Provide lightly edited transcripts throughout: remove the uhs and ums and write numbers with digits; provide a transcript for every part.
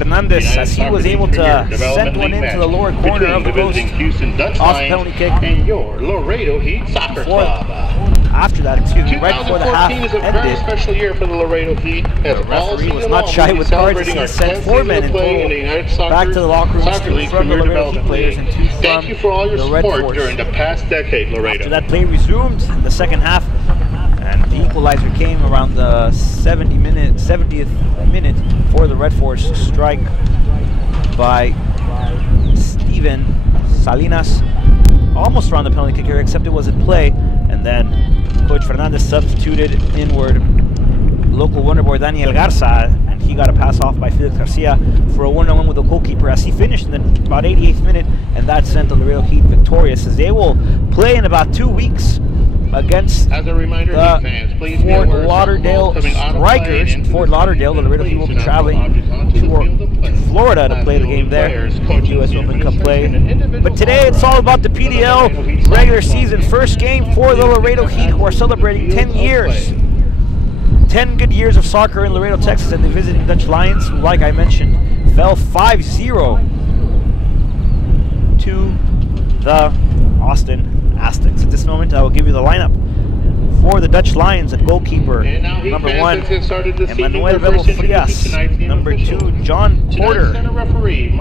Hernandez, as he was able to send one into the lower corner of the post off the penalty kick. And your Laredo Heat Soccer Club. After that, right before the half 2014 is a very special year for the Laredo Heat. The referee was not shy with cards as he sent 4 men in total back to the locker rooms, 2 from the Laredo Heat players and 2 from Thank you for all your the Red support Force. during the past decade, Laredo. After that, play resumed in the second half, and the equalizer came around the 70th minute for the Red Force strike by Steven Salinas. Almost around the penalty kick here, except it was in play, and then Coach Fernandez substituted inward local wonder boy Daniel Garza, and he got a pass off by Felix Garcia for a 1-on-1 with the goalkeeper as he finished in about 88th minute, and that sent the Laredo Heat victorious as they will play in about 2 weeks against As a reminder, the fans, please Fort Lauderdale Strikers in Fort Lauderdale. The Laredo Heat will be traveling to Florida to play the game there, U.S. Open Cup play. But today it's all about the PDL regular season. First game for the Laredo Heat, who are celebrating 10 years. 10 good years of soccer in Laredo, Texas, and the visiting Dutch Lions, who, like I mentioned, fell 5-0 to the Austin Aztecs. At this moment, I will give you the lineup for the Dutch Lions. At goalkeeper, number 1, Emmanuel Bebo Frias. Number 2, John Porter. Number 3,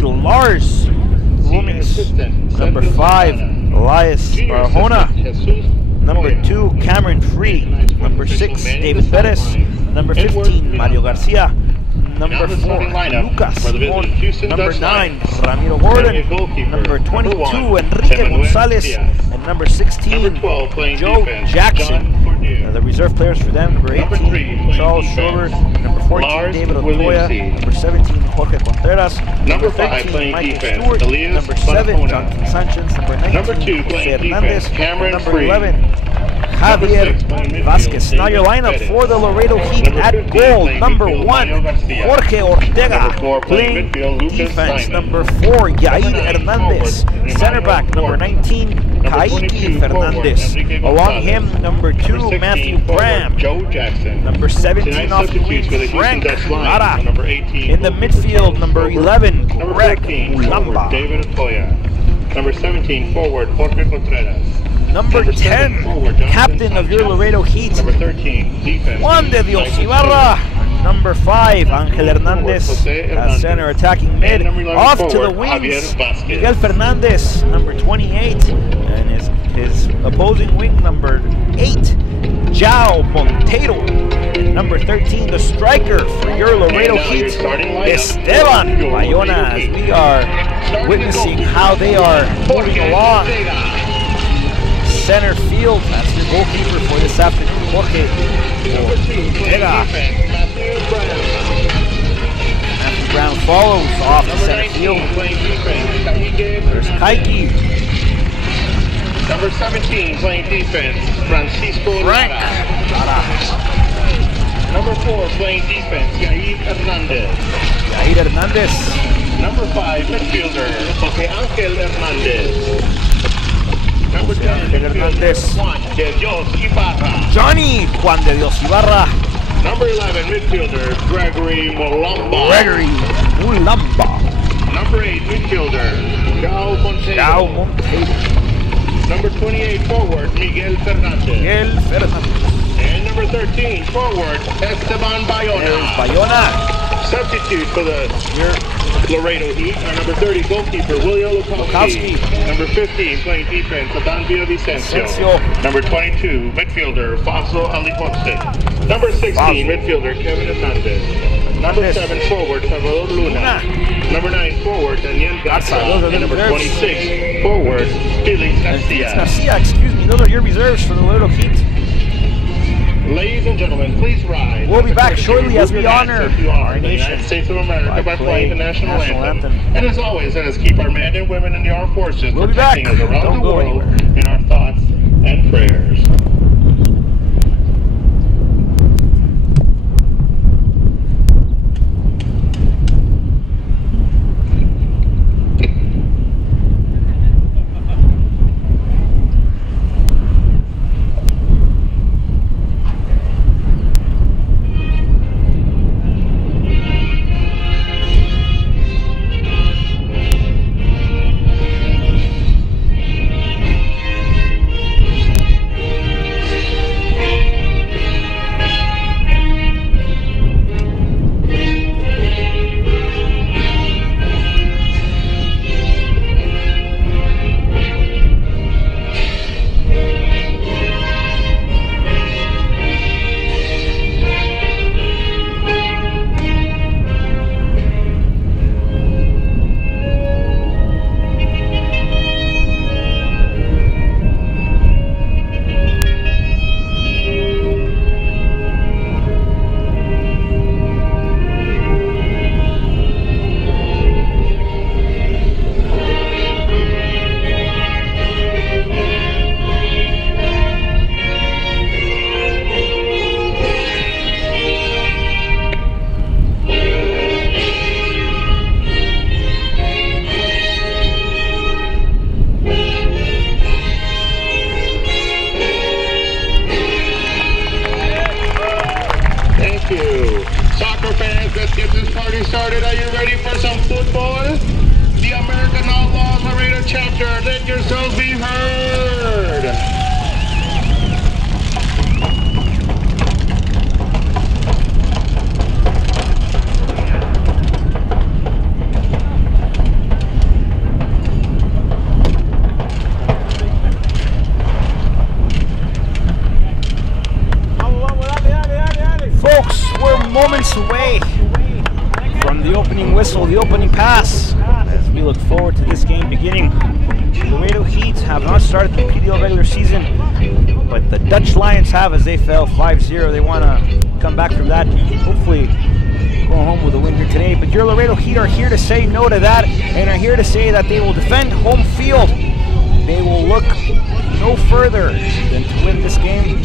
Lars Lumix. Number 5, Elias Barahona. Number 2, Cameron Free. Number 6, David Perez. Number 15, Mario Garcia. Number 4, Lucas Mon. Number 9, Ramiro Gordon. Number 22, Enrique Gonzalez. And number 16, Joe Jackson. The reserve players for them: number 18, Charles Schroeder. Number 14, David Otoya. Number 17, Jorge Contreras. Number 13, Michael Stewart. Number 7, Jonathan Sanchez. Number 19, Jose Hernandez. Number 11, Javier Vasquez. Now your lineup for the Laredo Heat: at goal, number 1, Jorge Ortega, playing defense. Number 4, Yair Hernandez. Center back, number 19, Kaiki Fernandez. Along him, number 2, Matthew Bram. Number 17 off the wing, Frank Lara. In the midfield, number 11, Greg Ulamba. Number 17, forward, Jorge Contreras. Number 10, captain of your Laredo Heat, Number 13, defense, Juan de Dios Ibarra. Number 5, Angel Hernandez, center attacking mid. Off to the wings, Miguel Fernandez, number 28, and his opposing wing, number 8, Jao Monteiro. And number 13, the striker for your Laredo Heat, Esteban Bayona, as we are witnessing how they are moving along. Center field, that's your goalkeeper for this afternoon, Jorge Ortega. Matthew Brown follows off the center field. There's Kaiki. Number 17, playing defense, Francisco Frank Lara. Number 4, playing defense, Yair Hernandez. Yair Hernandez. Number 5, midfielder, Jose Angel Hernandez. Number 10, Hernandez. Juan de Dios Ibarra. Johnny Juan de Dios Ibarra. Number 11, midfielder, Gregory Mulamba. Gregory Mulamba. Number 8, midfielder, Jao Monteiro. Jao Monteiro. Number 28, forward, Miguel Fernandez. Miguel Fernandez. And number 13, forward, Esteban Bayona. There's Bayona. Substitute for the Laredo Heat are number 30, goalkeeper, William Lukowski. Number 15, playing defense, Adan Villavicencio. Number 22, midfielder, Faso Alifonse. Number 16, midfielder, Kevin Hernandez. Number 7, forward, Salvador Luna. Number 9, forward, Daniel Garza. And number 26, forward, Felix Garcia. Excuse me, those are your reserves for the Laredo Heat. Ladies and gentlemen, please rise. We'll be back shortly as we honor our the nation United States of America by playing the national anthem. And as always, let us keep our men and women in the armed forces protecting us around the world in our thoughts and prayers. Soccer fans, let's get this party started. Are you ready for some football? The American Outlaws Laredo chapter, let yourselves be heard. Folks, we're moments away from the opening whistle, the opening pass, as we look forward to this game beginning. The Laredo Heat have not started the PDL regular season, but the Dutch Lions have, as they fell 5-0. They want to come back from that, hopefully go home with a win here today. But your Laredo Heat are here to say no to that, and are here to say that they will defend home field. They will look no further than to win this game.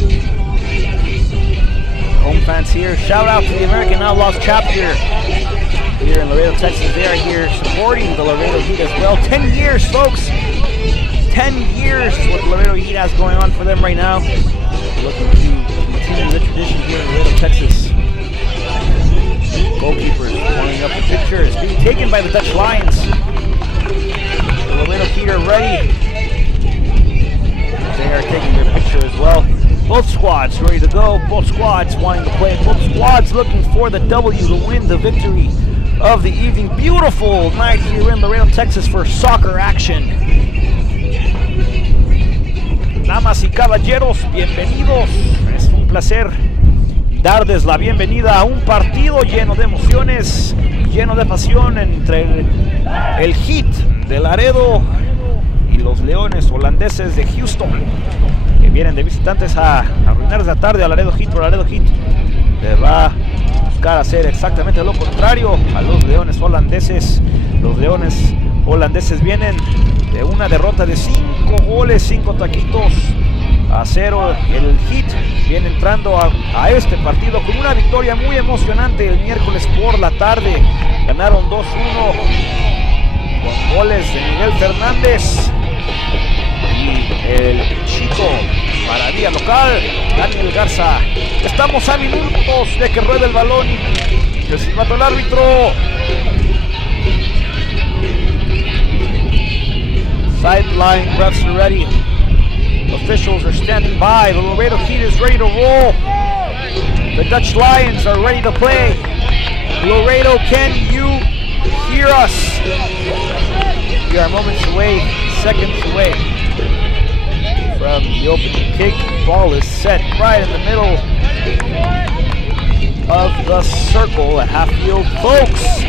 Home fans here, shout out to the American Outlaws chapter here in Laredo, Texas. They are here supporting the Laredo Heat as well. 10 years, folks. 10 years what the Laredo Heat has going on for them right now. Looking to continue the tradition here in Laredo, Texas. Goalkeepers warming up the picture is being taken by the Dutch Lions. The Laredo Heat are ready. They are taking their picture as well. Both squads ready to go, both squads wanting to play, both squads looking for the W to win the victory of the evening. Beautiful night here in Laredo, Texas for soccer action. Damas y caballeros, bienvenidos. Es un placer darles la bienvenida a un partido lleno de emociones, lleno de pasión entre el Heat de Laredo y los Leones holandeses de Houston, que vienen de visitantes a arruinarles la tarde a Laredo Heat. Pero Laredo Heat le va a buscar hacer exactamente lo contrario a los Leones holandeses. Los Leones holandeses vienen de una derrota de 5 goles, 5 taquitos a 0. El Heat viene entrando a este partido con una victoria muy emocionante el miércoles por la tarde. Ganaron 2-1 con goles de Miguel Fernández y el chico maravilla local, Daniel Garza. Estamos a minutos de que ruede el balón. El silbato el árbitro. Sideline refs are ready. Officials are standing by. The Laredo Heat is ready to roll. The Dutch Lions are ready to play. Laredo, can you hear us? We are moments away, seconds away from the opening kick. Ball is set right in the middle of the circle at half field, folks.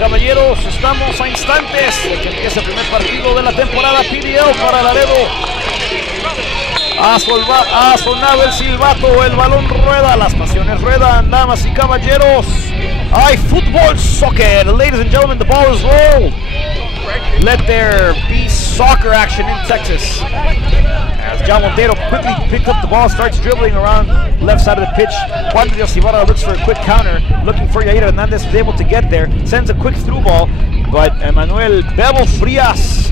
Caballeros, estamos a instantes de que empiece el primer partido de la temporada PDL para Laredo. Ha sonado el silbato, el balón rueda, las pasiones ruedan, damas y caballeros. Hay fútbol, soccer. Ladies and gentlemen, the ball is rolled. Let there be soccer action in Texas. As John Montero quickly picked up the ball, starts dribbling around left side of the pitch. Juan de Dios Ibarra looks for a quick counter, looking for Yair Hernandez, is able to get there, sends a quick through ball, but Emmanuel Bebo Frias,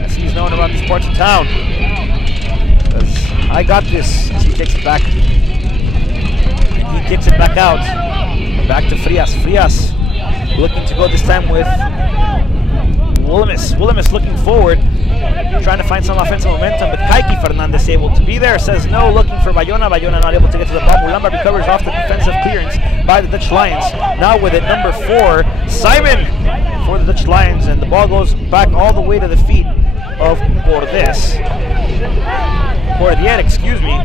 as he's known around these parts of town, says, I got this, as he takes it back. And he kicks it back out. Back to Frias. Frias looking to go this time with Willimus. Willimus looking forward, trying to find some offensive momentum, but Kaiki Fernandez able to be there, says no, looking for Bayona. Bayona not able to get to the ball. Mulamba recovers off the defensive clearance by the Dutch Lions. Now with it, number 4, Simon for the Dutch Lions, and the ball goes back all the way to the feet of Cordier, excuse me.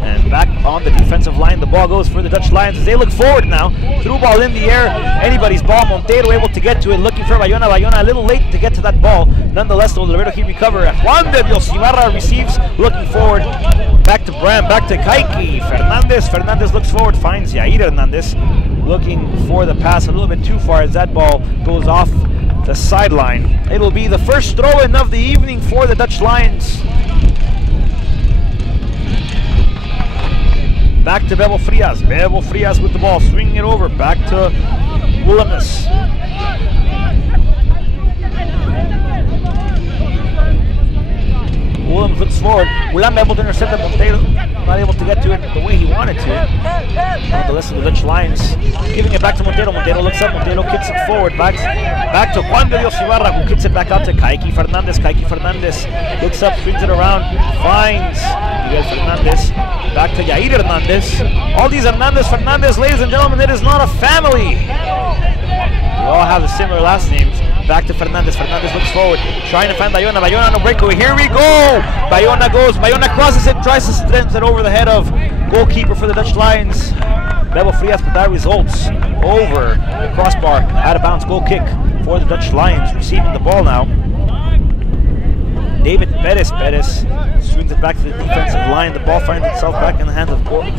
And back on the defensive line, the ball goes for the Dutch Lions as they look forward now. Through ball in the air, anybody's ball. Montero able to get to it, looking for Bayona. Bayona a little late to get to that ball. Nonetheless, the Laredo Heat recover. Juan de Dios Ibarra receives, looking forward. Back to Bram, back to Kaiki. Fernandez. Fernandez looks forward, finds Yair Hernandez. Looking for the pass a little bit too far as that ball goes off the sideline. It'll be the first throw-in of the evening for the Dutch Lions. Back to Bebo Frias. Bebo Frias with the ball, swinging it over. Back to Williams. Williams looks forward. Ulam able to intercept it. Montero not able to get to it the way he wanted to. Nonetheless, the Dutch Lions giving it back to Montero. Montero looks up. Montero kicks it forward. Back to Juan de Dios Ibarra, who kicks it back out to Kaiki Fernandez. Kaiki Fernandez looks up, swings it around, finds Miguel Fernandez. Back to Yair Hernandez. All these Fernandez, ladies and gentlemen, it is not a family. They all have the similar last names. Back to Fernandez. Fernandez looks forward, trying to find Bayona. Bayona on a breakaway. Here we go. Bayona goes. Bayona crosses it, tries to send it over the head of goalkeeper for the Dutch Lions, Bebo Frias, but that results over the crossbar. Out of bounds. Goal kick for the Dutch Lions. Receiving the ball now. David Perez swings it back to the defensive line. The ball finds itself back in the hands of Gordon.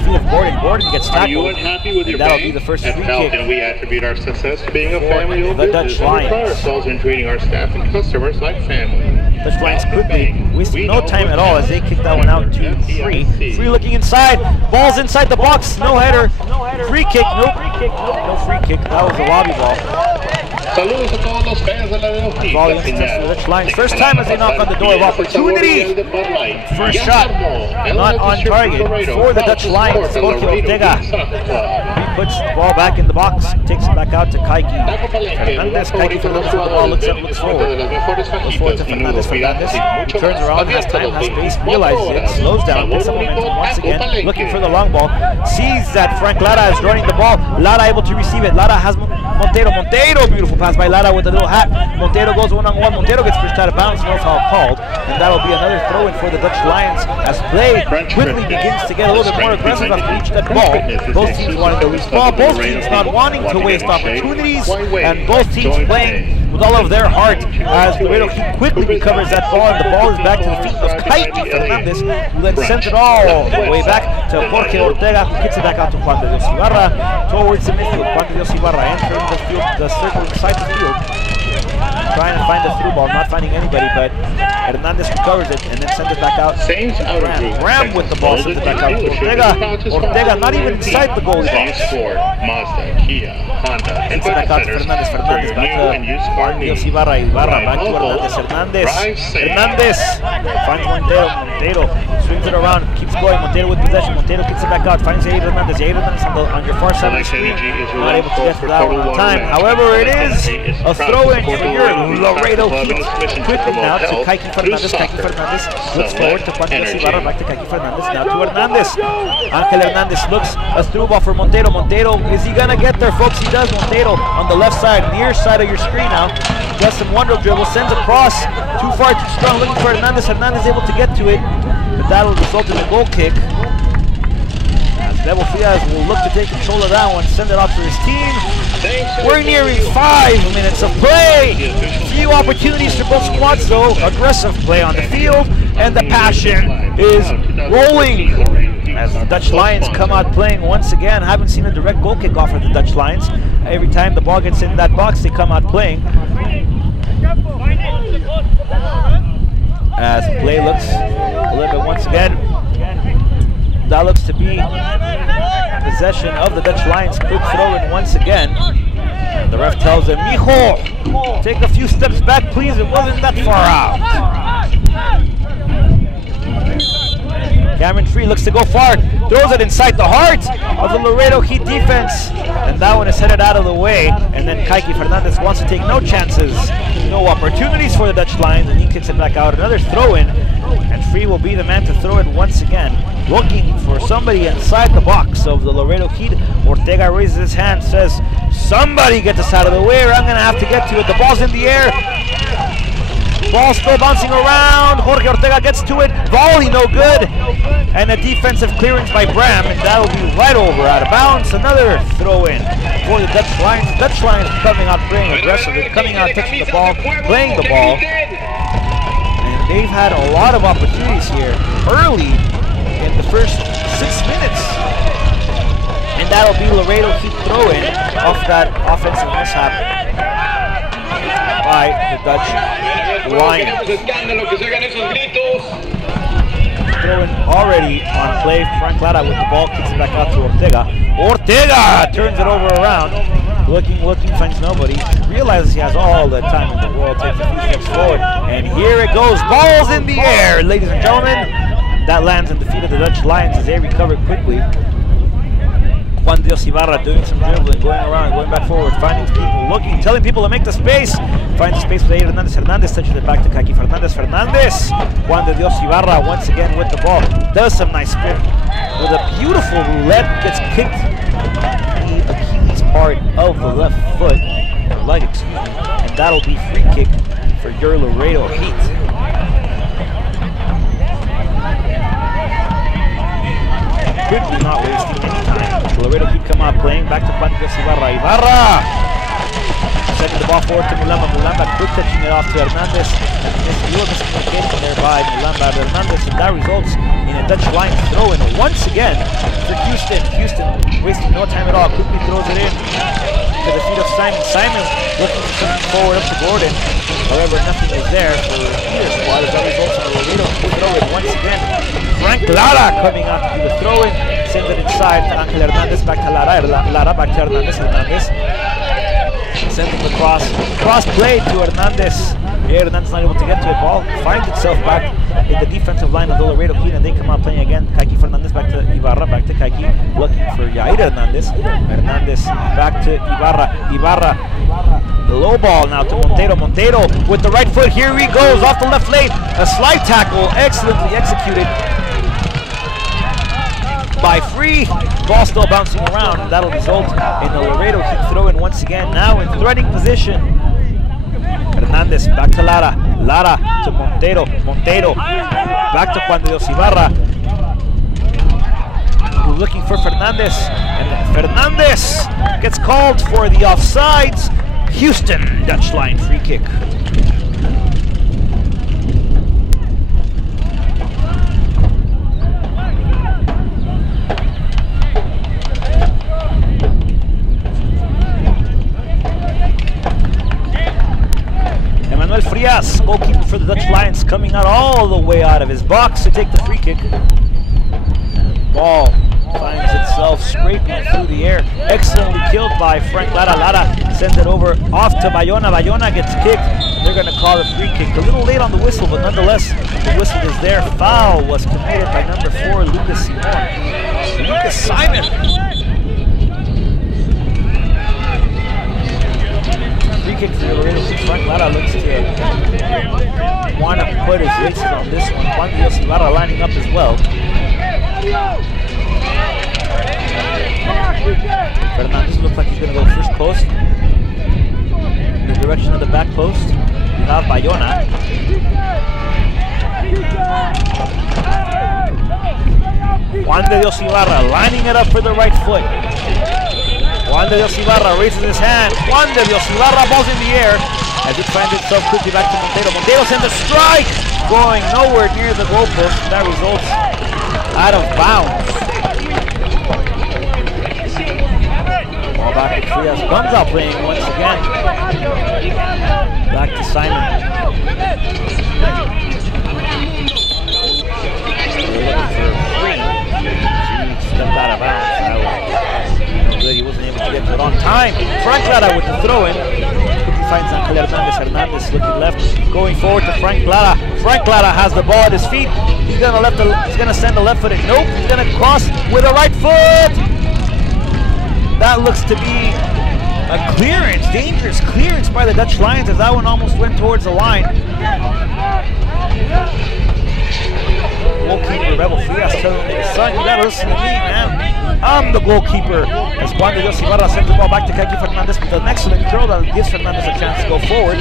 Gordon gets tackled. Are you unhappy with your that'll bank? be the first free At Falcon, kick. we attribute our success to being a family-owned the business. Dutch Lions. We pride ourselves in treating our staff and customers like family. Dutch Lions quickly, wasting no time at all as they kick that one out to Free. Free looking inside. Ball's inside the box. No header. Free kick. No free kick. That was a lobby ball. Saludos a todos los fans de Laredo. Ball for the Dutch Lions. First time as they knock on the door of opportunity. First shot, not on target for the Dutch Lions. Jorge Ortega. He puts the ball back in the box, takes it back out to Kaiki Fernandez. Kaiki Fernandez with the ball, looks up, looks forward. Looks forward to Fernandez. Fernandez turns around, has time, has space, realizes it, slows down, picks up momentum once again, looking for the long ball. Sees that Frank Lara is running the ball. Lara able to receive it. Lara has Montero. Montero, beautiful pass by Lara with a little hat. Montero goes one-on-one. Montero gets pushed out of bounds, no foul called. And that'll be another throw-in for the Dutch Lions as play quickly begins to get a little bit more aggressive after each that ball. Both teams wanting to lose ball, both teams not wanting to waste opportunities, and both teams playing with all of their heart as Laredo quickly recovers that ball, and the ball is back to the feet of Kaiki Fernandez, who then sends it all the way back to Jorge Ortega, who kicks it back out to Juan de Dios Ibarra towards the midfield. Juan de Dios Ibarra entering the field, the circle inside the field, trying to find the through ball, not finding anybody, but Hernandez recovers it and then sends it back out. Graham with the ball, sends it back out to Ortega. Ortega not even inside the goal box. Mazda, Kia, Honda, and Sends it back out to Fernandez. Fernandez back to Juan Dios Ibarra. Ibarra back to Hernandez. Hernandez finds Montero. Montero swings it around, keeps going. Montero with possession. Montero kicks it back out, finds Yair Hernandez. Yair Hernandez on your far side of the screen. Not able to get to that one on time. However, it is a throw-in for your Laredo Heat. Quickly now to Kaiki Fernandez. Kaiki Fernandez looks forward to Juan Dios Ibarra. Back to Kaiki Fernandez. Now to Hernandez. Angel Hernandez looks a through ball for Montero. Montero, is he gonna get there, folks? He does. Montero on the left side, near side of your screen now. Does some wonder dribble, sends across. Too far, too strong. Looking for Hernandez. Hernandez able to get to it, but that'll result in a goal kick. As Bebo Frias will look to take control of that one, send it off to his team. We're nearing 5 minutes of play. Few opportunities for both squads though. Aggressive play on the field, and the passion is rolling as the Dutch Lions come out playing once again. Haven't seen a direct goal kick off for the Dutch Lions. Every time the ball gets in that box, they come out playing. As the play looks a little bit once again, that looks to be possession of the Dutch Lions. Quick throw in once again. The ref tells him, "Mijo, take a few steps back, please. It wasn't that far out." Cameron Free looks to go far, throws it inside the heart of the Laredo Heat defense, and that one is headed out of the way. And then Kaiki Fernandez wants to take no chances, no opportunities for the Dutch Lions, and he kicks it back out. Another throw-in, and Free will be the man to throw it once again, looking for somebody inside the box of the Laredo Heat. Ortega raises his hand, says, "Somebody get this out of the way, or I'm going to have to get to it." The ball's in the air. Ball still bouncing around. Jorge Ortega gets to it. Volley no good. And a defensive clearance by Bram, and that'll be right over out of bounds. Another throw in for the Dutch Lions. The Dutch Lions coming out playing aggressively, coming out touching the ball, playing the ball. And they've had a lot of opportunities here early in the first 6 minutes. And that'll be Laredo Heat throw in off that offensive mishap by the Dutch Lions. throw-in already on play. Frank Lara with the ball, kicks it back out to Ortega. Ortega turns it over around. Looking, finds nobody. Realizes he has all the time in the world. Takes a few steps forward. And here it goes. Balls in the air, ladies and gentlemen. That lands in the feet of the Dutch Lions as they recover quickly. Juan Dios Ibarra doing some dribbling, going around, going back forward, finding people, looking, telling people to make the space. Finds the space for Hernandez. Hernandez touches it back to Kaki Fernandez. Juan de Dios Ibarra once again with the ball. Does some nice spin with a beautiful roulette. Gets kicked the Achilles part of the left foot, leg, excuse me, and that'll be free kick for your Laredo Heat. Quickly, not wasting any time. Laredo Heat come out playing back to Juan Dios Ibarra. Ibarra sending the ball forward to Mulamba. Mulamba quick touching it off to Hernandez. And miscommunication there by Mulamba Hernandez, and that results in a Dutch line throw-in once again for Houston. Houston wasting no time at all. Quickly throws it in to the feet of Simon. Simon looking to turn forward up to Gordon. However, nothing is there for either squad as that results in a Laredo throw-in once again. Frank Lara coming out to do the throw-in, sends it inside to Angel Hernandez, back to Lara, Lara back to Hernandez, sending the cross play to Hernandez. Here Hernandez not able to get to it, ball finds itself back in the defensive line of the Laredo Heat, and they come out playing again. Kaki Fernandez back to Ibarra, back to Kaki, looking for Yair Hernandez. Hernandez back to Ibarra. The low ball now to Montero. Montero with the right foot, here he goes, off the left lane. A slide tackle, excellently executed by Free. Ball still bouncing around, and that'll result in the Laredo Heat throw-in once again, now in threatening position. Hernandez back to Lara. Lara to Montero. Montero back to Juan de Dios Ibarra, who's looking for Fernandez. And Fernandez gets called for the offsides. Houston Dutch line free kick. Frias, goalkeeper for the Dutch Lions, coming out all the way out of his box to take the free kick. And ball finds itself scraping through the air. Excellently killed by Frank Lara. Lara sends it over off to Bayona. Bayona gets kicked. They're going to call a free kick. A little late on the whistle, but nonetheless, the whistle is there. Foul was committed by number 4, Lucas Simon. Lucas Simon. Free kick for Laredo. Frank Lara looks to want to put his races on this one. Juan Dios Ibarra lining up as well. Fernandez looks like he's going to go first post. In the direction of the back post, you have Bayona. Juan de Dios Ibarra lining it up for the right foot. Juan de Dios Ibarra raises his hand. Juan de Dios Ibarra, balls in the air as it finds itself quickly back to Montero. Montero sends a strike, going nowhere near the goalpost. That results out of bounds. Ball back to Frias. Comes out playing once again. Back to Simon. They're looking for Free. He stepped out of bounds. Good. He wasn't able to get to it on time. Frank Lara with the throw-in. Quickly finds Angel Hernandez. Hernandez looking left, going forward to Frank Lara. Frank Lara has the ball at his feet. He's gonna send a left-footed. Nope. He's gonna cross with a right foot. That looks to be a clearance, dangerous clearance by the Dutch Lions, as that one almost went towards the line. Goalkeeper Rebel Frias telling me, son, you gotta listen to me, man. I'm the goalkeeper. As Juan de Dios Ibarra sends the ball back to Kaki Fernandez with an excellent throw that gives Fernandez a chance to go forward.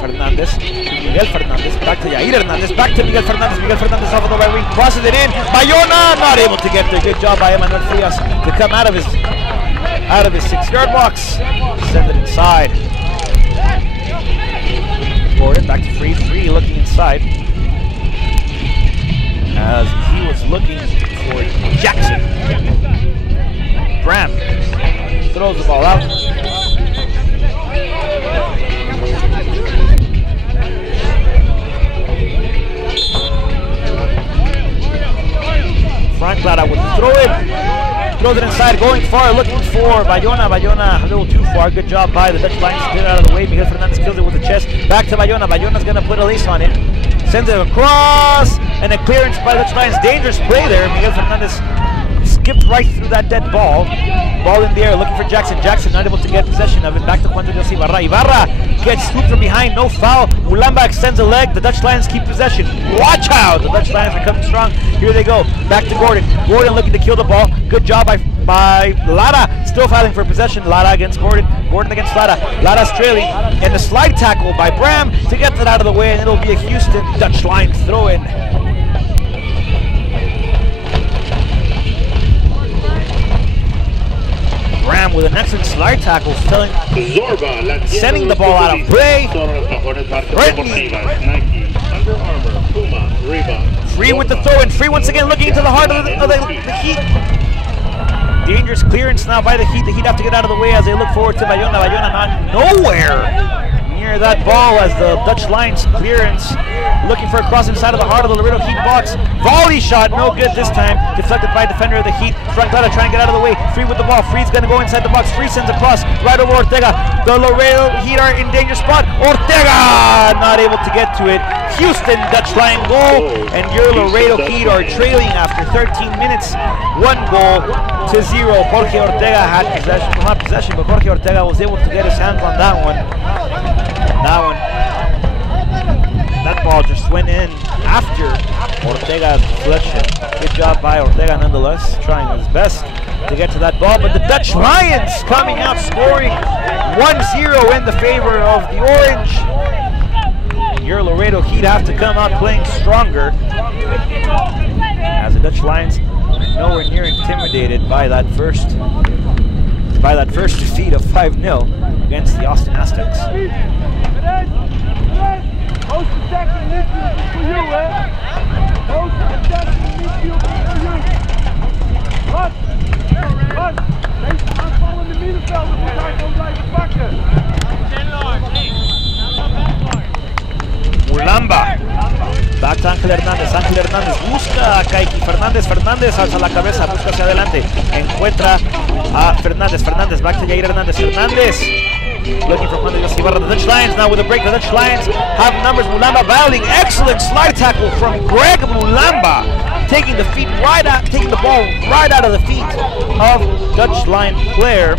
Fernandez to Miguel Fernandez, back to Yair Hernandez, back to Miguel Fernandez. Miguel Fernandez off of the right wing, crosses it in. Bayona not able to get there. Good job by Emmanuel Frias to come out of his 6-yard box. Send it inside. Gordon back to Free looking inside, as he was looking for Jackson. Graham throws the ball out. Clara with the throw in. Throws it inside, going far, looking for Bayona. Bayona a little too far. Good job by the Dutch Lions to get out of the way. Miguel Fernandez kills it with the chest. Back to Bayona. Bayona's going to put a lace on it. Sends it across, and a clearance by the Dutch Lions. Dangerous play there. Miguel Fernandez skipped right through that dead ball. Ball in the air, looking for Jackson. Jackson not able to get possession of it. Back to Juan de Dios Ibarra. Ibarra gets scooped from behind, no foul. Mulamba extends a leg. The Dutch Lions keep possession. Watch out! The Dutch Lions are coming strong. Here they go. Back to Gordon. Gordon looking to kill the ball. Good job by Lara. Still fighting for possession. Lara against Gordon. Gordon against Lara. Lara's trailing. And the slide tackle by Bram to get that out of the way. And it'll be a Houston Dutch Line throw in. Bram with an excellent slide tackle, sending the ball out of play. Free with the throw in. Free once again, looking into the heart of the Heat. Dangerous clearance now by the Heat. The Heat have to get out of the way as they look forward to Bayona. Bayona not nowhere near that ball as the Dutch Lions clearance. Looking for a cross inside of the heart of the Laredo Heat box. Volley shot, no good this time. Deflected by defender of the Heat. Frank Lara trying to get out of the way. Free with the ball. Free's going to go inside the box. Free sends across right over Ortega. The Laredo Heat are in danger spot. Ortega not able to get to it. Houston Dutch Lion goal. And your Laredo Heat are trailing after 13 minutes. 1-0. Jorge Ortega had possession. Well, not possession, but Jorge Ortega was able to get his hands on that one. That ball just went in after Ortega's deflection. Good job by Ortega nonetheless, trying his best to get to that ball. But the Dutch Lions coming out scoring 1-0 in the favor of the Orange. And your Laredo Heat have to come out playing stronger as the Dutch Lions nowhere near intimidated by that first defeat of 5-0 against the Austin Aztecs. Most attacking midfield for you, eh? Most attacking midfield for you. Wat? Deze aanvallende middenvelder moet hij gewoon blijven pakken. Mulamba. Back to Ángel Hernández. Ángel Hernández busca a Kaiki Fernández. Fernández alza la cabeza, busca hacia adelante. Encuentra a Fernández. Fernández back to Yair Hernández. Hernández. Looking for Juan de Dios Ibarra. The Dutch Lions now with a break. The Dutch Lions have numbers. Mulamba battling. Excellent slide tackle from Greg Mulamba. Taking the ball right out of the feet of Dutch Lion player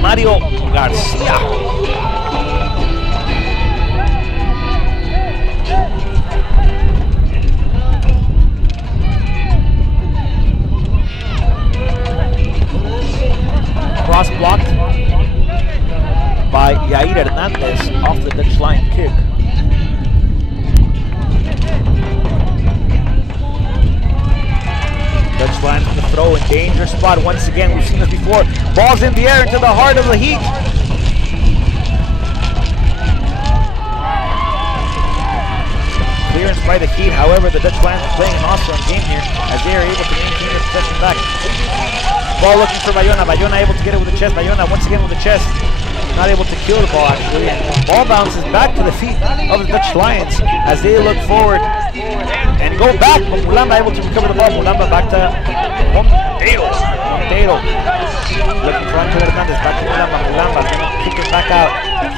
Mario Garcia. Cross blocked by Yair Hernandez off the Dutch Line kick. Dutch Lions with the throw in danger spot once again. We've seen this before. Ball's in the air into the heart of the Heat. Clearance by the Heat. However, the Dutch Lions are playing an awesome game here as they are able to maintain their possession back. Ball looking for Bayona. Bayona able to get it with the chest. Bayona once again with the chest. Not able to kill the ball actually. Ball bounces back to the feet of the Dutch Lions as they look forward and go back. But Mulamba able to recover the ball. Mulamba back to Monteiro. Looking for Ángel Hernández. Back to Mulamba. Mulamba gonna kick it back out.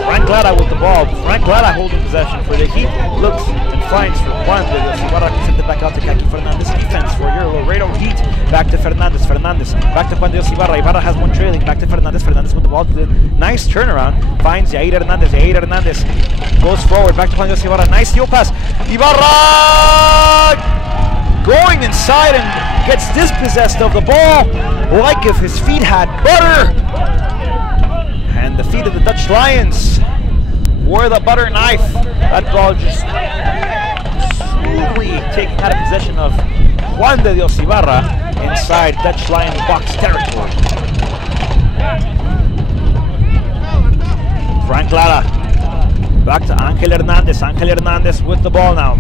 Frank Lara with the ball. Frank Lara holding possession for the Heat. Looks and finds for Juan de Dios Ibarra. Sent it back out to Kaki Fernandez. Defense for your Laredo Heat. Back to Fernandez. Fernandez. Back to Juan de Dios Ibarra. Ibarra has one trailing. Back to Fernandez. Fernandez with the ball. Nice turnaround. Finds Yair Hernandez. Yair Hernandez goes forward. Back to Juan de Dios Ibarra. Nice heel pass. Ibarra going inside and gets dispossessed of the ball like if his feet had butter. And the feet of the Dutch Lions wore the butter knife. That ball just smoothly taking out of possession of Juan de Dios Ibarra inside Dutch Lion box territory. Frank Lara back to Ángel Hernández. Ángel Hernández with the ball now.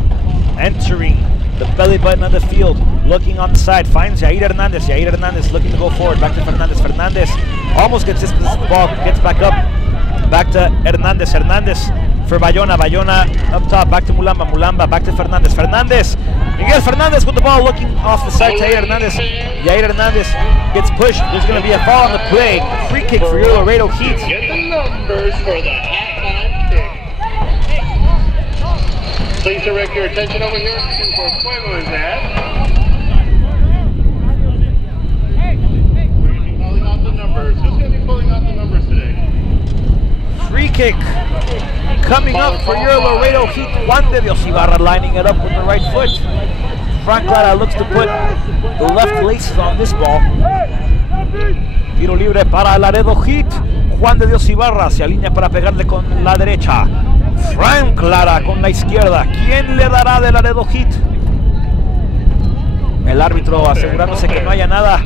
Entering the belly button of the field. Looking on the side. Finds Yair Hernandez. Yair Hernandez looking to go forward. Back to Fernandez. Fernandez almost gets dispossessed of the ball. Gets back up. Back to Hernandez. Hernandez for Bayona. Bayona up top. Back to Mulamba. Mulamba back to Fernandez. Fernandez Miguel Fernandez with the ball, looking off the side to Yair Hernandez. Yair Hernandez gets pushed. There's going to be a foul on the play. Free kick for your Laredo Heat. Get the numbers for the halftime kick. Please direct your attention over here to where Fuego is at. We're going to be calling out the numbers. Who's going to be pulling out the numbers today? Free kick coming up for your Laredo Heat. Juan de Dios Ibarra lining it up with the right foot. Frank Lara looks to put the left laces on this ball. Tiro libre para Laredo Heat. Juan de Dios Ibarra se alinea para pegarle con la derecha. Frank Lara con la izquierda. ¿Quién le dará de Laredo Heat? El árbitro asegurándose que no haya nada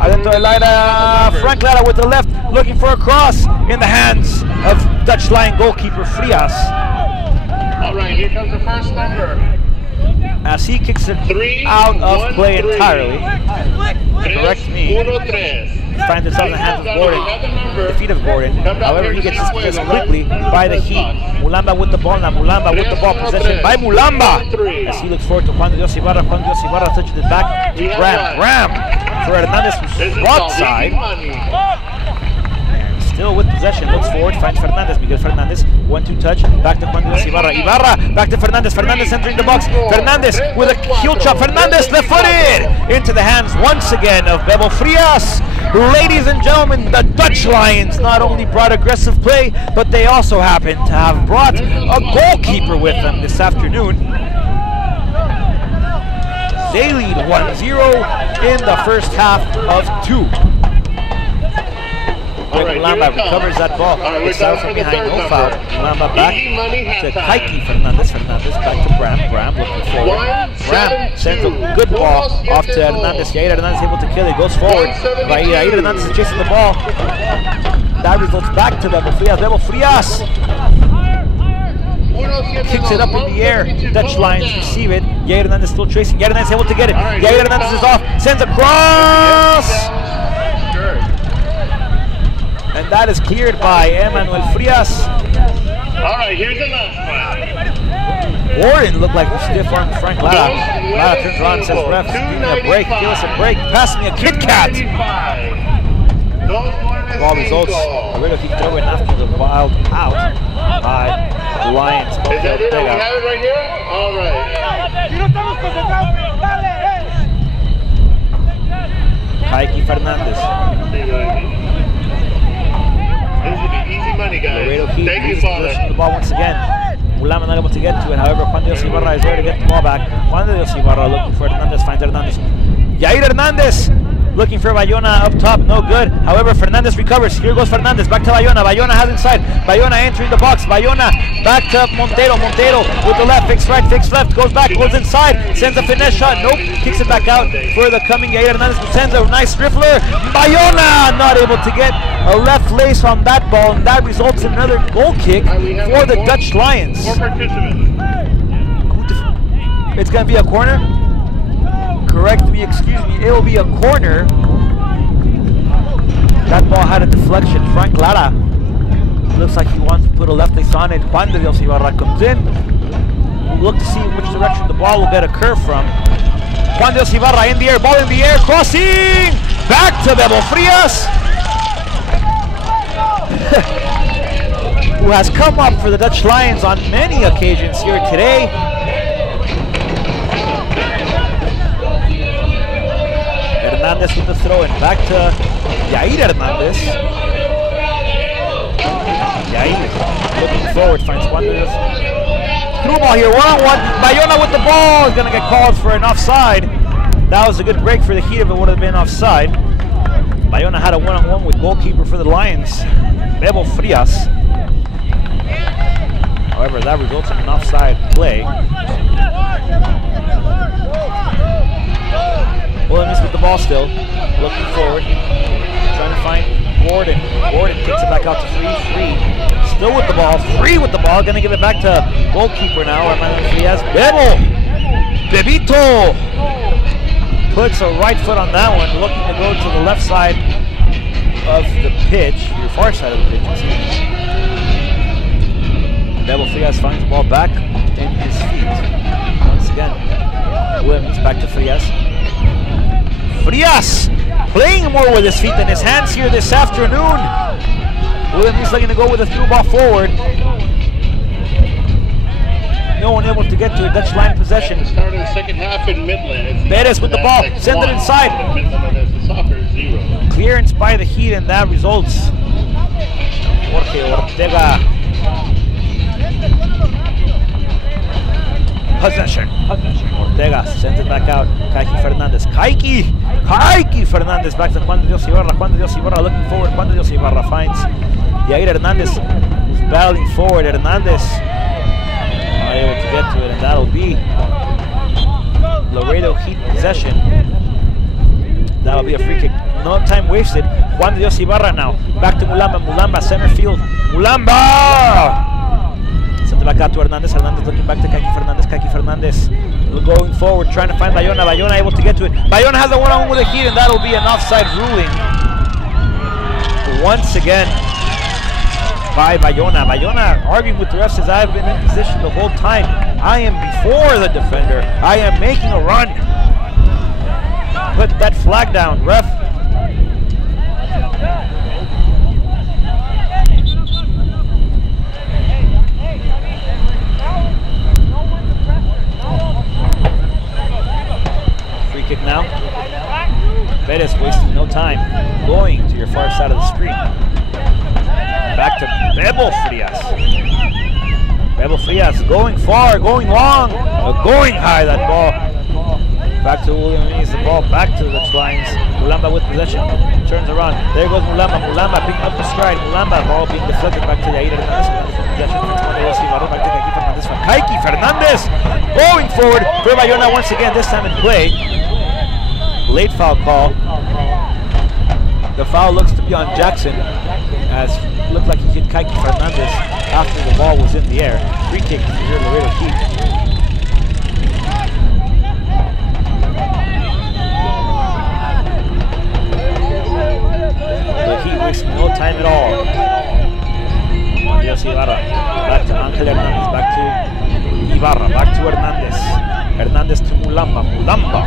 adentro del área. Frank Lara with the left, looking for a cross in the hands of Dutch Lion goalkeeper Frias. All right, here comes the first number. As he kicks it out of play entirely. Correct me. Finds himself in the hands of Gordon, the feet of Gordon. However, he gets dispossessed quickly by the Heat. Mulamba with the ball now. Mulamba with the ball. Possession by Mulamba. As he looks forward to Juan de Dios Ibarra. Juan de Dios Ibarra touches it back to Graham. Graham for Hernandez, who's broadside. Still with possession, looks forward, finds Fernandez. Miguel Fernandez, 1-2 touch, back to Juan de Dios Ibarra. Ibarra, back to Fernandez. Fernandez entering the box. Fernandez with a heel chop. Fernandez left-footed into the hands once again of Bebo Frias. Ladies and gentlemen, the Dutch Lions not only brought aggressive play, but they also happen to have brought a goalkeeper with them this afternoon. They lead 1-0 in the first half of 2. Mulamba recovers that ball. It's out from behind, no foul. Mulamba back to Kaiki Fernandez. Fernandez back to Bram. Bram looking forward. Bram sends a good ball off to Hernandez. Yair Hernandez able to kill it. Goes forward. Yair Hernandez is chasing the ball. That results back to Bebo Frias. Bebo Frias kicks it up in the air. Dutch Lions receive it. Yair Hernandez still chasing. Yair Hernandez able to get it. Yair Hernandez is off. Sends a cross. And that is cleared by Emmanuel Frias. All right, here's the last one. Gordon looked like a stiff arm Frank Lara. Lara turns around and says, ref, give me a break, give us a break, pass me a Kit Kat. Ball results, Laredo keeps throwing after the wild out by the Lions. Is that it? We have it right here? All right. Kaiki Fernandez. This will be easy money, guys. Laredo Heat Thank you, Father. the ball once again. Mulamba not able to get to it. However, Juan de Dios Ibarra is there to get the ball back. Juan de Dios Ibarra looking for Hernandez, finds Hernandez. Yair Hernandez looking for Bayona up top, no good. However, Fernandez recovers. Here goes Fernandez, back to Bayona. Bayona has inside. Bayona entering the box. Bayona back to Montero. Montero with the left, fix right, fix left, goes back, goes inside, sends a finesse shot. Nope, kicks it back out for the coming Yair Hernandez, who sends a nice riffler. Bayona not able to get a left lace on that ball, and that results in another goal kick for the Dutch Lions. It's going to be a corner? Correct me, excuse me, it will be a corner. That ball had a deflection. Frank Lara looks like he wants to put a left lace on it. Juan de Dios Ibarra comes in. We'll look to see which direction the ball will get a curve from. Juan de Dios Ibarra in the air, ball in the air, crossing! Back to Bebo Frias, who has come up for the Dutch Lions on many occasions here today. Hernandez with the throw in, back to Yair Hernandez. Yair looking forward, finds Juan de Dios. Through ball here, one-on-one. Bayona with the ball is going to get called for an offside. That was a good break for the Heat if it would have been offside. Bayona had a one-on-one with goalkeeper for the Lions, Bebo Frias. However, that results in an offside play. Williams with the ball still, looking forward, trying to find Gordon. Gordon kicks it back out to Free. Still with the ball, Free with the ball, gonna give it back to goalkeeper now. He has Bebo. Bebito puts a right foot on that one, looking to go to the left side of the pitch, your far side of the pitch. Bebo Frias finds the ball back in his feet once again. Williams back to Frias. Frias playing more with his feet than his hands here this afternoon. Williams looking to go with a through ball forward. No one able to get to a Dutch line possession. Start of the second half in Midland. Perez with the ball, send it inside. Clearance by the Heat, and that results. Jorge Ortega. Possession. Ortega sends it back out. Kaiki Fernandez. Kaiki Fernandez back to Juan de Dios Ibarra. Juan de Dios Ibarra looking forward. Juan de Dios Ibarra finds Yair Hernandez, who's battling forward. Hernandez not able to get to it, and that'll be Laredo Heat possession. That'll be a free kick. No time wasted. Juan de Dios Ibarra now. Back to Mulamba. Mulamba, center field. Mulamba! Send it back out to Hernandez. Hernandez looking back to Kaiki Fernandez. Kaiki Fernandez going forward, trying to find Bayona. Bayona able to get to it. Bayona has a one-on-one with the Heat, and that'll be an offside ruling. Once again by Bayona. Bayona arguing with the ref, says I've been in position the whole time. I am before the defender. I am making a run. Put that flag down, ref. Free kick now. Perez wasting no time. Going to your far side of the screen. Back to Bebo Frias. Bebo Frias going far, going long, going high, that ball. Back to Williams, the ball back to the lines. Mulamba with possession, turns around. There goes Mulamba. Mulamba picking up the stride. Mulamba, ball being deflected back to Yair Hernandez. Kaiki Fernandez going forward for Bayona once again, this time in play. Late foul call. The foul looks to be on Jackson, as looked like he hit Kaiki Fernandez after the ball was in the air. Free kick to the Laredo Heat. The Heat wasting no time at all. Dios Ibarra, back to Angel Hernandez, back to Ibarra, back to Hernandez. Hernandez to Mulamba. Mulamba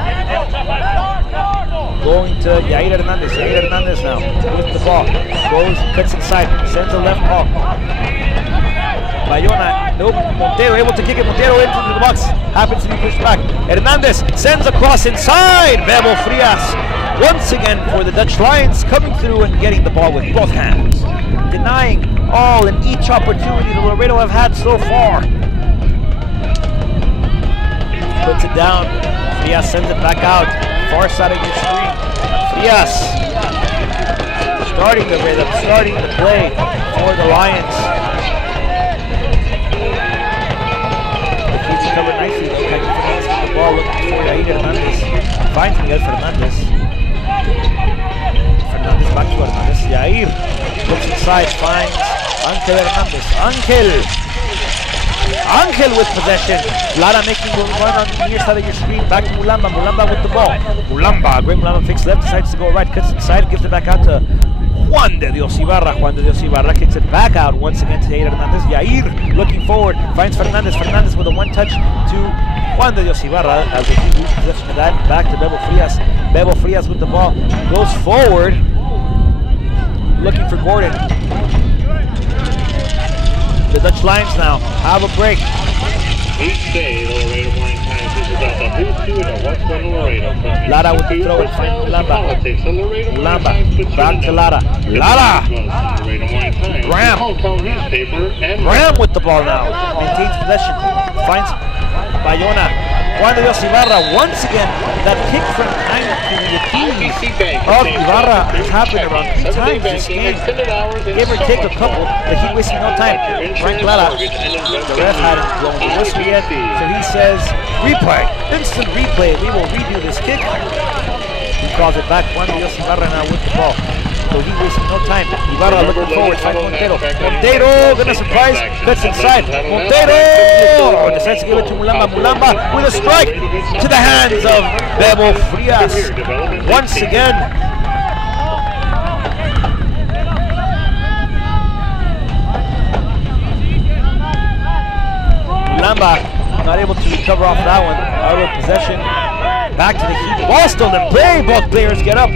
going to Yair Hernandez. Yair Hernandez now with the ball. Goes, cuts inside, sends a left ball. Bayona, nope. Montero able to kick it. Montero into the box. Happens to be pushed back. Hernandez sends a cross inside. Bebo Frias once again for the Dutch Lions, coming through and getting the ball with both hands. Denying all and each opportunity the Laredo have had so far. Puts it down. Frias sends it back out. Far side of your screen. Frias starting the rhythm, starting the play for the Lions. The Heat cover nicely. The ball looking for Yair Hernandez. Finds Miguel Fernandez. Fernandez back to Hernandez. Yair looks inside, finds Angel Hernandez. Angel with possession. Lara making the run on the near side of your screen. Back to Mulamba. Mulamba with the ball. Mulamba, great Mulamba fakes left, decides to go right, cuts inside, gives it back out to Juan de Dios Ibarra. Juan de Dios Ibarra kicks it back out once again to Yair Hernandez. Yair looking forward, finds Fernandez. Fernandez with a one touch to Juan de Dios Ibarra as they lose possession of that. Back to Bebo Frias. Bebo Frias with the ball. Goes forward, looking for Gordon. The Dutch Lions now have a break. Each day, the Laredo Morning Times is about the who's doing and what's going to Laredo. Lara with the throw and finds Mulamba. Mulamba, back to Lara. Lara! Graham with the ball now. Maintains possession. Finds Bayona. Juan de Dios Ibarra once again. That kick from behind the keys of Ibarra has happened around 2 times this game. Give or take a couple, but he wasting no time. Frank Lara, the ref hadn't blown the whistle yet, so he says, replay, instant replay. We will redo this kick. He calls it back. Juan de Dios Ibarra now with the ball. So he wasting no time. Ibarra looking forward, finds Montero. Montero gonna surprise, cuts inside. Montero decides to give it to Mulamba. Mulamba with a strike to the hands of Bebo Frias. Once again. Mulamba not able to recover off that one. Out of possession. Back to the Heat. Ball still in play. Both players get up.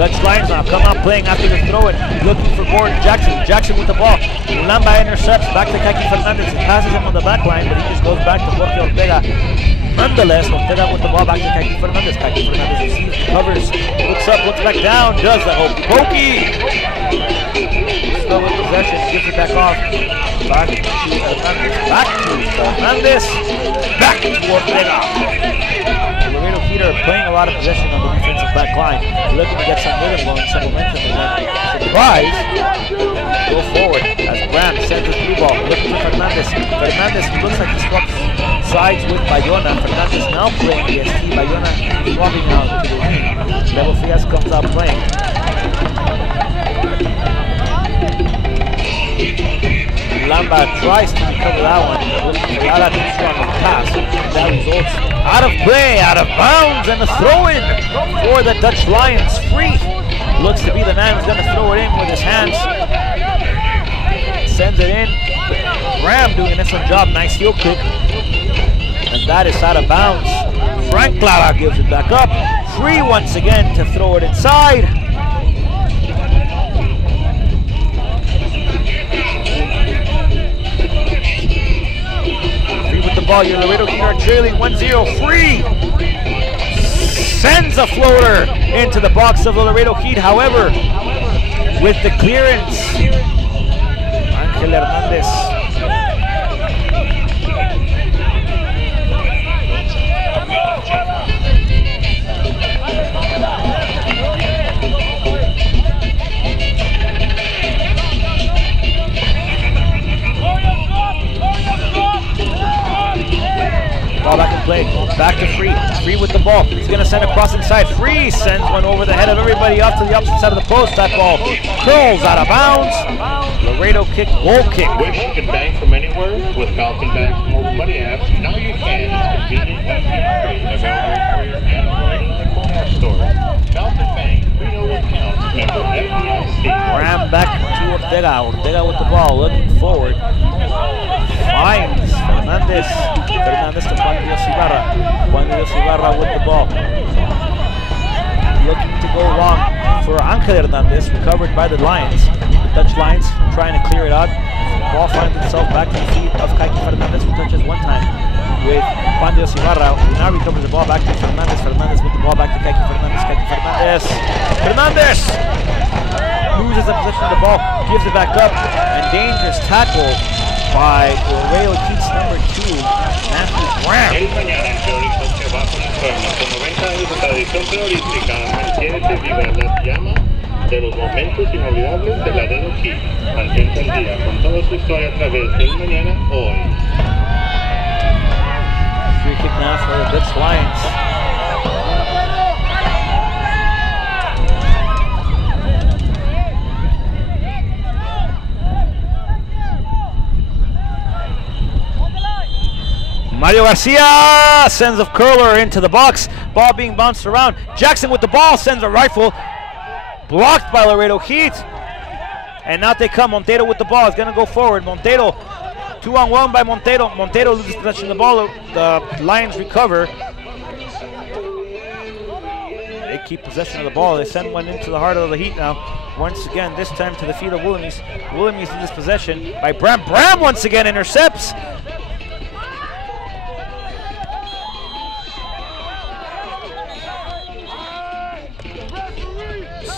Dutch Lions now come out playing after the throw-in, looking for Gordon Jackson. Jackson with the ball. Lamba intercepts, back to Kaki Fernandez. He passes him on the back line, but he just goes back to Jorge Ortega. Nonetheless, Ortega with the ball back to Kaki Fernandez. Kaki Fernandez receives, covers, looks up, looks back down, does the hokey pokey. Still with possession, gives it back off. Back to Fernandez, back to Fernandez, back to Ortega. Laredo Heat are playing a lot of possession on the defensive back line, looking to get some rhythm going, some momentum, and then surprise, go forward as Graham sends his through ball, looking for Fernandez. Fernandez looks like he swaps sides with Bayona. Fernandez now playing EST. Bayona swapping out to the wing. Level Frias comes out playing. Lamba tries to recover that one. Lara too strong on the pass. That results out of play, out of bounds, and a throw-in for the Dutch Lions. Free looks to be the man who's going to throw it in with his hands. Sends it in. Graham doing an excellent job. Nice heel kick. And that is out of bounds. Frank Clara gives it back up. Free once again to throw it inside. Ball, your Laredo Heat are trailing 1-0. Free sends a floater into the box of the Laredo Heat. However, with the clearance, Angel Hernandez. Ball back in play, back to Free. Free with the ball. He's going to send a cross inside. Free sends one over the head of everybody off to the opposite side of the post. That ball curls out of bounds. Laredo kick, goal kick. Wish you could bank from anywhere with Falcon Bank's mobile money app? Now you can. It's convenient and free. Available for your Android and iPhone app store. Falcon Bank, we know what counts. Member FDIC. Graham back to Ortega. Ortega with the ball, looking forward. Finds Fernandez. Fernandez to Juan Dios Ibarra. Juan Dios Ibarra with the ball. Looking to go long for Angel Hernandez, recovered by the Lions. The Dutch Lions trying to clear it out. The ball finds itself back to the feet of Kaki Fernandez, who touches one time with Juan Dios Ibarra, who now recovers the ball back to Fernandez. Fernandez with the ball back to Kaki Fernandez. Kaki Fernandez. Fernandez loses the position of the ball, gives it back up, and dangerous tackle by Laredo Heat's number 2, Matthew Graham. El mañana en teórico que va con el pueblo, con 90 años de tradición periodística, mantiene viva la llama de los momentos inolvidables de Laredo Heat. Mantente al día con toda su historia a través del mañana hoy. Free kick now for the Dutch Lions. Mario Garcia sends a curler into the box. Ball being bounced around. Jackson with the ball sends a rifle. Blocked by Laredo Heat. And now they come. Montero with the ball. Is going to go forward. Montero, 2-on-1 by Montero. Montero loses possession of the ball. The Lions recover. They keep possession of the ball. They send one into the heart of the Heat now. Once again, this time to the feet of Williams. Williams loses possession by Bram. Bram once again intercepts.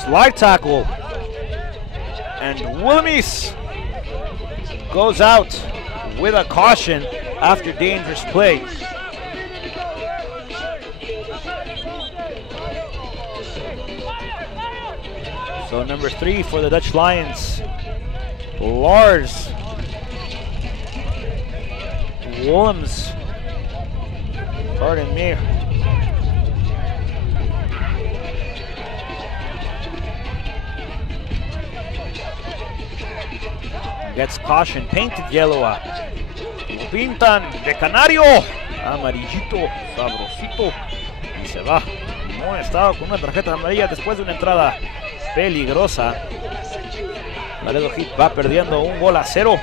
Slide tackle, and Williams goes out with a caution after dangerous play. So number 3 for the Dutch Lions, Lars Williams, pardon me. gets caution, painted yellow. Pintan de canario, amarillito, sabrosito, y se va. No estaba con una tarjeta amarilla después de una entrada peligrosa. Laredo Heat va perdiendo 1-0.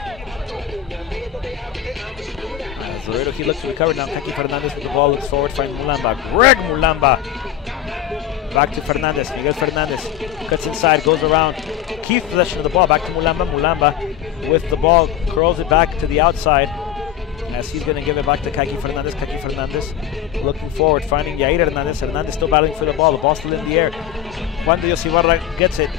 As Laredo Heat looks to recover now, Kaki Fernandez with the ball, looks forward, finds Mulamba. Greg Mulamba. Back to Fernandez, Miguel Fernandez cuts inside, goes around, keeps possession of the ball, back to Mulamba. Mulamba with the ball, curls it back to the outside as he's going to give it back to Kaki Fernandez. Kaki Fernandez looking forward, finding Yair Hernandez. Hernandez still battling for the ball still in the air. Juan de Dios Ibarra gets it.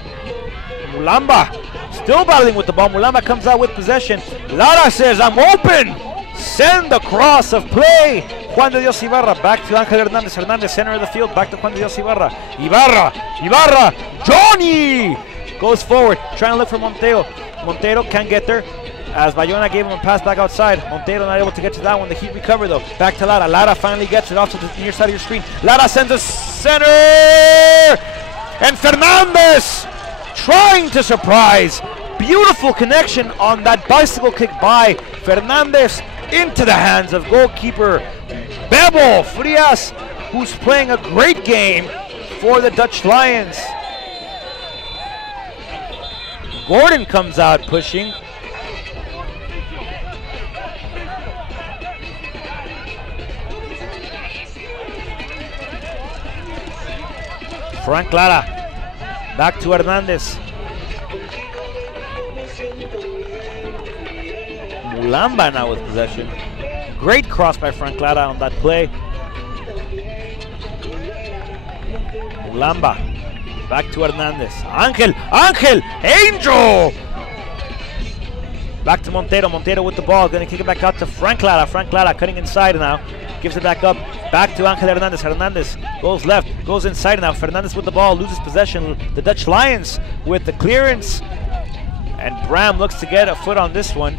Mulamba still battling with the ball. Mulamba comes out with possession. Lara says, I'm open! Send the cross of play. Juan de Dios Ibarra back to Angel Hernandez. Hernandez center of the field, back to Juan de Dios Ibarra. Ibarra, Johnny goes forward, trying to look for Montero. Montero can't get there as Bayona gave him a pass back outside. Montero not able to get to that one. The Heat recover though. Back to Lara. Lara finally gets it off to the near side of your screen. Lara sends a center, and Fernandez trying to surprise. Beautiful connection on that bicycle kick by Fernandez into the hands of goalkeeper Bebo Frias, who's playing a great game for the Dutch Lions. Gordon comes out pushing. Frank Lara back to Hernandez. Mulamba now with possession. Great cross by Frank Lara on that play. Mulamba back to Hernandez. Angel! Back to Montero with the ball. Going to kick it back out to Frank Lara. Frank Lara cutting inside now. Gives it back up. Back to Angel Hernandez. Hernandez goes left, goes inside now. Fernandez with the ball, loses possession. The Dutch Lions with the clearance. And Bram looks to get a foot on this one.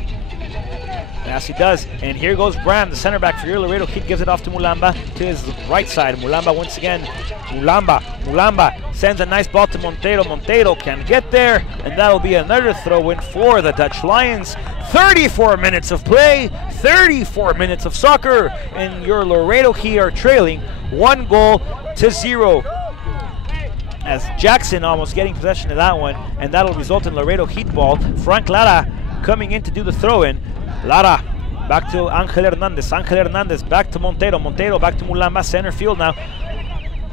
Yes, he does. And here goes Bram, the center back for your Laredo Heat, gives it off to Mulamba to his right side. Mulamba once again. Mulamba sends a nice ball to Montero. Montero can get there, and that'll be another throw-in for the Dutch Lions. 34 minutes of play, 34 minutes of soccer, and your Laredo Heat are trailing 1-0. As Jackson almost getting possession of that one, and that'll result in Laredo Heat ball. Frank Lara coming in to do the throw-in. Lara back to Angel Hernandez. Angel Hernandez back to Montero. Montero back to Mulamba, center field now.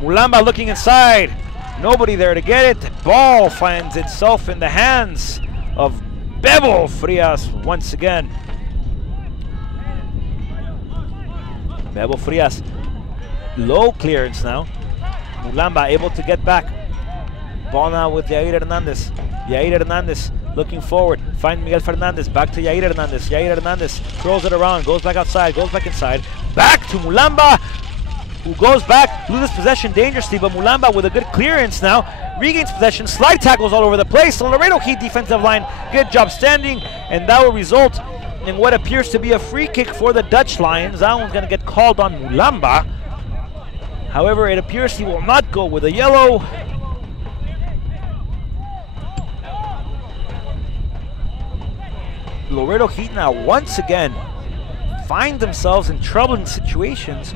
Mulamba looking inside. Nobody there to get it. The ball finds itself in the hands of Bebo Frias once again. Bebo Frias. Low clearance now. Mulamba able to get back. Ball now with Yair Hernandez. Yair Hernandez looking forward, find Miguel Fernandez, back to Yair Hernandez. Yair Hernandez throws it around, goes back outside, goes back inside, back to Mulamba, who goes back, loses possession dangerously, but Mulamba with a good clearance now, regains possession, slide tackles all over the place. So Laredo Heat defensive line, good job standing, and that will result in what appears to be a free kick for the Dutch Lions. That one's going to get called on Mulamba. However, it appears he will not go with a yellow. Laredo Heat now once again find themselves in troubling situations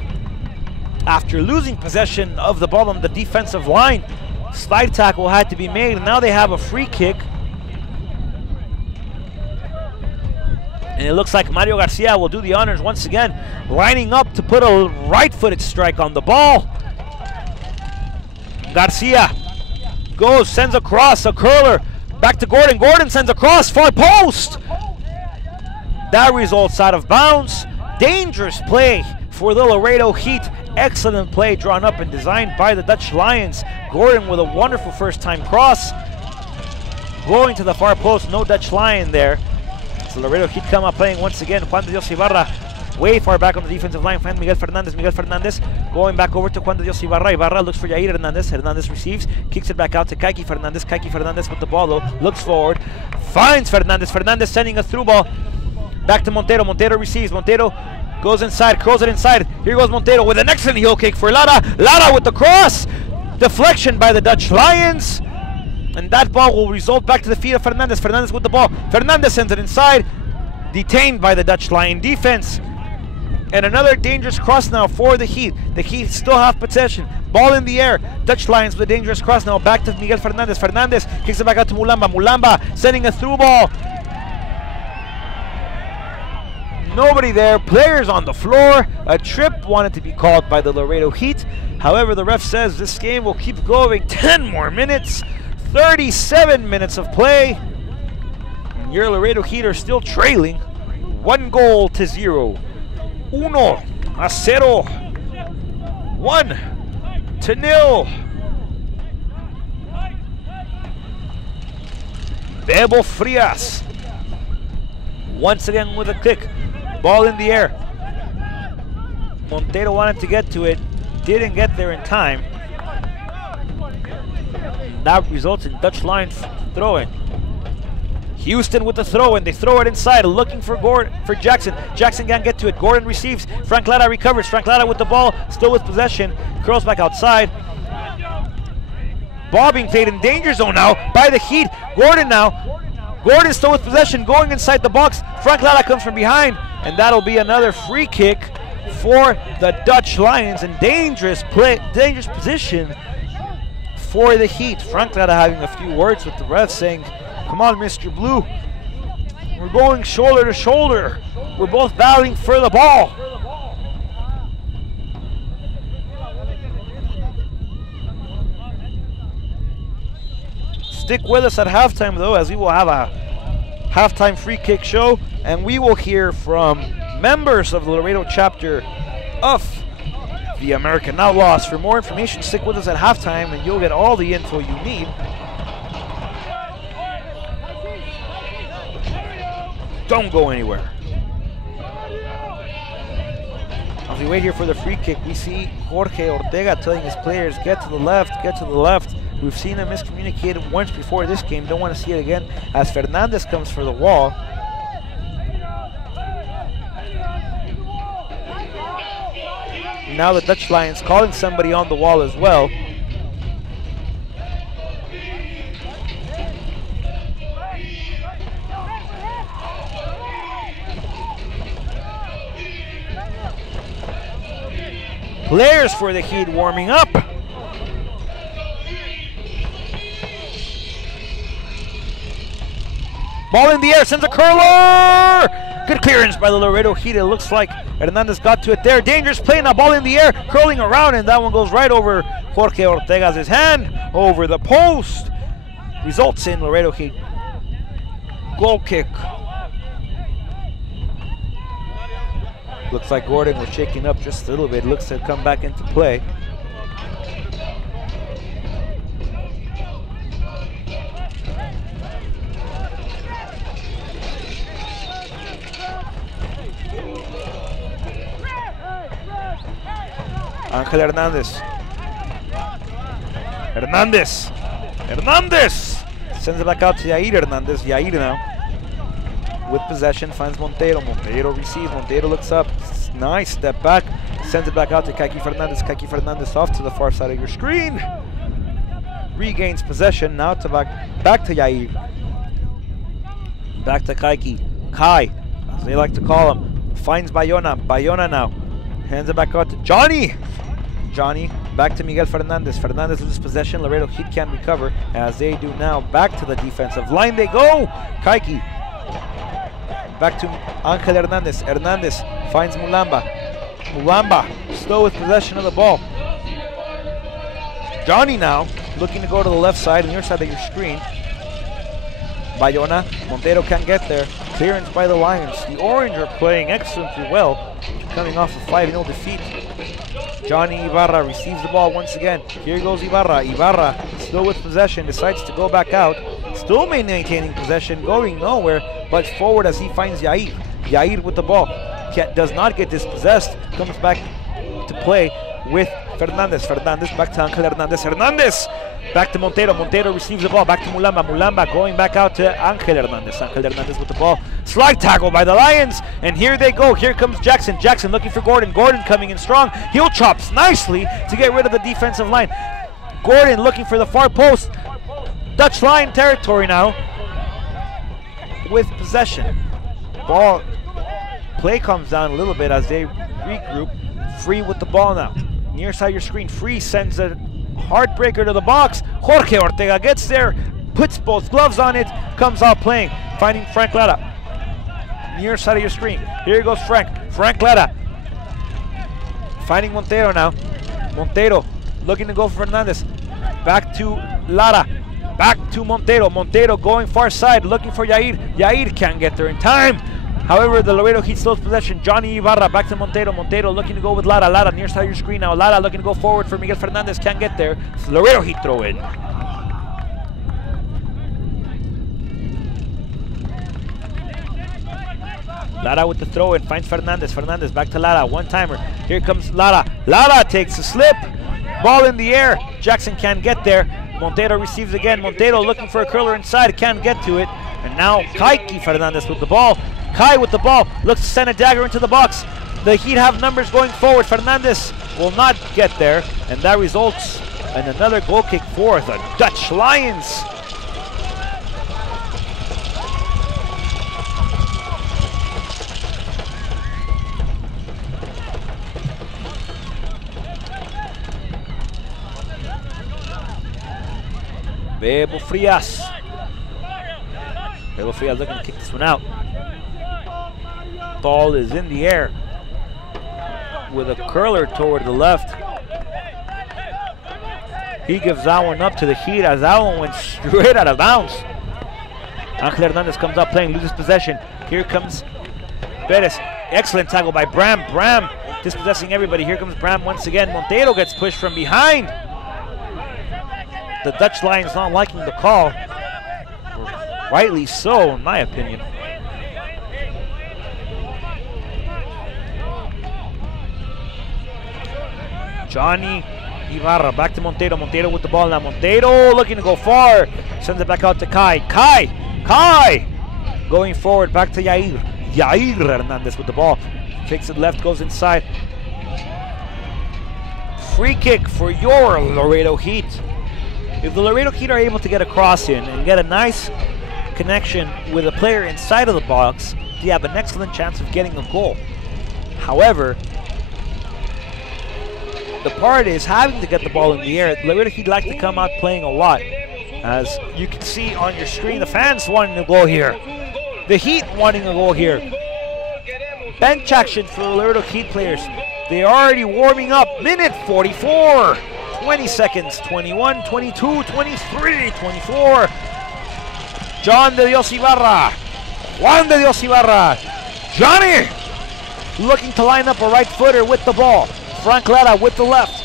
after losing possession of the ball on the defensive line. Slide tackle had to be made, and now they have a free kick. And it looks like Mario Garcia will do the honors once again, lining up to put a right-footed strike on the ball. Garcia goes, sends a cross, a curler, back to Gordon. Gordon sends a cross, far post. That results out of bounds. Dangerous play for the Laredo Heat. Excellent play drawn up and designed by the Dutch Lions. Gordon with a wonderful first-time cross. Going to the far post, no Dutch Lion there. So Laredo Heat come up playing once again. Juan de Dios Ibarra way far back on the defensive line. Find Miguel Fernandez. Miguel Fernandez going back over to Juan de Dios Ibarra. Ibarra looks for Yair Hernandez. Hernandez receives, kicks it back out to Kaki Fernandez. Kaki Fernandez with the ball though, looks forward, finds Fernandez. Fernandez sending a through ball back to Montero. Montero receives. Montero goes inside, curls it inside. Here goes Montero with an excellent heel kick for Lara. Lara with the cross. Deflection by the Dutch Lions. And that ball will result back to the feet of Fernandez. Fernandez with the ball. Fernandez sends it inside. Detained by the Dutch Lion defense. And another dangerous cross now for the Heat. The Heat still have possession. Ball in the air. Dutch Lions with a dangerous cross now. Back to Miguel Fernandez. Fernandez kicks it back out to Mulamba. Mulamba sending a through ball. Nobody there. Players on the floor. A trip wanted to be called by the Laredo Heat. However, the ref says this game will keep going 10 more minutes. 37 minutes of play. And your Laredo Heat are still trailing 1-0. 1-0. 1-0. Bebo Frias. Once again with a kick. Ball in the air. Montero wanted to get to it. Didn't get there in time. That results in Dutch Lions throwing. Houston with the throw, and they throw it inside, looking for Jackson. Jackson can't get to it. Gordon receives. Frank Lara recovers. Frank Lara with the ball, still with possession. Curls back outside. Ball being played in danger zone now by the Heat. Gordon now. Gordon still with possession, going inside the box. Frank Lara comes from behind, and that'll be another free kick for the Dutch Lions. And dangerous position for the Heat. Frank Lara having a few words with the ref, saying, "Come on, Mr. Blue. We're going shoulder to shoulder. We're both battling for the ball." Stick with us at halftime, though, as we will have a halftime free kick show, and we will hear from members of the Laredo chapter of the American Outlaws. For more information, stick with us at halftime, and you'll get all the info you need. Don't go anywhere. As we wait here for the free kick, we see Jorge Ortega telling his players, get to the left, get to the left. We've seen him miscommunicate once before this game. Don't want to see it again as Fernandez comes for the wall. Now the Dutch Lions calling somebody on the wall as well. Players for the Heat warming up. Ball in the air, sends a curler! Good clearance by the Laredo Heat. It looks like Hernandez got to it there. Dangerous play now, ball in the air, curling around, and that one goes right over Jorge Ortega's hand, over the post. Results in Laredo Heat goal kick. Looks like Gordon was shaking up just a little bit. Looks to come back into play. Angel Hernandez. Hernandez! Sends it back out to Yair Hernandez. Yair now with possession, finds Montero. Montero receives. Montero looks up. Nice step back. Sends it back out to Kaki Fernandez. Kaki Fernandez off to the far side of your screen. Regains possession. Now to back to Yair. Back to Kaki. Kai, as they like to call him. Finds Bayona. Bayona now. Hands it back out to Johnny. Johnny back to Miguel Fernandez. Fernandez loses possession. Laredo Heat can't recover as they do now. Back to the defensive line they go. Kaiki. Back to Angel Hernandez. Hernandez finds Mulamba. Mulamba still with possession of the ball. Johnny now looking to go to the left side, on your side of your screen. Bayona. Montero can't get there. Clearance by the Lions. The Orange are playing excellently well, coming off a 5-0 defeat. Johnny Ibarra receives the ball once again. Here goes Ibarra. Ibarra still with possession, decides to go back out. Still maintaining possession, going nowhere, but forward as he finds Yair. Yair with the ball. Does not get dispossessed. Comes back to play with Fernandez. Fernandez back to Angel Hernandez. Hernandez back to Montero. Montero receives the ball. Back to Mulamba. Mulamba going back out to Angel Hernandez. Angel Hernandez with the ball. Slide tackle by the Lions. And here they go. Here comes Jackson. Jackson looking for Gordon. Gordon coming in strong. Heel chops nicely to get rid of the defensive line. Gordon looking for the far post. Dutch line territory now with possession. Ball play comes down a little bit as they regroup. Free with the ball now. Near side of your screen. Free sends a heartbreaker to the box. Jorge Ortega gets there, puts both gloves on it, comes out playing, finding Frank Lara. Near side of your screen. Here goes Frank. Frank Lara. Finding Montero now. Montero looking to go for Fernandez. Back to Lara. Back to Montero. Montero going far side, looking for Yair. Yair can't get there in time. However, the Laredo Heat slows possession. Johnny Ibarra back to Montero. Montero looking to go with Lara. Lara near side of your screen now. Lara looking to go forward for Miguel Fernandez. Can't get there. It's the Laredo Heat throw in. Lara with the throw in. Finds Fernandez. Fernandez back to Lara. One timer. Here comes Lara. Lara takes a slip. Ball in the air. Jackson can't get there. Montero receives again. Montero looking for a curler inside. Can't get to it. And now Kaiki Fernandez with the ball. Kai with the ball, looks to send a dagger into the box. The Heat have numbers going forward. Fernandez will not get there, and that results in another goal kick for the Dutch Lions. Bebo Frias. Bebo Frias looking to kick this one out. Ball is in the air with a curler toward the left. He gives that one up to the Heat as that one went straight out of bounds. Angel Hernandez comes up playing, loses possession. Here comes Perez. Excellent tackle by Bram. Bram dispossessing everybody. Here comes Bram once again. Montero gets pushed from behind. The Dutch Lions not liking the call. Rightly so, in my opinion. Johnny Ibarra back to Montero. Montero with the ball now. Montero looking to go far. Sends it back out to Kai. Kai going forward back to Yair. Yair Hernandez with the ball. Takes it left, goes inside. Free kick for your Laredo Heat. If the Laredo Heat are able to get a cross in and get a nice connection with a player inside of the box, they have an excellent chance of getting a goal. However, the part is having to get the ball in the air. Laredo Heat like to come out playing a lot. As you can see on your screen, the fans wanting to go here. The Heat wanting to go here. Bench action for the Laredo Heat players. They're already warming up. Minute 44. 20 seconds. 21, 22, 23, 24. John de Dios Ibarra. Juan de Dios Ibarra. Johnny looking to line up a right footer with the ball. Frank Lara with the left.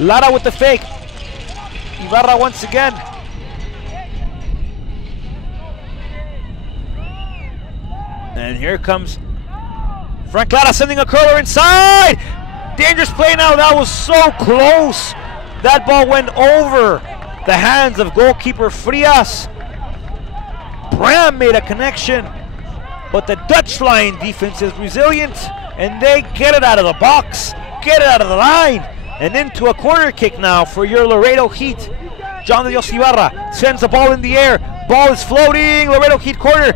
Lara with the fake. Ibarra once again. And here comes Frank Lara sending a curler inside. Dangerous play now. That was so close. That ball went over the hands of goalkeeper Frias. Bram made a connection, but the Dutch line defense is resilient. And they get it out of the box, get it out of the line, and into a corner kick now for your Laredo Heat. John de Dios Ibarra sends the ball in the air. Ball is floating, Laredo Heat corner.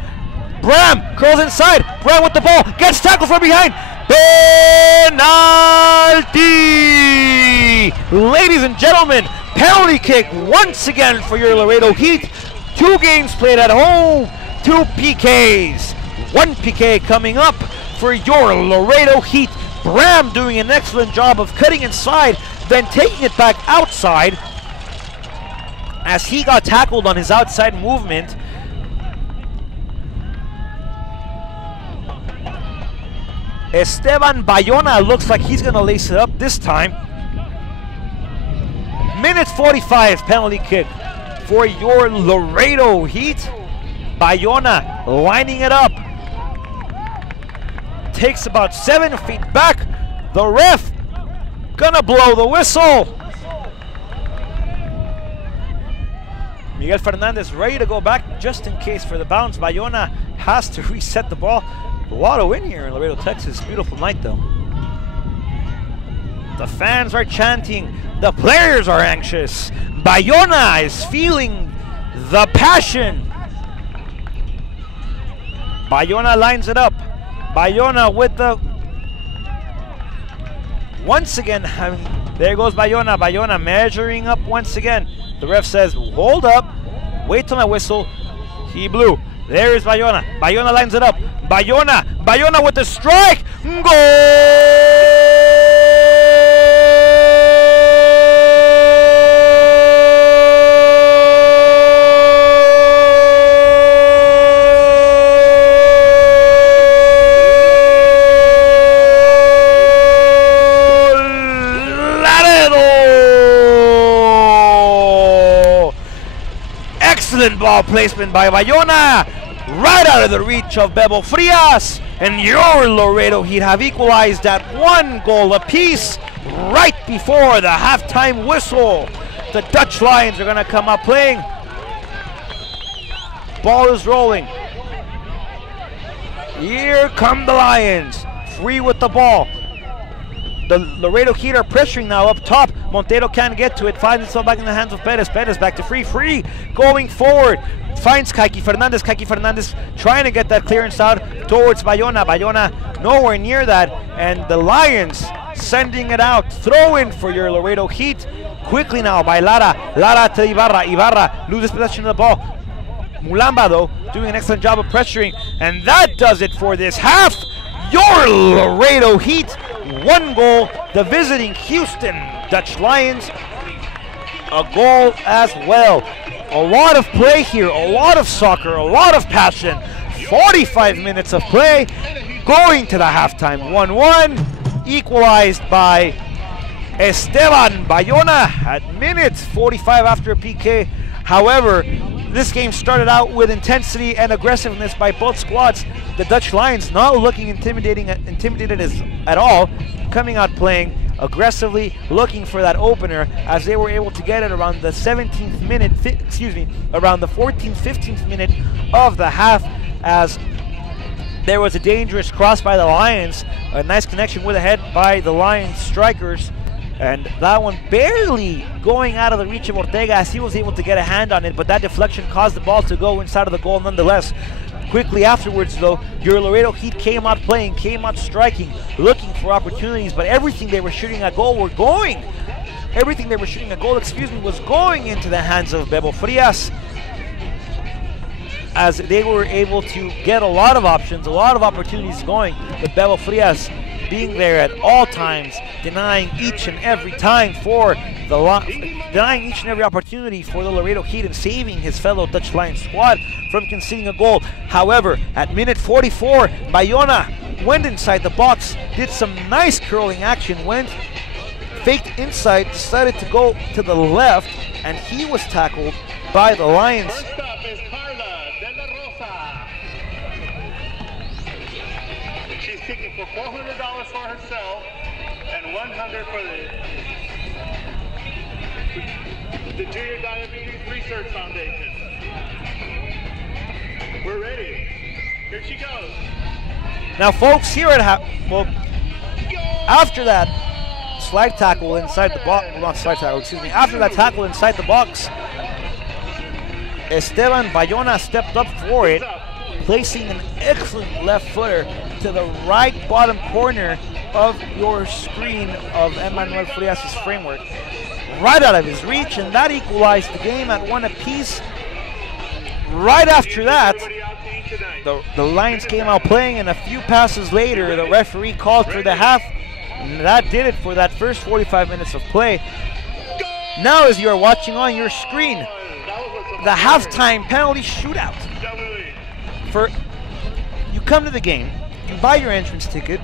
Bram curls inside. Bram with the ball, gets tackled from behind. Penalty! Ladies and gentlemen, penalty kick once again for your Laredo Heat. 2 games played at home, 2 PKs. 1 PK coming up for your Laredo Heat. Bram doing an excellent job of cutting inside, then taking it back outside as he got tackled on his outside movement. Esteban Bayona looks like he's going to lace it up this time. Minute 45 penalty kick for your Laredo Heat. Bayona lining it up. Takes about 7 feet back. The ref gonna blow the whistle. Miguel Fernandez ready to go back just in case for the bounce. Bayona has to reset the ball. A lot of wind here in Laredo, Texas. Beautiful night though. The fans are chanting, The players are anxious. Bayona is feeling the passion. Bayona lines it up. Bayona with the... Once again, there goes Bayona. Bayona measuring up once again. The ref says, hold up. Wait till my whistle. He blew. There is Bayona. Bayona lines it up. Bayona with the strike. Goal! Excellent ball placement by Bayona, right out of the reach of Bebo Frias, and your Laredo Heat have equalized at 1 goal apiece right before the halftime whistle. The Dutch Lions are going to come up playing. Ball is rolling. Here come the Lions, free with the ball. The Laredo Heat are pressuring now up top. Montero can't get to it. Finds itself back in the hands of Perez. Perez back to free. Going forward. Finds Kaiki Fernandez. Kaiki Fernandez trying to get that clearance out towards Bayona. Bayona nowhere near that. And the Lions sending it out. Throw in for your Laredo Heat. Quickly now by Lara. Lara to Ibarra. Ibarra loses possession of the ball. Mulamba, though, doing an excellent job of pressuring. And that does it for this half. Your Laredo Heat, 1 goal. The visiting Houston Dutch Lions, a goal as well. A lot of play here, a lot of soccer, a lot of passion. 45 minutes of play, going to the halftime. 1-1, equalized by Esteban Bayona at minute 45 after a PK. However, this game started out with intensity and aggressiveness by both squads. The Dutch Lions not looking intimidated at all, coming out playing aggressively, looking for that opener, as they were able to get it around the 17th minute, around the 14th, 15th minute of the half, as there was a dangerous cross by the Lions, a nice connection with a head by the Lions strikers, and that one barely going out of the reach of Ortega as he was able to get a hand on it, but that deflection caused the ball to go inside of the goal nonetheless. Quickly afterwards, though, your Laredo Heat came out playing, came out striking, looking for opportunities, but everything they were shooting at goal was going into the hands of Bebo Frias, as they were able to get a lot of options, a lot of opportunities going, with Bebo Frias being there at all times, denying each and every opportunity for the Laredo Heat and saving his fellow Dutch Lions squad from conceding a goal. However, at minute 44, Bayona went inside the box, did some nice curling action, faked inside, decided to go to the left, and he was tackled by the Lions. She's kicking for $400 for herself and $100 for the Junior Diabetes Research Foundation. We're ready. Here she goes. Now, folks, here at after that slide tackle inside the box, after that tackle inside the box, Esteban Bayona stepped up for it, placing an excellent left footer to the right bottom corner of your screen of Emmanuel Frias' framework, right out of his reach, and that equalized the game at 1 apiece. Right after that, the Lions came out playing, and a few passes later, the referee called for the half, and that did it for that first 45 minutes of play. Now, as you are watching on your screen, the halftime penalty shootout. You come to the game, you buy your entrance ticket,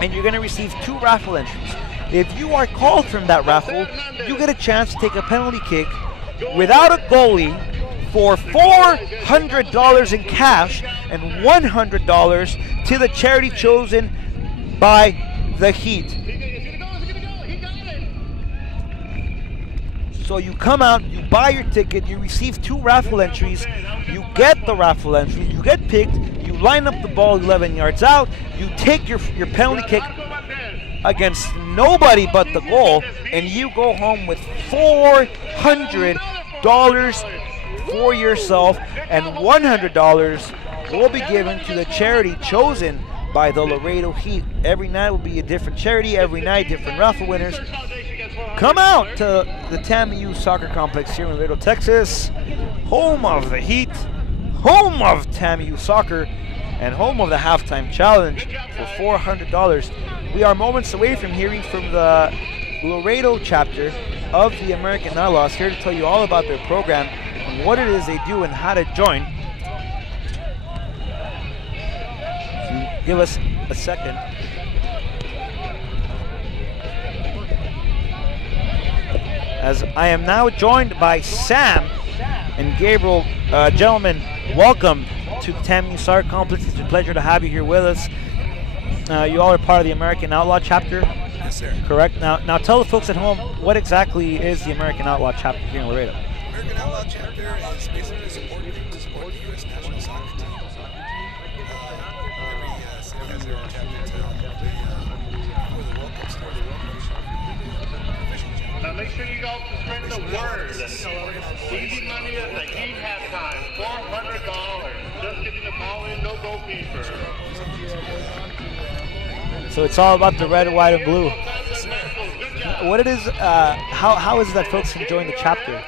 and you're going to receive 2 raffle entries. If you are called from that raffle, you get a chance to take a penalty kick without a goalie for $400 in cash and $100 to the charity chosen by the Heat. So you come out, you buy your ticket, you receive 2 raffle entries, you get the raffle entry, you get picked, you line up the ball 11 yards out, you take your penalty kick against nobody but the goal, and you go home with $400 for yourself, and $100 will be given to the charity chosen by the Laredo Heat. Every night will be a different charity, every night different raffle winners. Come out to the TAMIU Soccer Complex here in Laredo, Texas, home of the Heat, home of TAMIU Soccer, and home of the Halftime Challenge for $400. We are moments away from hearing from the Laredo chapter of the American Outlaws, here to tell you all about their program and what it is they do and how to join. Give us a second. As I am now joined by Sam and Gabriel. Gentlemen, welcome to the TAMIU Soccer Complex. It's a pleasure to have you here with us. You all are part of the American Outlaw chapter. Yes, sir. Correct. Now tell the folks at home, what exactly is the American Outlaw chapter here in Laredo? American Outlaw chapter is basically a support group to support the U.S. national soccer team. Every city has their own chapter to help before the World Cup starts. Now make sure you go to spread the word. Easy money at the Heat halftime, $400. Just getting the ball in, no goalkeeper. So it's all about the red, white, and blue. What it is, how is it that folks can join the chapter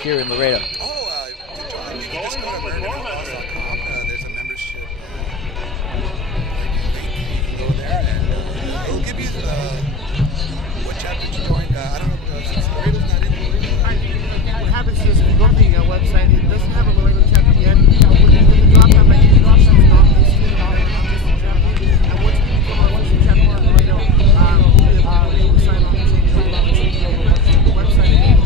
here in Laredo? To join, you can just go to AmericanOutlaws.com. There's a membership link. Go there, and it'll give you what chapter to join. I don't know since Laredo's not in Laredo. What happens is if you go to the website, it doesn't have a Laredo chapter yet. When you get the drop down, like the drop down is not listed on this chapter. And once you become a chapter on Laredo, we'll sign on to the website again.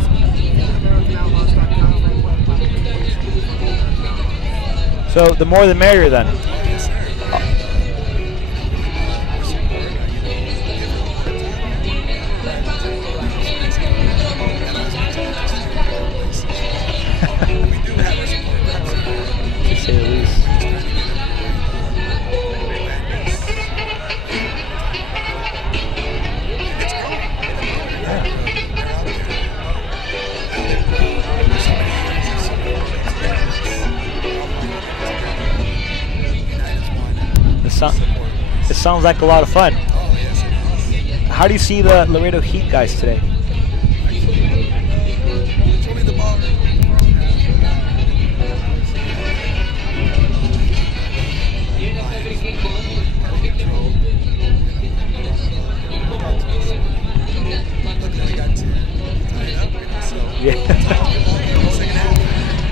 AmericanOutlaws.com. So the more the merrier then. Yes, sir. To say the least. It sounds like a lot of fun. Oh, yes. How do you see the Laredo Heat guys today? Controlling the ball.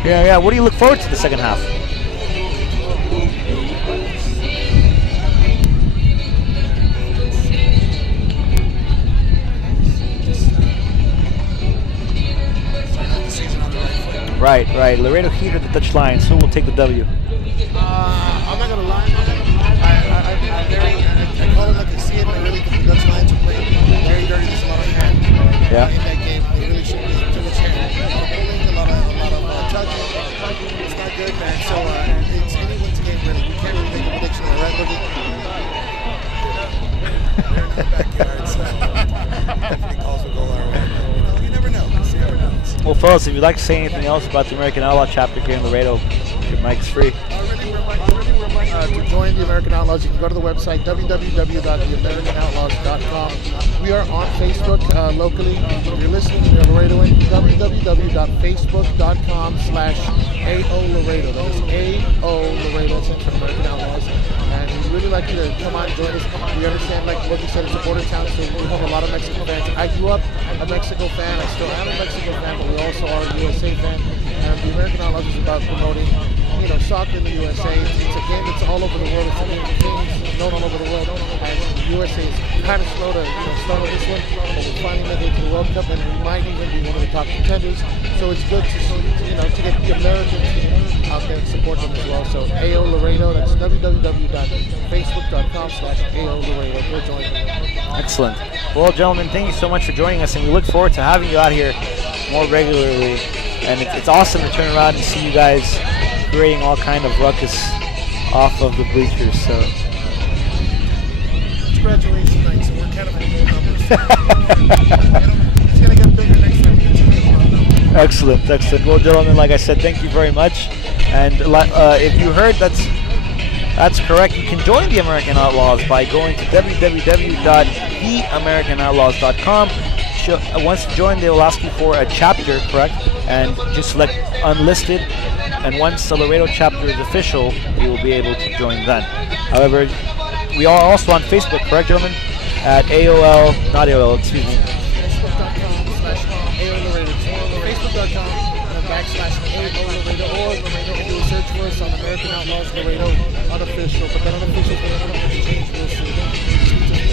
Yeah. What do you look forward to the second half? Right. Laredo Heat are the Dutch Lions, so we'll take the W. I'm not gonna lie. I call it like I see it. I really think the Dutch Lions are playing very dirty. There's a lot of hand in that game. They really shouldn't be too much hand. A lot of tugging. It's not good, man. So it's anyone's game, really. We can't really make a prediction there, right, Boogie? They're in the backyard, so definitely calls will go our way. You never know. We'll see how it goes. Well, fellas, if you'd like to say anything else about the American Outlaw chapter here in Laredo, your mic is free. To join the American Outlaws, you can go to the website www.theamericanoutlaws.com. We are on Facebook locally. If you're listening to Laredoan, www.facebook.com/AO-Laredo. That is AO Laredo. That's for American Outlaws. And we'd really like you to come out and join us. We understand, like what you said, it's a border town, so we have a lot of Mexican fans. I grew up a Mexico fan. I still am a Mexico fan, but we also are a USA fan. And the American Outlaws is about promoting, soccer in the USA. It's a game that's all over the world. It's a game that's known all over the world. And the USA is kind of slow to start on this one, but we're finally making it to the World Cup, and we might even be one of the top contenders. So it's good to get the Americans out there and support them as well. So AO Laredo, that's www.facebook.com/AO-Laredo. We're joining them. Excellent. Well, gentlemen, thank you so much for joining us, and we look forward to having you out here more regularly. And it's awesome to turn around and see you guys creating all kind of ruckus off of the bleachers. So it's graduation night, so we're kind of It's going to get bigger next time. Excellent, excellent. Well, gentlemen, like I said, thank you very much. And if you heard, that's correct. You can join the American Outlaws by going to www.theamericanoutlaws.com. Once you join, they will ask you for a chapter, correct? And just select unlisted. And once the Laredo chapter is official, you will be able to join then. However, we are also on Facebook, correct, gentlemen? At AOL, not AOL, excuse me. Facebook.com/AOL Laredo, or you can do a search for us on American Outlaws Laredo unofficial. But that unofficial is going to change real soon.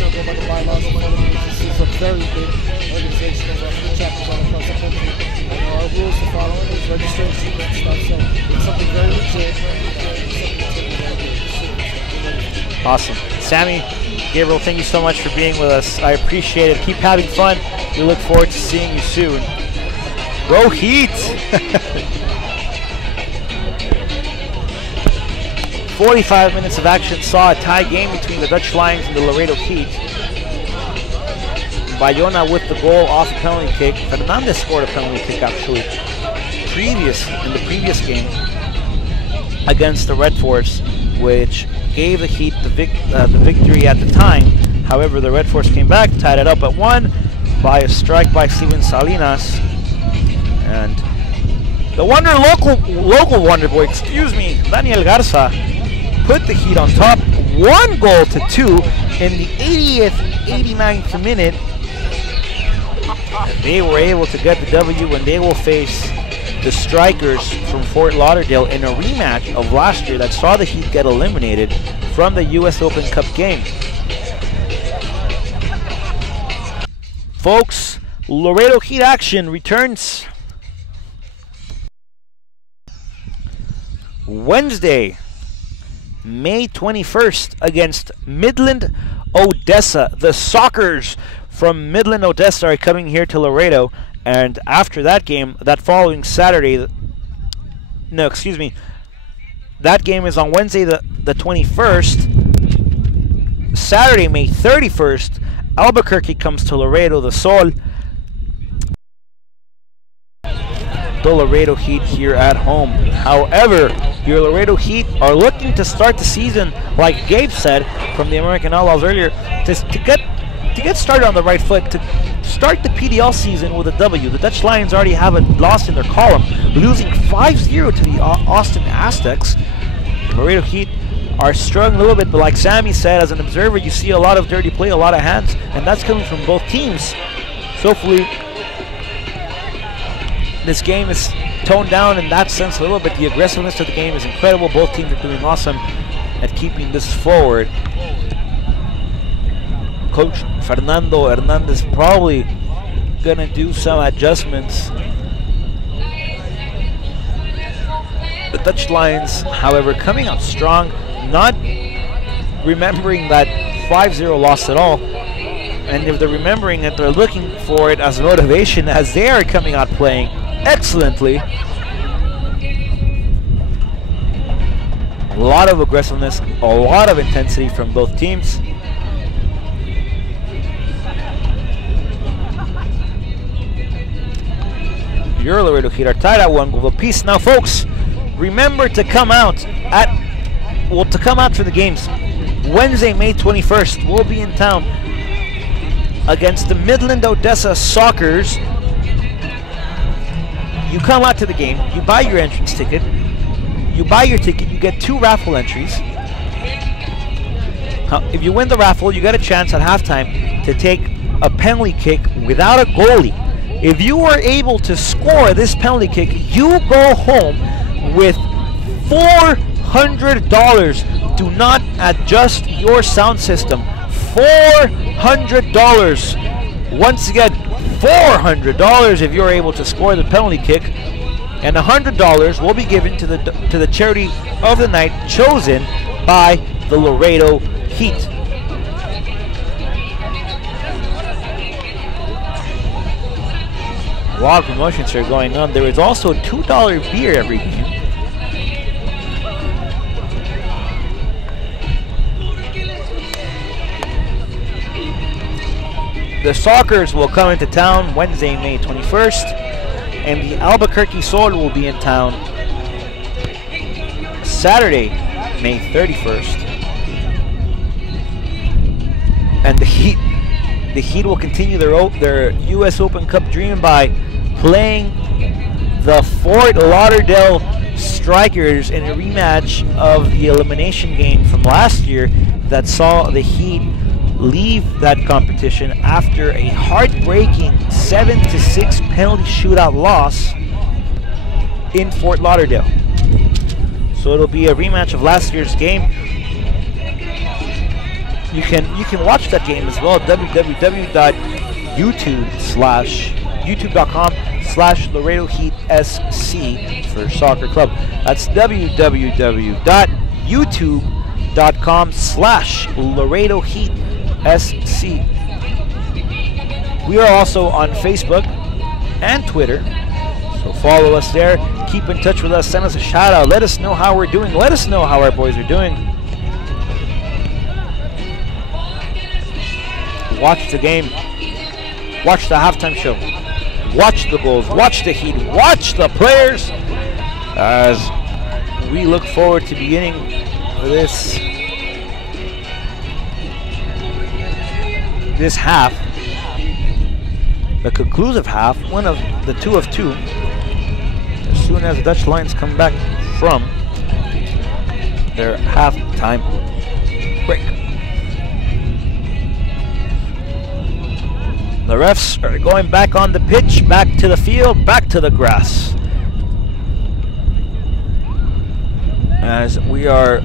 Go by the bylaws and follow me. This is a very big organization of 100 chapters all across the country. And our rules to follow is registration and stuff. So it's something very legit. Awesome. Sammy, Gabriel, thank you so much for being with us. I appreciate it. Keep having fun. We look forward to seeing you soon. Go Heat! 45 minutes of action saw a tie game between the Dutch Lions and the Laredo Heat. Bayona with the goal off a penalty kick. Fernandez scored a penalty kick actually in the previous game against the Red Force, which gave the Heat the victory at the time. However, the Red Force came back, tied it up at 1 by a strike by Steven Salinas. And the local Wonder Boy, excuse me, Daniel Garza, put the Heat on top, 1-2 in the 89th minute. And they were able to get the W, and they will face the Strikers from Fort Lauderdale in a rematch of last year that saw the Heat get eliminated from the US Open Cup game. Folks, Laredo Heat action returns Wednesday, May 21st against Midland, Odessa. The Sockers from Midland, Odessa are coming here to Laredo, and after that game, that following Saturday, that game is on Wednesday the 21st. Saturday, May 31st, Albuquerque comes to Laredo, the Sol. The Laredo Heat here at home. However, your Laredo Heat are looking to start the season, like Gabe said from the American Outlaws earlier, to get started on the right foot, to start the PDL season with a W. The Dutch Lions already have a loss in their column, losing 5-0 to the Austin Aztecs. The Laredo Heat are struggling a little bit, but like Sammy said, as an observer, you see a lot of dirty play, a lot of hands, and that's coming from both teams. So hopefully this game is toned down in that sense a little bit. The aggressiveness of the game is incredible. Both teams are doing awesome at keeping this forward. Coach Fernando Hernandez probably gonna do some adjustments. The Dutch Lions, however, coming out strong, not remembering that 5-0 loss at all. And if they're remembering it, they're looking for it as motivation, as they are coming out playing excellently. A lot of aggressiveness, a lot of intensity from both teams. Your Laredo Heat are tied at 1 goal apiece. Now, folks, remember to come out for the games. Wednesday, May 21st, we'll be in town against the Midland Odessa Sockers. You come out to the game, you buy your entrance ticket, you get 2 raffle entries. If you win the raffle, you get a chance at halftime to take a penalty kick without a goalie. If you are able to score this penalty kick, you go home with $400. Do not adjust your sound system. $400. Once again, $400 if you're able to score the penalty kick, and $100 will be given to the charity of the night chosen by the Laredo Heat. A lot of promotions are going on. There is also a $2 beer every game. The Sockers will come into town Wednesday, May 21st, and the Albuquerque Sol will be in town Saturday, May 31st. And the Heat will continue their U.S. Open Cup dream by playing the Fort Lauderdale Strikers in a rematch of the elimination game from last year that saw the Heat leave that competition after a heartbreaking 7-6 penalty shootout loss in Fort Lauderdale. So it'll be a rematch of last year's game. You can watch that game as well at www.youtube.com/Laredo Heat SC for soccer club. That's www.youtube.com/Laredo Heat SC. We are also on Facebook and Twitter, so follow us there. Keep in touch with us. Send us a shout out. Let us know how we're doing. Let us know how our boys are doing. Watch the game. Watch the halftime show. Watch the goals. Watch the Heat. Watch the players as we look forward to beginning this half, the conclusive half, one of the 2 of 2, as soon as the Dutch Lions come back from their halftime break. The refs are going back on the pitch, back to the field, back to the grass, as we are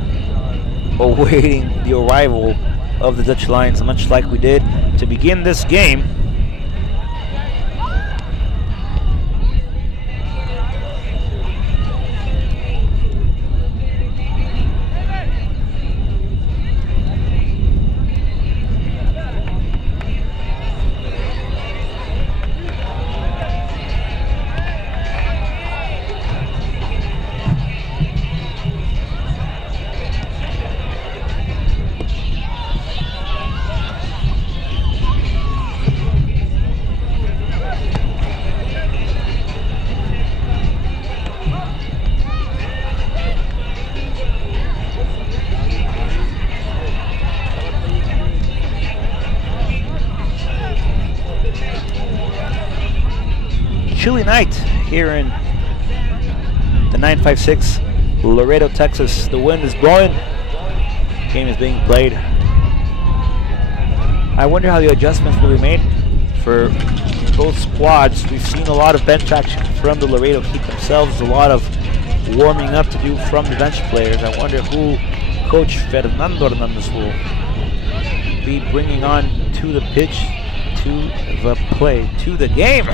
awaiting the arrival of the Dutch Lions, much like we did to begin this game. Chilly night here in the 956 Laredo, Texas. The wind is blowing. The game is being played. I wonder how the adjustments will be made for both squads. We've seen a lot of bench action from the Laredo Heat themselves, a lot of warming up to do from the bench players. I wonder who Coach Fernando Hernandez will be bringing on to the pitch, to the play, to the game.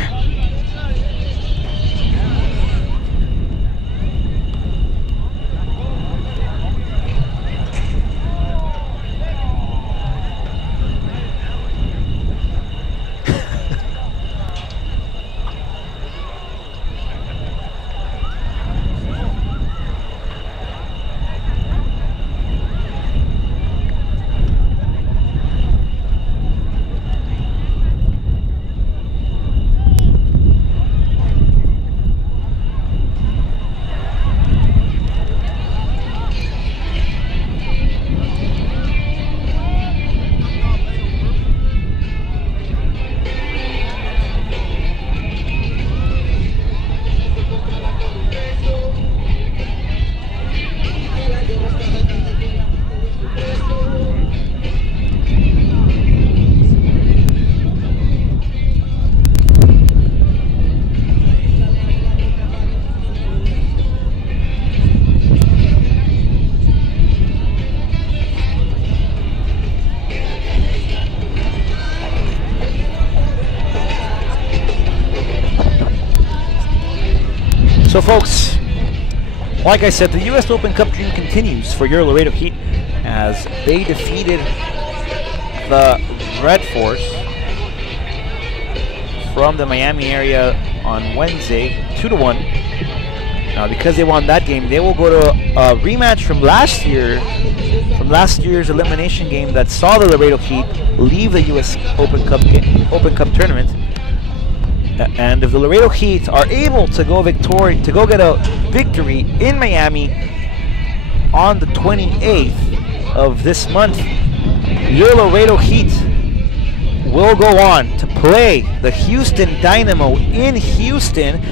So folks, like I said, the U.S. Open Cup dream continues for your Laredo Heat as they defeated the Red Force from the Miami area on Wednesday, 2-1. Now, because they won that game, they will go to a rematch from last year's elimination game that saw the Laredo Heat leave the U.S. Open Cup tournament. And if the Laredo Heat are able to go get a victory in Miami on the 28th of this month, your Laredo Heat will go on to play the Houston Dynamo in Houston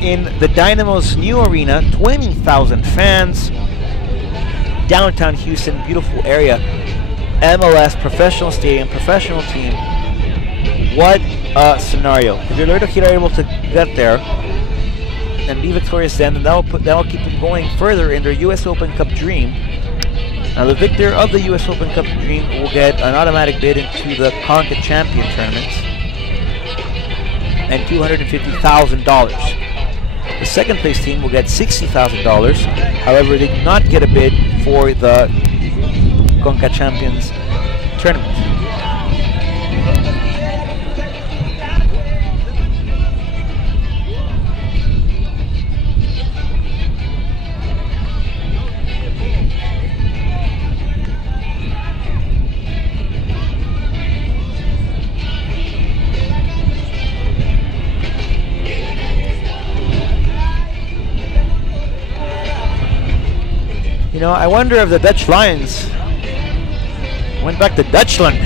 in the Dynamo's new arena, 20,000 fans, downtown Houston, beautiful area, MLS, professional stadium, professional team. What a scenario. If your Laredo Heat are able to get there and be victorious then that will keep them going further in their US Open Cup dream. Now the victor of the US Open Cup dream will get an automatic bid into the CONCACAF Champion Tournament and $250,000. The second place team will get $60,000. However, they do not get a bid for the CONCACAF Champions Tournament. You know, I wonder if the Dutch Lions went back to Dutchland.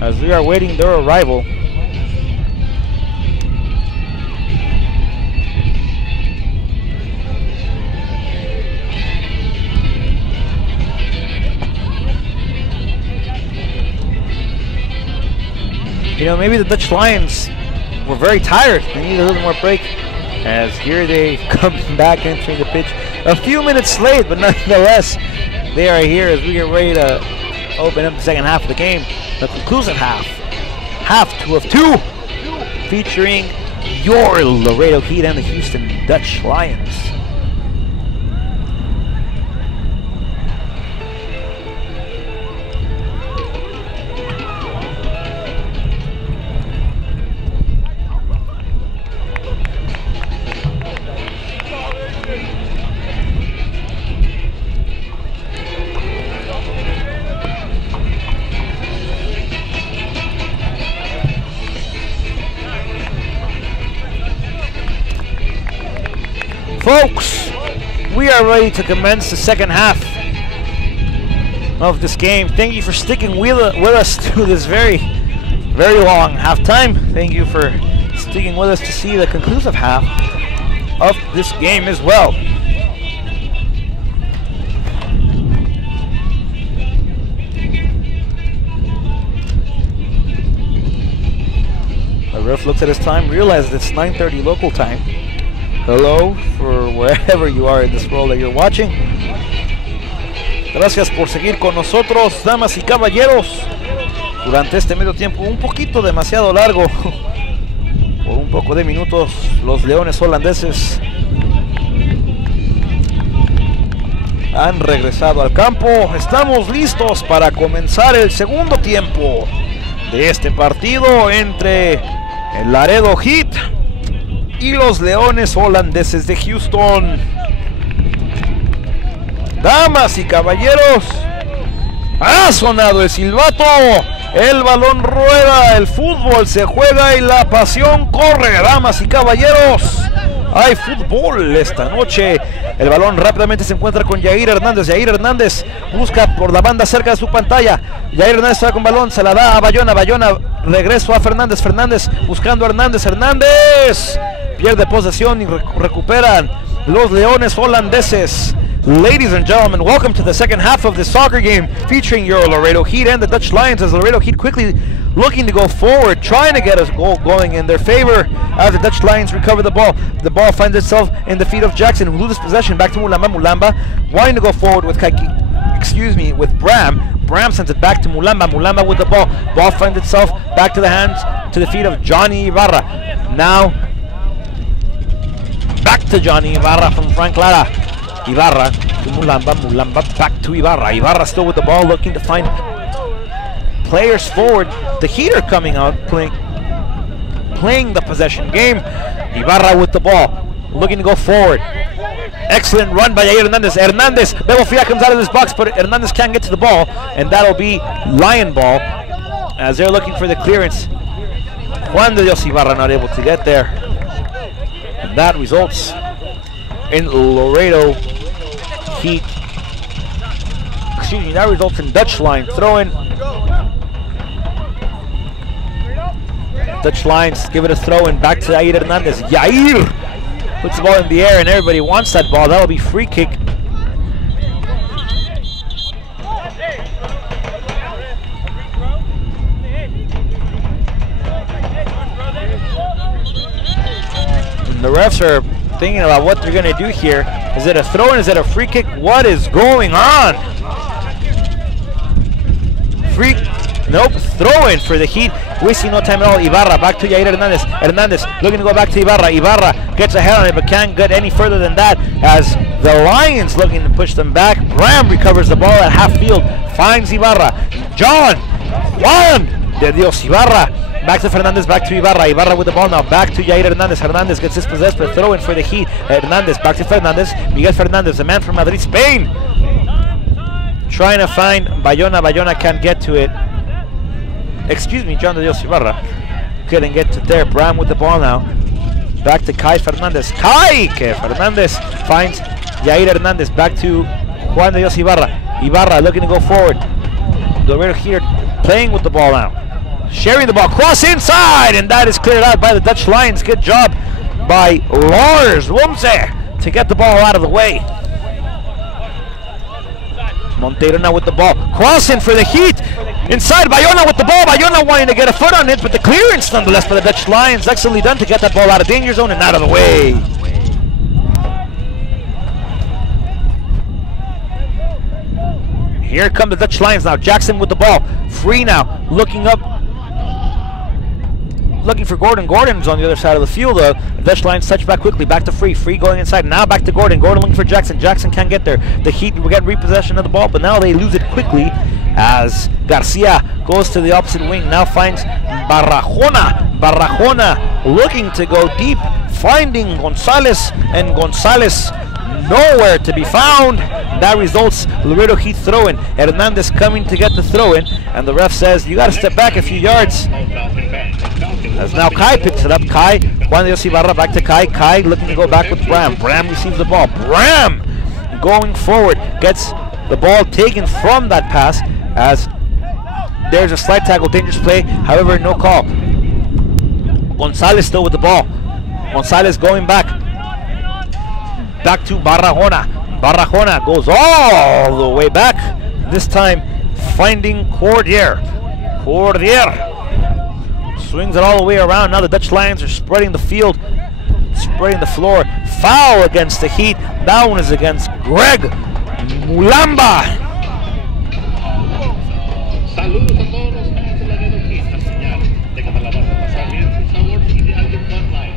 As we are waiting their arrival. You know, maybe the Dutch Lions were very tired. They need a little more break. As here they come back entering the pitch a few minutes late, but nonetheless, they are here as we get ready to open up the second half of the game. The conclusive half. Half 2 of 2. Featuring your Laredo Heat and the Houston Dutch Lions. Folks, we are ready to commence the second half of this game. Thank you for sticking with us through this very long halftime. Thank you for sticking with us to see the conclusive half of this game as well. The ref looks at his time, realizes it's 9:30 local time. Hello, for wherever you are in this world that you're watching. Gracias por seguir con nosotros, damas y caballeros, durante este medio tiempo un poquito demasiado largo. Por un poco de minutos, los leones holandeses han regresado al campo. Estamos listos para comenzar el segundo tiempo de este partido entre el Laredo Heat y los leones holandeses de Houston. Damas y caballeros, ha sonado el silbato, el balón rueda, el fútbol se juega y la pasión corre. Damas y caballeros, hay fútbol esta noche. El balón rápidamente se encuentra con Yair Hernández. Yair Hernández busca por la banda cerca de su pantalla. Yair Hernández está con balón, se la da a Bayona. Bayona, regreso a Fernández. Fernández buscando a Hernández. Hernández pierde posesión y recuperan los leones holandeses. Ladies and gentlemen, welcome to the second half of the soccer game featuring your Laredo Heat and the Dutch Lions, as Laredo Heat quickly looking to go forward, trying to get a goal going in their favor as the Dutch Lions recover the ball. The ball finds itself in the feet of Jackson, who loses possession back to Mulamba. Mulamba wanting to go forward with with Bram. Bram sends it back to Mulamba. Mulamba with the ball. Ball finds itself back to the hands, to the feet of Johnny Ibarra. Now to Johnny Ibarra from Frank Lara. Ibarra to Mulamba. Mulamba back to Ibarra. Ibarra still with the ball, looking to find players forward. The Heater coming out, playing the possession game. Ibarra with the ball, looking to go forward. Excellent run by Yair Hernandez. Hernandez, Bebo Fria comes out of this box, but Hernandez can't get to the ball, and that'll be Lion ball as they're looking for the clearance. Juan de Dios Ibarra not able to get there. And that results in Laredo Heat. Excuse me, that results in Dutch Line throw-in. Dutch Lions give it a throw-in back to Yair Hernandez. Yair puts the ball in the air and everybody wants that ball. That'll be free kick. And the refs are thinking about what they're going to do here. Is it a throw-in? Is it a free kick? What is going on? Free. Nope, throw-in for the Heat. Wasting no time at all. Ibarra back to Yair Hernandez. Hernandez looking to go back to Ibarra. Ibarra gets ahead on it but can't get any further than that as the Lions looking to push them back. Bram recovers the ball at half field. Finds Ibarra. Juan de Dios Ibarra. Back to Fernandez, back to Ibarra. Ibarra with the ball now. Back to Yair Hernandez. Hernandez gets dispossessed but throw-in for the Heat. Hernandez back to Fernandez. Miguel Fernandez, the man from Madrid, Spain. Trying to find Bayona. Bayona can't get to it. Excuse me, John de Dios Ibarra couldn't get to there. Bram with the ball now. Back to Kai Fernandez. Fernandez finds Yair Hernandez. Back to Juan de Dios Ibarra. Ibarra looking to go forward. Laredo here playing with the ball now. Sharing the ball. Cross inside, and that is cleared out by the Dutch Lions. Good job by Lars Womse to get the ball out of the way. Montero now with the ball. Crossing for the Heat. Inside, Bayona with the ball. Bayona wanting to get a foot on it, but the clearance nonetheless by the Dutch Lions. Excellently done to get that ball out of danger zone and out of the way. Here come the Dutch Lions now. Jackson with the ball. Free now. Looking up. Looking for Gordon. Gordon's on the other side of the field. The Dutch Lions touch back quickly. Back to Free. Free going inside. Now back to Gordon. Gordon looking for Jackson. Jackson can't get there. The Heat will get repossession of the ball, but now they lose it quickly as Garcia goes to the opposite wing. Now finds Barrajona. Barrajona looking to go deep. Finding Gonzalez, and Gonzalez nowhere to be found. That results Laredo Heat throw-in. Hernandez coming to get the throw-in, and the ref says you got to step back a few yards. As now Kai picks it up. Kai, Juan de Dios Ibarra back to Kai. Kai looking to go back with Bram. Bram receives the ball. Bram going forward gets the ball taken from that pass as there's a slight tackle, dangerous play. However, no call. Gonzalez still with the ball. Gonzalez going back. Back to Barrajona. Barrajona goes all the way back. This time finding Cordier. Cordier swings it all the way around. Now the Dutch Lions are spreading the field, spreading the floor. Foul against the Heat. That one is against Greg Mulamba.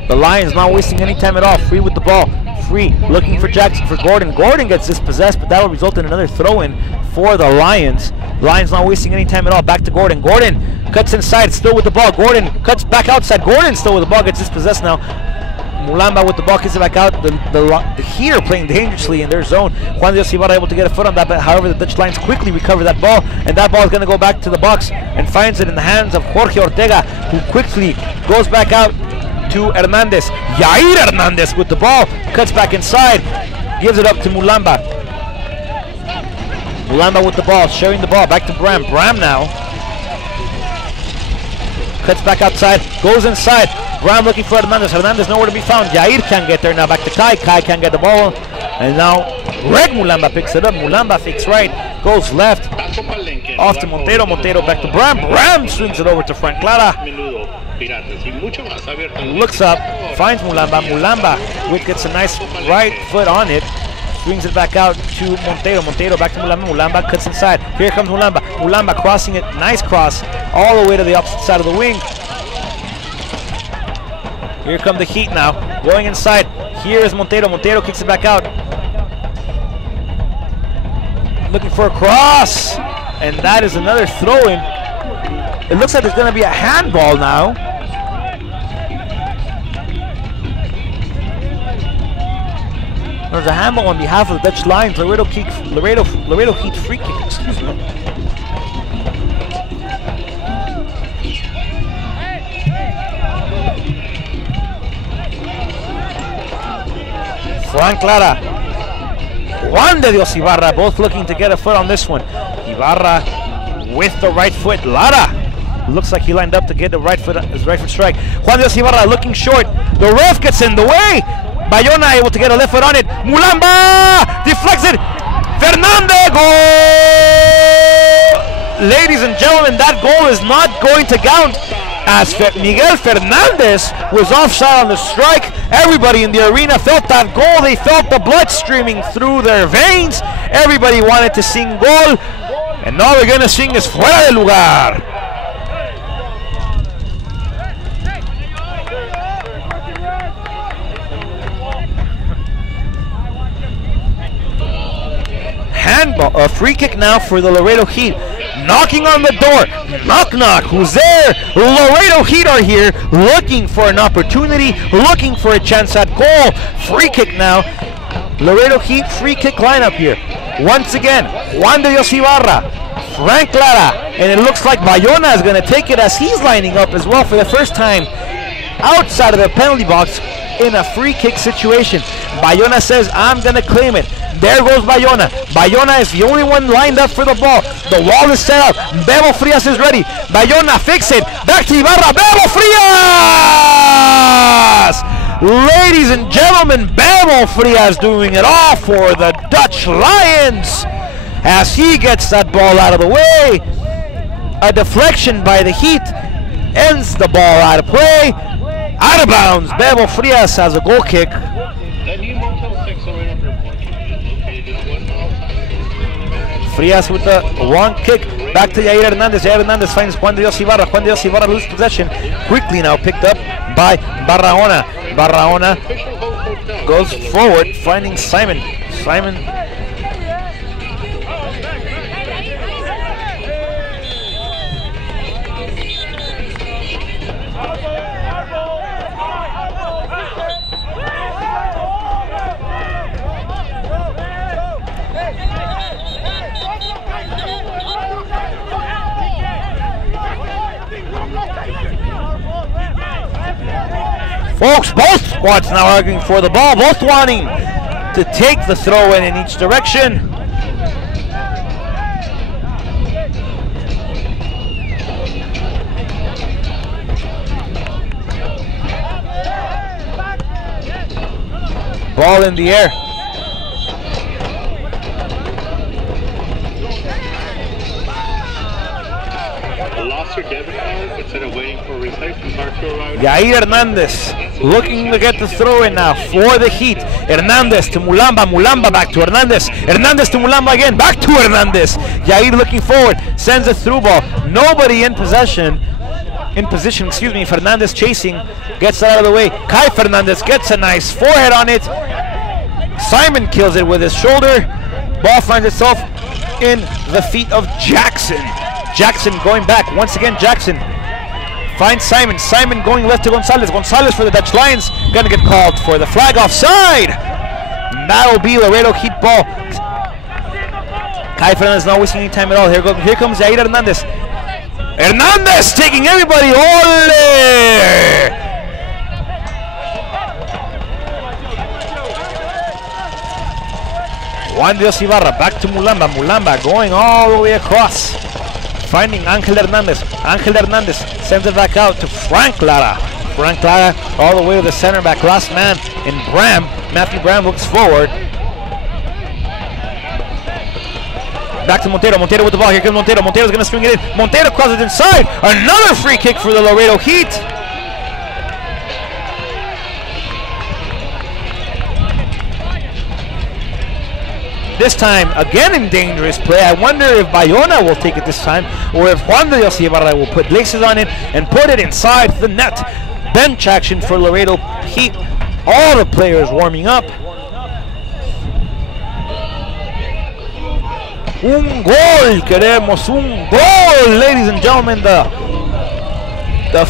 The Lions not wasting any time at all. Free with the ball. Free looking for Jackson, for Gordon. Gordon gets dispossessed, but that will result in another throw-in for the Lions. Lions not wasting any time at all. Back to Gordon. Gordon cuts inside, still with the ball. Gordon cuts back outside. Gordon still with the ball, gets dispossessed now. Mulamba with the ball, kicks it back out. The Heat are playing dangerously in their zone. Juan de Dios Ibarra able to get a foot on that, but however the Dutch Lions quickly recover that ball, and that ball is going to go back to the box and finds it in the hands of Jorge Ortega, who quickly goes back out to Hernandez. Yair Hernandez with the ball, cuts back inside, gives it up to Mulamba. Mulamba with the ball, sharing the ball, back to Bram. Bram now cuts back outside, goes inside. Bram looking for Hernandez. Hernandez nowhere to be found. Yair can't get there. Now back to Kai. Kai can't get the ball. And now Greg Mulamba picks it up. Mulamba fakes right, goes left, off to Montero. Montero back to Bram. Bram swings it over to Frank Lara. Looks up, finds Mulamba. Mulamba gets a nice right foot on it. Swings it back out to Montero. Montero back to Mulamba. Mulamba cuts inside. Here comes Mulamba. Mulamba crossing it. Nice cross all the way to the opposite side of the wing. Here come the Heat now. Going inside. Here is Montero. Montero kicks it back out. Looking for a cross. And that is another throw-in. It looks like there's going to be a handball now. There's a handball on behalf of the Dutch Lions. Laredo Heat free kick, excuse me. Frank Lara, Juan de Dios Ibarra, both looking to get a foot on this one. Ibarra with the right foot. Lara looks like he lined up to get the right foot, his right foot strike. Juan de Dios Ibarra looking short. The ref gets in the way. Bayona able to get a left foot on it. Mulamba deflects it. Fernandez, goal! Ladies and gentlemen, that goal is not going to count, as Miguel Fernandez was offside on the strike. Everybody in the arena felt that goal. They felt the blood streaming through their veins. Everybody wanted to sing goal, and all they're going to sing is fuera de lugar. Handball, a free kick now for the Laredo Heat. Knocking on the door, knock knock, who's there? Laredo Heat are here, looking for an opportunity, looking for a chance at goal. Free kick now, Laredo Heat free kick lineup here. Once again, Juan de Dios Ibarra, Frank Lara, and it looks like Bayona is going to take it as he's lining up as well for the first time outside of the penalty box in a free kick situation. Bayona says, I'm going to claim it. There goes Bayona. Bayona is the only one lined up for the ball. The wall is set up. Bebo Frias is ready. Bayona fix it. Back to Ibarra. Bebo Frias! Ladies and gentlemen, Bebo Frias doing it all for the Dutch Lions as he gets that ball out of the way. A deflection by the Heat ends the ball out of play. Out of bounds. Bebo Frias has a goal kick. Frias with the one kick, back to Yair Hernandez. Yair Hernandez finds Juan de Dios Ibarra. Juan de Dios Ibarra loses possession. Quickly now picked up by Barahona. Barahona goes forward, finding Simon. Simon. Folks, both squads now arguing for the ball, both wanting to take the throw in each direction. Ball in the air. Yair Hernandez looking to get the throw in now for the Heat. Hernandez to Mulamba. Mulamba back to Hernandez. Hernandez to Mulamba again. Back to Hernandez. Yair looking forward. Sends a through ball. Nobody in possession. In position, excuse me. Fernandez chasing. Gets that out of the way. Kai Fernandez gets a nice forehead on it. Simon kills it with his shoulder. Ball finds itself in the feet of Jackson. Jackson going back. Once again, Jackson finds Simon. Simon going left to Gonzalez. Gonzalez for the Dutch Lions. Gonna get called for the flag offside. That'll be Laredo Heat ball. Kai Fernandez not wasting any time at all. Here comes Yair Hernandez. Hernandez taking everybody. Ole! Juan de Dios Ibarra back to Mulamba. Mulamba going all the way across. Finding Angel Hernandez. Angel Hernandez sends it back out to Frank Lara. Frank Lara all the way to the center back. Last man in Bram. Matthew Bram looks forward. Back to Montero. Montero with the ball. Here comes Montero. Montero's going to swing it in. Montero crosses inside. Another free kick for the Laredo Heat. This time, again in dangerous play. I wonder if Bayona will take it this time, or if Juan de Dios Ibarra will put laces on it and put it inside the net. Bench action for Laredo Heat. All the players warming up. Un gol, queremos un gol, ladies and gentlemen. The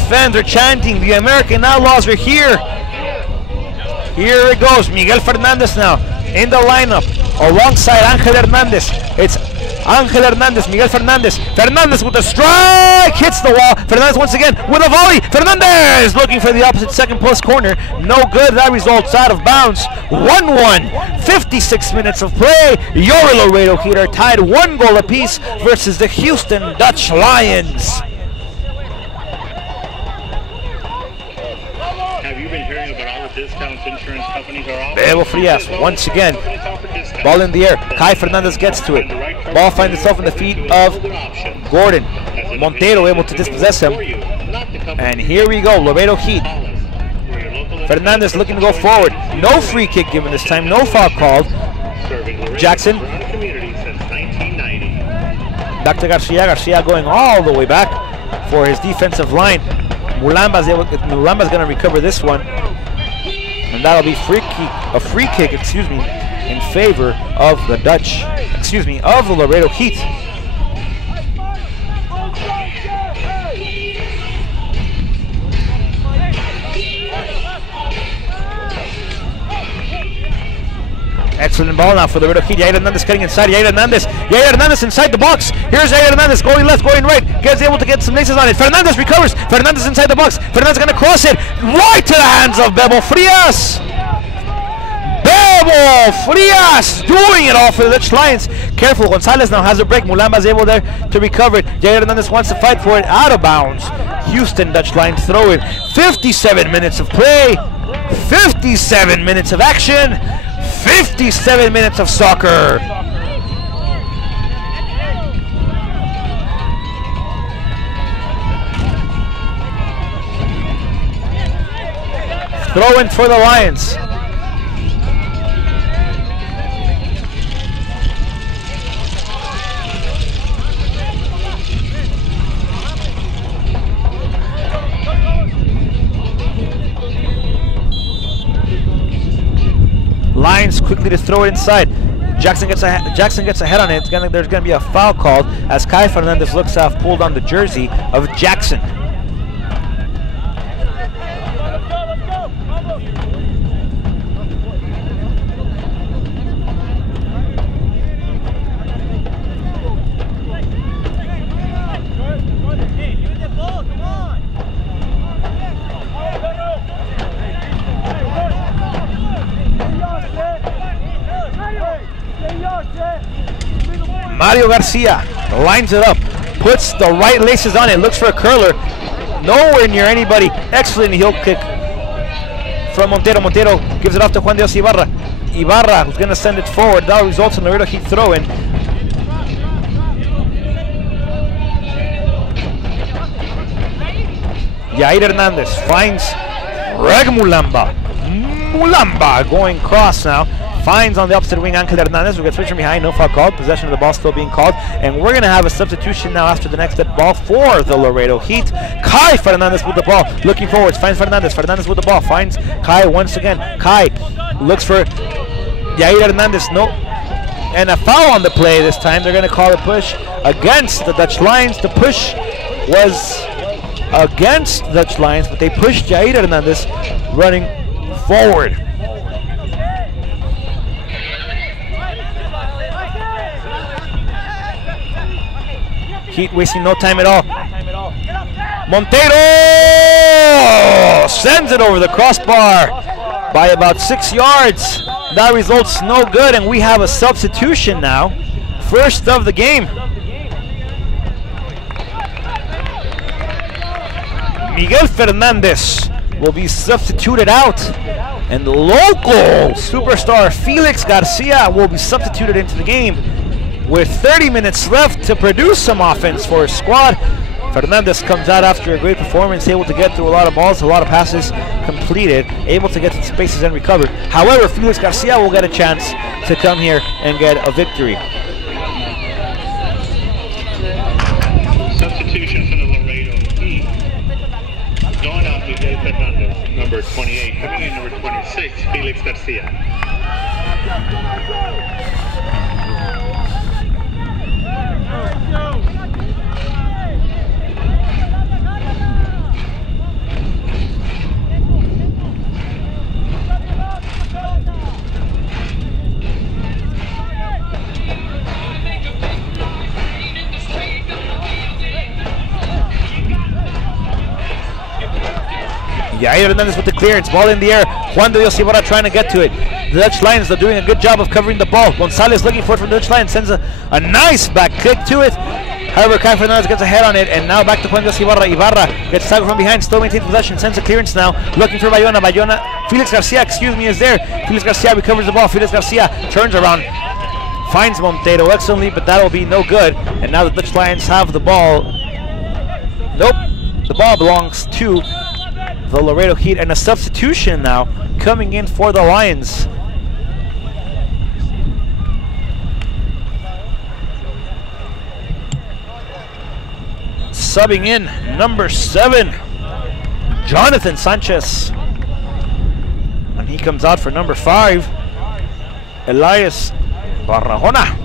fans are chanting. The American Outlaws are here. Here it goes. Miguel Fernandez now in the lineup alongside Angel Hernandez. It's Angel Hernandez, Miguel Fernandez. Fernandez with a strike, hits the wall. Fernandez once again with a volley. Fernandez looking for the opposite second post corner. No good. That results out of bounds. 1-1. 56 minutes of play. Your Laredo Heat are tied 1 goal apiece versus the Houston Dutch Lions. Have you been hearing about all the discounts insurance companies are offering? Bebo Frias once again. Ball in the air. Kai Fernandez gets to it. Ball finds itself in the feet of Gordon. Montero able to dispossess him. And here we go. Laredo Heat. Fernandez looking to go forward. No free kick given this time. No foul called. Jackson. Back to Garcia. Garcia going all the way back for his defensive line. Mulamba's going to recover this one. And that'll be a free kick, in favor of the of the Laredo Heat. Excellent ball now for the Laredo Heat. Yair Hernandez cutting inside. Yair Hernandez inside the box. Here's Yair Hernandez going left, going right. Gets able to get some laces on it. Fernandez recovers. Fernandez inside the box. Fernandez going to cross it right to the hands of Bebo Frias. Bebo Frias doing it all for the Dutch Lions. Careful, Gonzalez now has a break. Mulamba's able there to recover it. Yair Hernandez wants to fight for it. Out of bounds. Houston Dutch Lions throw it. 57 minutes of play. 57 minutes of action. 57 minutes of soccer. Throw in for the Lions. Lions quickly to throw it inside. Jackson gets a head on it. There's going to be a foul called as Kai Fernandez looks to have pulled on the jersey of Jackson. Mario Garcia lines it up, puts the right laces on it, looks for a curler, nowhere near anybody. Excellent heel kick from Montero. Montero gives it off to Juan Dios Ibarra. Ibarra, who's going to send it forward. That results in Laredo Heat throw-in. Yair Hernandez finds Greg Mulamba. Mulamba going cross now. Finds on the opposite wing Angel Hernandez, who gets switched from behind, no foul called. Possession of the ball still being called. And we're going to have a substitution now after the next dead ball for the Laredo Heat. Kai Fernandez with the ball, looking forwards, finds Fernandez. Fernandez with the ball, finds Kai once again. Kai looks for Yair Hernandez, no. And a foul on the play this time. They're going to call a push against the Dutch Lions. The push was against the Dutch Lions, but they pushed Yair Hernandez running forward. Heat wasting no time at all. Montero sends it over the crossbar by about 6 yards. That results no good, and we have a substitution now. First of the game. Miguel Fernandez will be substituted out, and the local superstar Felix Garcia will be substituted into the game. With 30 minutes left to produce some offense for his squad. Fernandez comes out after a great performance, able to get through a lot of balls, a lot of passes completed, able to get to spaces and recover. However, Felix Garcia will get a chance to come here and get a victory. Substitution for the Laredo Heat. Going out Miguel Fernandez, number 28. Coming in number 26, Felix Garcia. Yair Hernandez with the clearance, ball in the air. Juan de Dios Ibarra trying to get to it. The Dutch Lions are doing a good job of covering the ball. Gonzalez looking for it from the Dutch Lions, sends a nice back kick to it. However, Kai Fernandez gets a head on it, and now back to Juan de Dios Ibarra. Ibarra gets tackled from behind, still maintains possession, sends a clearance now, looking for Bayona. Felix Garcia, is there. Felix Garcia recovers the ball. Felix Garcia turns around, finds Montero excellently, but that'll be no good. And now the Dutch Lions have the ball. Nope, the ball belongs to the Laredo Heat, and a substitution now coming in for the Lions. Subbing in number 7, Jonathan Sanchez, and he comes out for number 5, Elias Barrahona.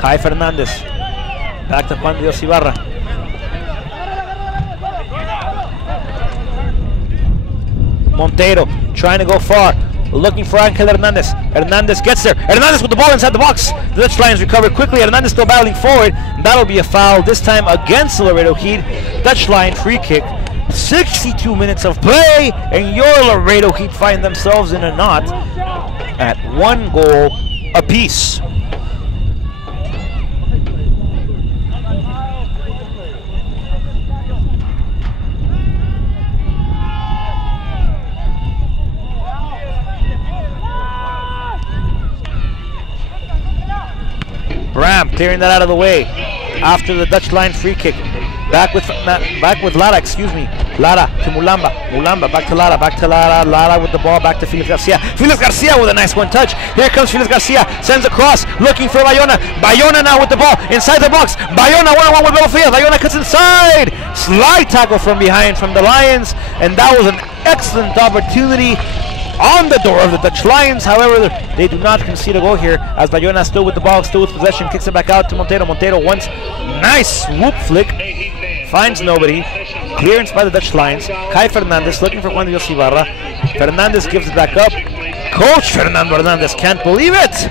Kai Fernandez, back to Juan de Dios Ibarra. Montero trying to go far, looking for Angel Hernandez. Hernandez gets there. Hernandez with the ball inside the box. The Dutch Lions recover quickly. Hernandez still battling forward. That'll be a foul, this time against the Laredo Heat. Dutch Lion free kick. 62 minutes of play, and your Laredo Heat find themselves in a knot at 1 goal apiece. Bram clearing that out of the way after the Dutch Lion free kick. Back with Lara, Lara to Mulamba. Mulamba back to Lara. Lara with the ball back to Felix Garcia. Felix Garcia with a nice one touch. Here comes Felix Garcia. Sends across, looking for Bayona. Bayona now with the ball inside the box. Bayona one-on-one with Belfia. Bayona cuts inside. Slide tackle from behind from the Lions, and that was an excellent opportunity on the door of the Dutch Lions. However, they do not concede a goal here, as Bayona still with the ball, still with possession, kicks it back out to Montero. Montero once nice swoop flick, finds nobody. Clearance by the Dutch Lions. Kai Fernandez looking for Juan de Dios Ibarra. Fernandez gives it back up. Coach Fernando Hernandez can't believe it.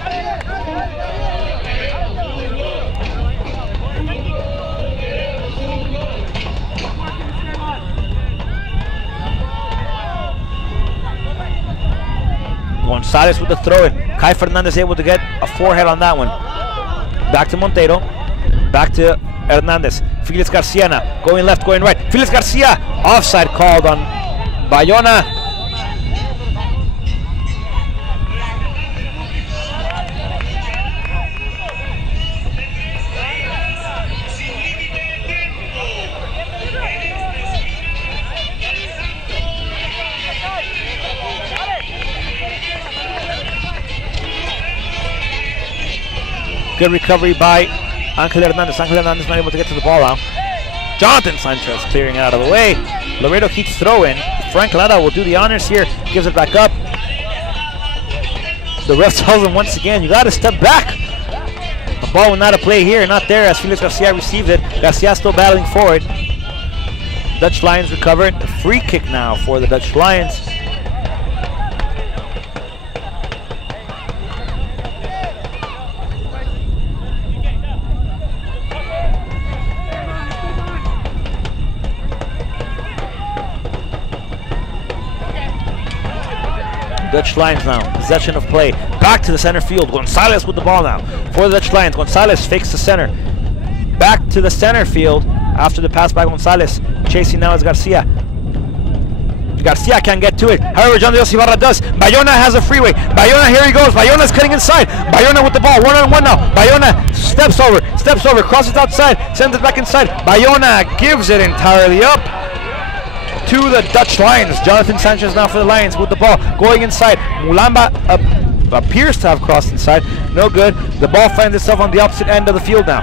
Gonzalez with the throw in. Kai Fernandez able to get a forehead on that one. Back to Montero. Back to Hernandez. Felix Garcia now. Going left, going right. Felix Garcia. Offside called on Bayona. Good recovery by Angel Hernandez. Angel Hernandez not able to get to the ball now. Jonathan Sanchez clearing it out of the way. Laredo Heat's throw in. Frank Lara will do the honors here. Gives it back up. The ref tells him once again, you got to step back. The ball will not a play here. Not there as Felix Garcia received it. Garcia still battling forward. Dutch Lions recovered. A free kick now for the Dutch Lions. Dutch Lions now, possession of play. Back to the center field. Gonzalez with the ball now for the Dutch Lions. Gonzalez fakes the center. Back to the center field after the pass by Gonzalez. Chasing now is Garcia. Garcia can't get to it. However, John de Dios Ibarra does. Bayona has a freeway. Bayona, here he goes. Bayona's cutting inside. Bayona with the ball. One-on-one now. Bayona steps over, crosses outside, sends it back inside. Bayona gives it entirely up to the Dutch Lions. Jonathan Sanchez now for the Lions with the ball going inside. Mulamba appears to have crossed inside. No good. The ball finds itself on the opposite end of the field now.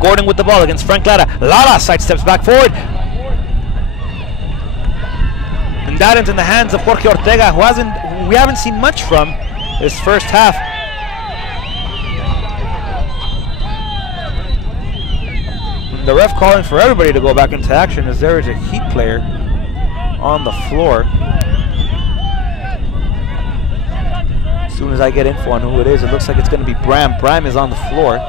Gordon with the ball against Frank Lara. Lara sidesteps back forward. And that ends in the hands of Jorge Ortega, who we haven't seen much from this first half. The ref calling for everybody to go back into action as there is a Heat player on the floor. As soon as I get info on who it is, it looks like it's going to be Bram. Bram is on the floor.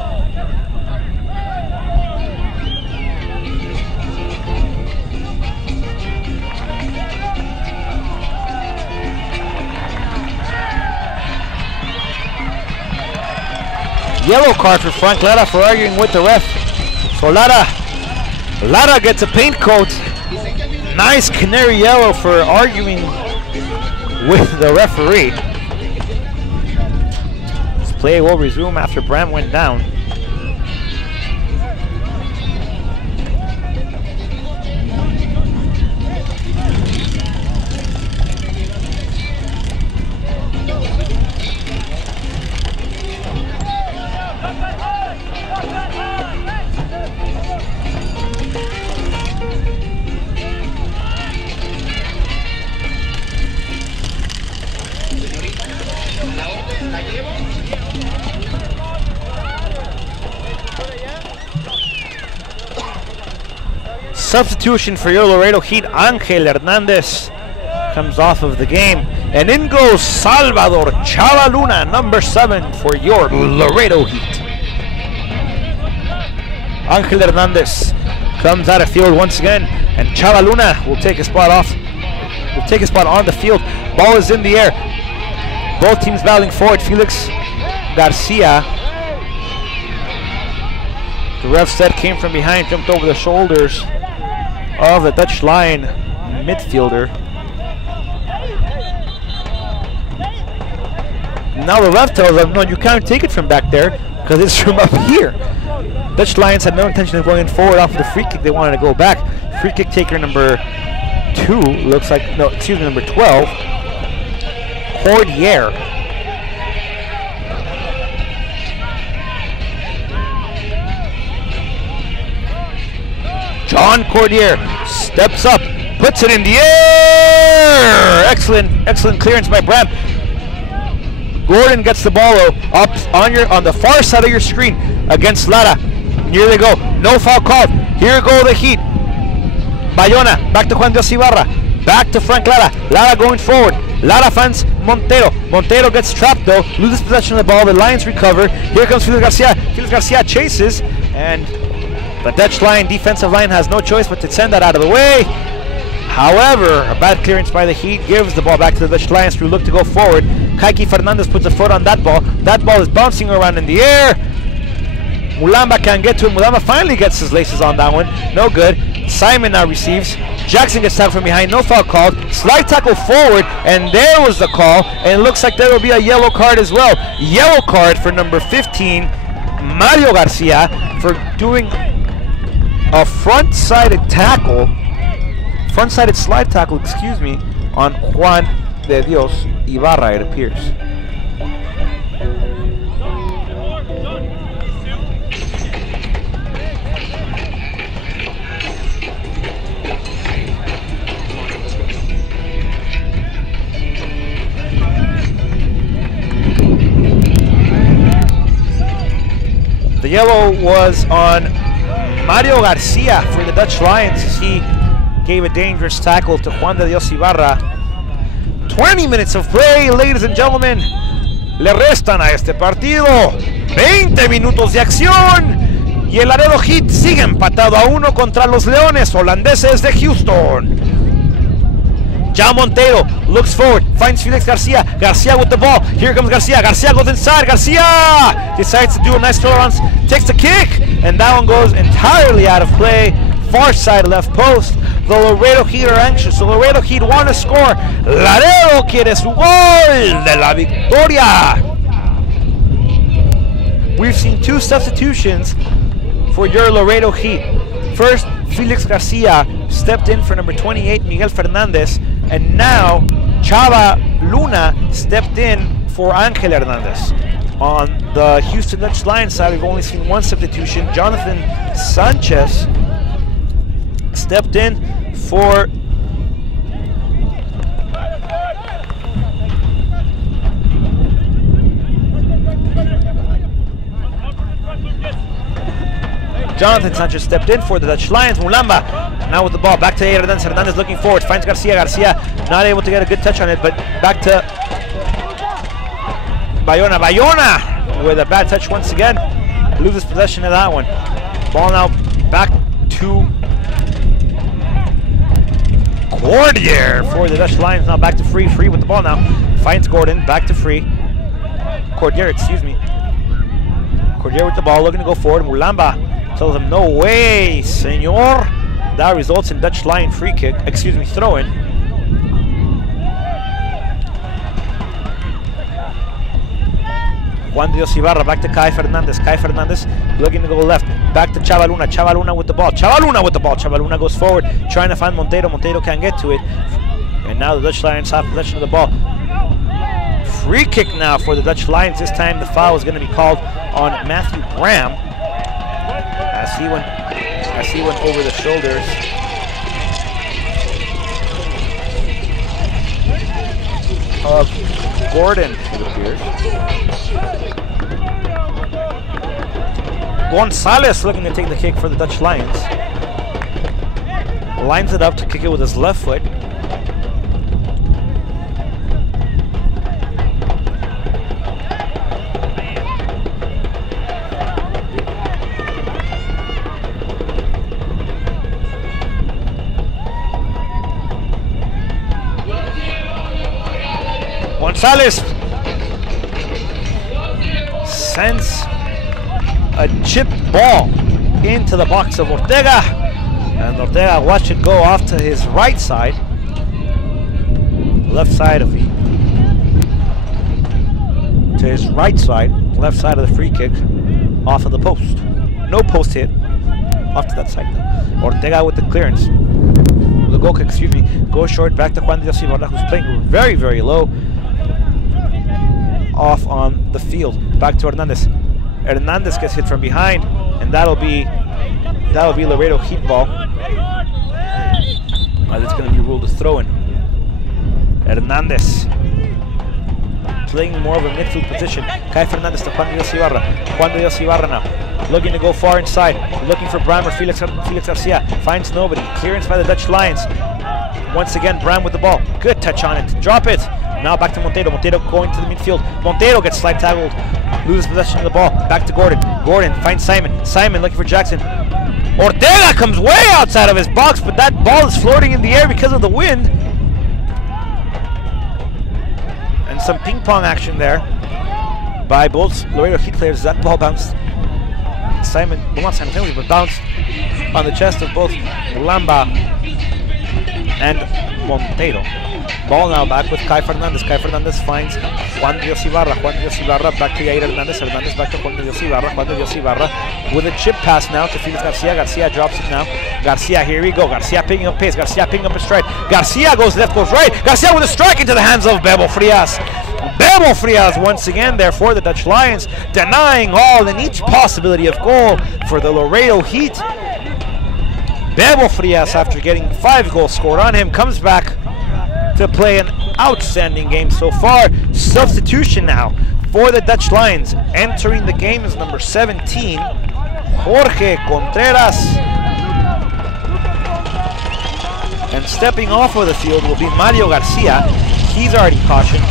Yellow card for Frank Lara for arguing with the ref. So Lara gets a paint coat. Nice canary yellow for arguing with the referee. This play will resume after Bram went down. Substitution for your Laredo Heat, Angel Hernandez comes off of the game. And in goes Salvador Chava Luna, number 7 for your Laredo Heat. Angel Hernandez comes out of field once again, and Chava Luna will take a spot off. Will take a spot on the field. Ball is in the air. Both teams battling forward. Felix Garcia. The ref said came from behind, jumped over the shoulders of the Dutch Lion midfielder. Now the ref tells them, no, you can't take it from back there because it's from up here. Dutch Lions had no intention of going forward off of the free kick. They wanted to go back. Free kick taker number 2 looks like, no, excuse me, number 12, Cordier. John Cordier steps up, puts it in the air. Excellent clearance by Bram. Gordon gets the ball up on the far side of your screen against Lara. Here they go. No foul called. Here go the Heat. Bayona back to Juan Dios Ibarra. Back to Frank Lara. Lara going forward. Lara finds Montero. Montero gets trapped though. Loses possession of the ball. The Lions recover. Here comes Felix Garcia. Felix Garcia chases, and the Dutch Lion defensive line has no choice but to send that out of the way. However, a bad clearance by the Heat gives the ball back to the Dutch Lions who look to go forward. Kaiki Fernandez puts a foot on that ball. That ball is bouncing around in the air. Mulamba can't get to it. Mulamba finally gets his laces on that one. No good. Simon now receives. Jackson gets tackled from behind. No foul called. Slide tackle forward, and there was the call. And it looks like there will be a yellow card as well. Yellow card for number 15, Mario Garcia, for doing a front-sided slide tackle, excuse me, on Juan de Dios Ibarra, it appears. The yellow was on Mario Garcia for the Dutch Lions as he gave a dangerous tackle to Juan de Dios Ibarra. 20 minutes of play, ladies and gentlemen. Le restan a este partido 20 minutos de acción. Y el Laredo Heat sigue empatado a 1 contra los Leones holandeses de Houston. John Montero looks forward, finds Felix Garcia. Garcia with the ball. Here comes Garcia. Garcia goes inside. Garcia decides to do a nice tolerance, takes the kick, and that one goes entirely out of play. Far side left post. The Laredo Heat are anxious. The Laredo Heat want to score. Laredo quiere su gol de la victoria. We've seen 2 substitutions for your Laredo Heat. First, Felix Garcia stepped in for number 28, Miguel Fernandez, and now Chava Luna stepped in for Angel Hernandez. On the Houston Dutch Lions side, we've only seen one substitution. Jonathan Sanchez stepped in for the Dutch Lions. Mulamba now with the ball. Back to Hernandez. Hernandez looking forward. Finds Garcia. Garcia not able to get a good touch on it, but back to Bayona. Bayona with a bad touch once again. Loses possession of that one. Ball now back to Cordier for the Dutch Lions. Now back to Free. Free with the ball now. Finds Gordon. Back to Free. Cordier, excuse me. Cordier with the ball. Looking to go forward. Mulamba tells him, no way, senor. That results in Dutch Lion free kick. Excuse me, throw in. Juan Dios Ibarra back to Kai Fernandez. Kai Fernandez looking to go left. Back to Chavaluna. Chavaluna with the ball. Chavaluna with the ball. Chavaluna goes forward, trying to find Montero. Montero can't get to it. And now the Dutch Lions have possession of the ball. Free kick now for the Dutch Lions. This time the foul is going to be called on Matthew Graham as he went over the shoulders of Gordon, it appears. Gonzalez looking to take the kick for the Dutch Lions. Lines it up to kick it with his left foot. Gonzalez sends a chip ball into the box of Ortega, and Ortega watched it go off to his right side, left side of left side of the free kick, off of the post. No post hit, off to that side though. Ortega with the clearance. The goal kick, excuse me, goes short back to Juan Dios Ibarra, who's playing very, very low. Off on the field. Back to Hernandez. Hernandez gets hit from behind, and that'll be Laredo Heat ball. It's going to be ruled a throw-in. Hernandez playing more of a midfield position. Kai Fernandez to Juan Dios Ibarra. Juan Dios Ibarra now looking to go far inside, looking for Bram or Felix Garcia. Finds nobody. Clearance by the Dutch Lions. Once again, Bram with the ball. Good touch on it. Drop it. Now back to Montero. Montero going to the midfield. Montero gets slide tackled. Loses possession of the ball. Back to Gordon. Gordon finds Simon. Simon looking for Jackson. Ortega comes way outside of his box, but that ball is floating in the air because of the wind. And some ping pong action there by both Laredo Heat players. That ball bounced. Simon, well, not simultaneously, but bounced on the chest of both Lamba and Montero. Ball now back with Kai Fernandez. Kai Fernandez finds Juan Dios Ibarra. Juan Dios Ibarra back to Yair Hernandez. Hernandez back to Juan Dios Ibarra. Juan Dios Ibarra with a chip pass now to Felix Garcia. Garcia drops it now. Garcia, here we go. Garcia picking up pace. Garcia picking up a stride. Garcia goes left, goes right. Garcia with a strike into the hands of Bebo Frias. Bebo Frias once again there for the Dutch Lions, denying all and each possibility of goal for the Laredo Heat. Bebo Frias, after getting 5 goals scored on him, comes back to play an outstanding game so far. Substitution now for the Dutch Lions. Entering the game is number 17, Jorge Contreras. And stepping off of the field will be Mario Garcia. He's already cautioned.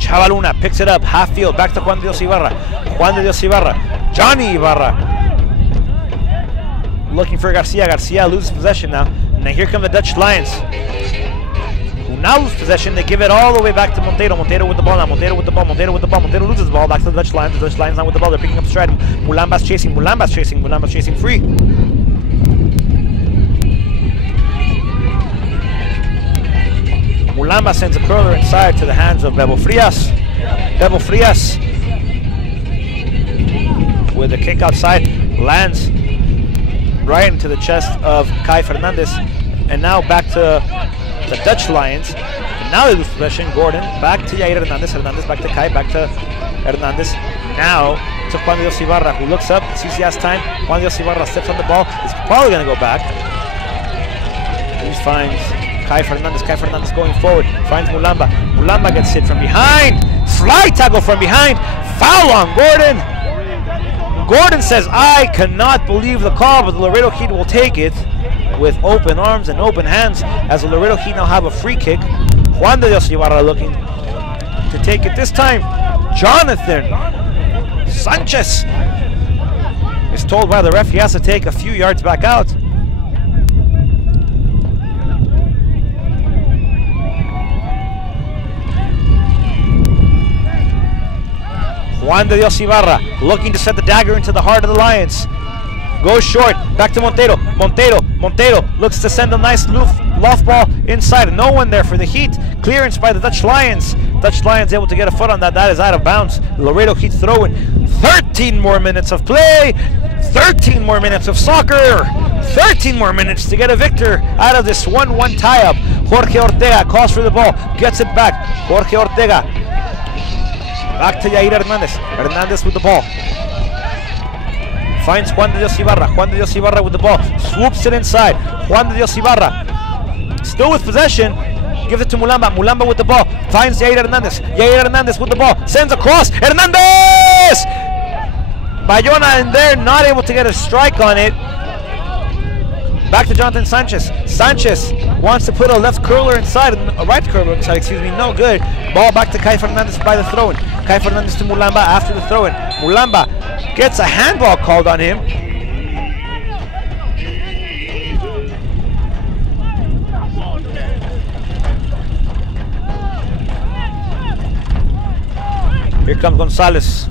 Chavaluna picks it up, half field, back to Juan Dios Ibarra. Juan Dios Ibarra, Johnny Ibarra. Looking for Garcia. Garcia loses possession now. And then here come the Dutch Lions, who now lose possession. They give it all the way back to Montero. Montero with the ball now. Montero with the ball. Montero with the ball. Montero loses the ball back to the Dutch Lions. The Dutch Lions now with the ball. They're picking up stride. Mulamba's chasing. Mulamba's chasing. Mulamba's chasing free. Mulamba sends a curler inside to the hands of Bebo Frias. Bebo Frias with a kick outside lands right into the chest of Kai Fernandez. And now back to the Dutch Lions. And now they lose possession. Gordon back to Yair Hernandez. Hernandez back to Kai. Back to Hernandez. Now to Juan de Dios Ibarra, who looks up, sees he has time. Juan de Dios Ibarra steps on the ball. He's probably going to go back. He finds Kai Fernandez. Kai Fernandez going forward. Finds Mulamba. Mulamba gets hit from behind. Fly tackle from behind. Foul on Gordon. Gordon says, I cannot believe the call, but the Laredo Heat will take it with open arms and open hands as the Laredo Heat now have a free kick. Juan de Dios Ibarra looking to take it this time. Jonathan Sanchez is told by the ref he has to take a few yards back out. Juan de Dios Ibarra looking to set the dagger into the heart of the Lions. Goes short, back to Montero. Montero looks to send a nice loft ball inside. No one there for the Heat. Clearance by the Dutch Lions. Dutch Lions able to get a foot on that. That is out of bounds. Laredo Heat throwing. 13 more minutes of play. 13 more minutes of soccer. 13 more minutes to get a victor out of this 1-1 tie-up. Jorge Ortega calls for the ball. Gets it back. Jorge Ortega. Back to Yair Hernandez. Hernandez with the ball. Finds Juan de Dios Ibarra. Juan de Dios Ibarra with the ball. Swoops it inside. Juan de Dios Ibarra. Still with possession. Gives it to Mulamba. Mulamba with the ball. Finds Yair Hernandez. Yair Hernandez with the ball. Sends across. Hernandez! Bayona in there. Not able to get a strike on it. Back to Jonathan Sanchez. Sanchez wants to put a left curler inside. A right curler inside, excuse me. No good. Ball back to Kai Fernandez by the throw-in. Kai Fernandez to Mulamba after the throw-in. Mulamba gets a handball called on him. Here comes Gonzalez.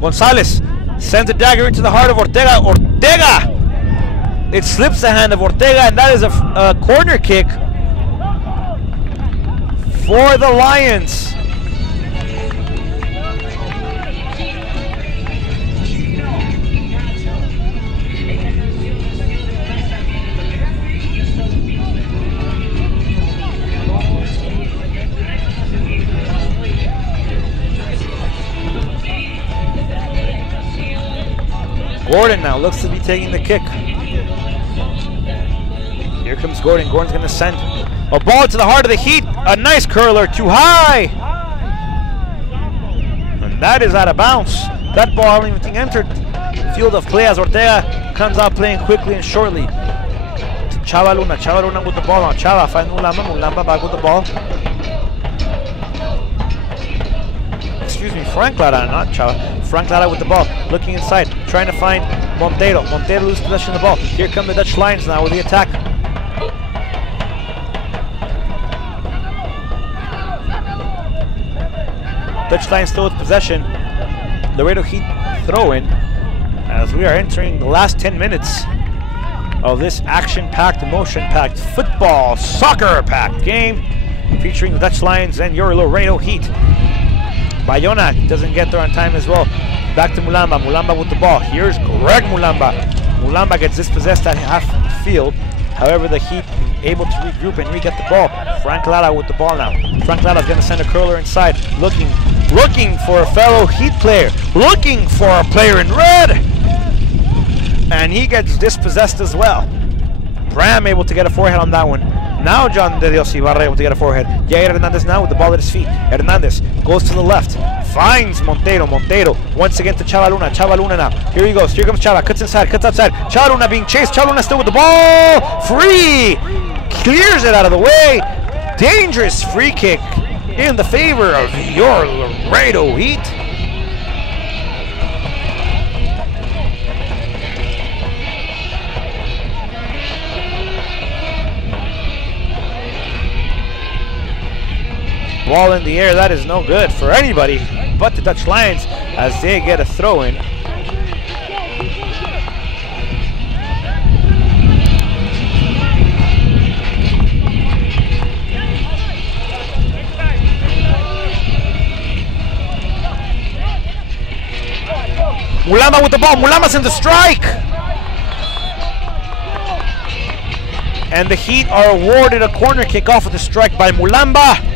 Gonzalez sends a dagger into the heart of Ortega. Ortega! It slips the hand of Ortega, and that is a corner kick for the Lions. Gordon now looks to be taking the kick. Here comes Gordon. Gordon's going to send a ball to the heart of the Heat. A nice curler, too high. And that is out of bounds. That ball, I don't even think entered the field of play as Ortega comes out playing quickly and shortly. To Chava Luna. Chava Luna with the ball on. Chava finds Mulamba. Mulamba back with the ball. Excuse me, Frank Lara, not Chava. Frank Lara with the ball, looking inside, trying to find Montero. Montero loses possession of the ball. Here come the Dutch Lions now with the attack. Dutch Lions still with possession. Laredo Heat throw-in as we are entering the last 10 minutes of this action-packed, emotion-packed, football, soccer-packed game featuring the Dutch Lions and your Laredo Heat. Bayona doesn't get there on time as well. Back to Mulamba. Mulamba with the ball. Here's Greg Mulamba. Mulamba gets dispossessed at half field. However, the Heat able to regroup and re-get the ball. Frank Lara with the ball now. Frank Lara's going to send a curler inside. Looking for a fellow Heat player. Looking for a player in red. And he gets dispossessed as well. Bram able to get a forehead on that one. Now John de Dios Ibarra able to get a forehead. Jair Hernandez now with the ball at his feet. Hernandez goes to the left. Finds Montero. Montero once again to Chava Luna. Chava Luna now. Here he goes. Here comes Chava. Cuts inside. Cuts outside. Chava Luna being chased. Chava Luna still with the ball. Free. Clears it out of the way. Dangerous free kick in the favor of your Laredo Heat. Ball in the air, that is no good for anybody but the Dutch Lions as they get a throw in. Mulamba with the ball. Mulamba's in the strike. And the Heat are awarded a corner kick off of the strike by Mulamba.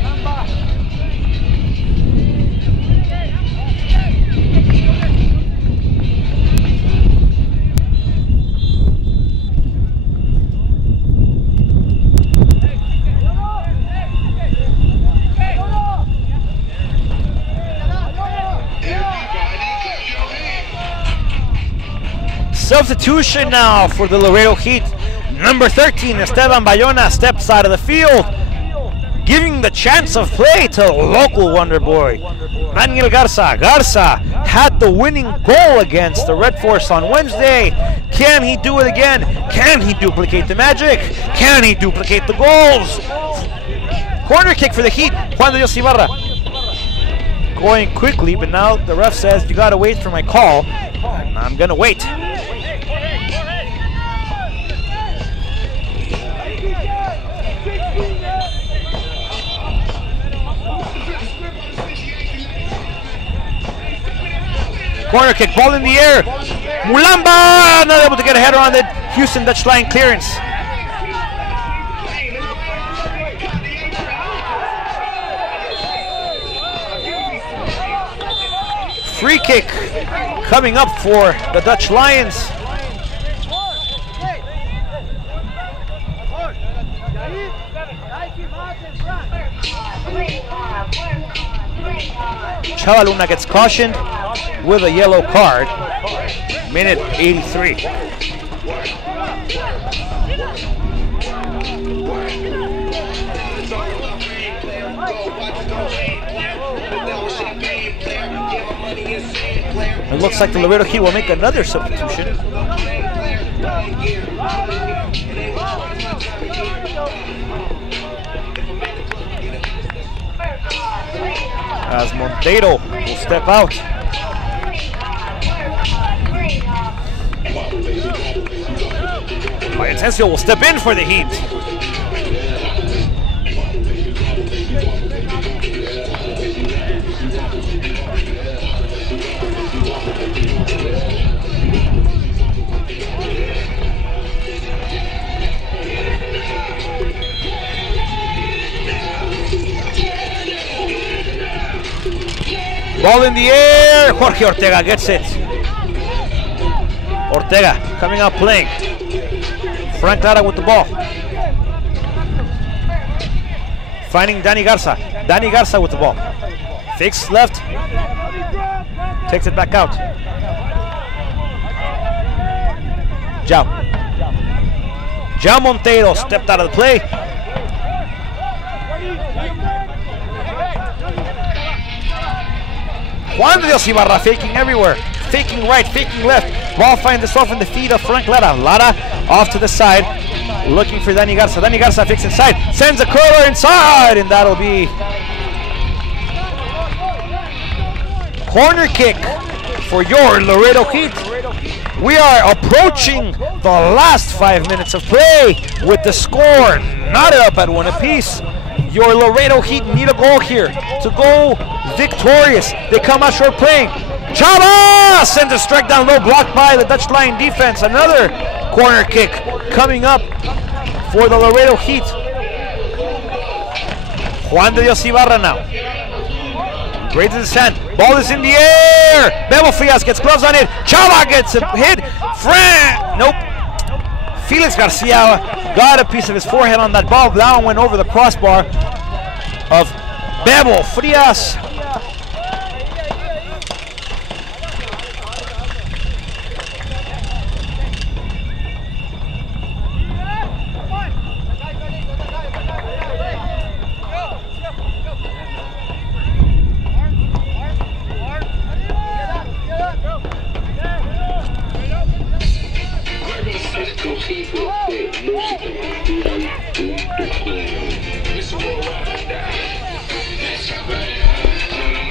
Substitution now for the Laredo Heat. Number 13, Esteban Bayona, steps out of the field, giving the chance of play to local wonder boy, Daniel Garza. Garza had the winning goal against the Red Force on Wednesday. Can he do it again? Can he duplicate the magic? Can he duplicate the goals? Corner kick for the Heat, Juan de Dios Ibarra. Going quickly, but now the ref says, you gotta wait for my call. I'm gonna wait. Corner kick, ball in the air. Mulamba not able to get a header on the Houston Dutch line clearance. Free kick coming up for the Dutch Lions. Chavaluna gets cautioned with a yellow card. Minute 83. It looks like the Laredo Heat will make another substitution. As Monteiro will step out. Vicencio will step in for the Heat. Ball in the air. Jorge Ortega gets it. Ortega coming out playing. Frank Lara with the ball. Finding Danny Garza. Danny Garza with the ball. Fakes left. Takes it back out. Jao Monteiro stepped out of the play. Juan de Dios Ibarra faking everywhere. Faking right, faking left. Ball finds itself in the feet of Frank Lara. Lara off to the side, looking for Danny Garza. Danny Garza fakes inside, sends a curler inside, and that'll be corner kick for your Laredo Heat. We are approaching the last 5 minutes of play with the score knotted up at 1 apiece. Your Laredo Heat need a goal here to go victorious. They come out short playing. Chava sends a strike down low, blocked by the Dutch line defense. Another corner kick coming up for the Laredo Heat. Juan de Dios Ibarra now. Raises his hand. Ball is in the air. Bebo Frias gets gloves on it. Chava gets a hit. Nope. Felix Garcia got a piece of his forehead on that ball. That one went over the crossbar of Bebo Frias.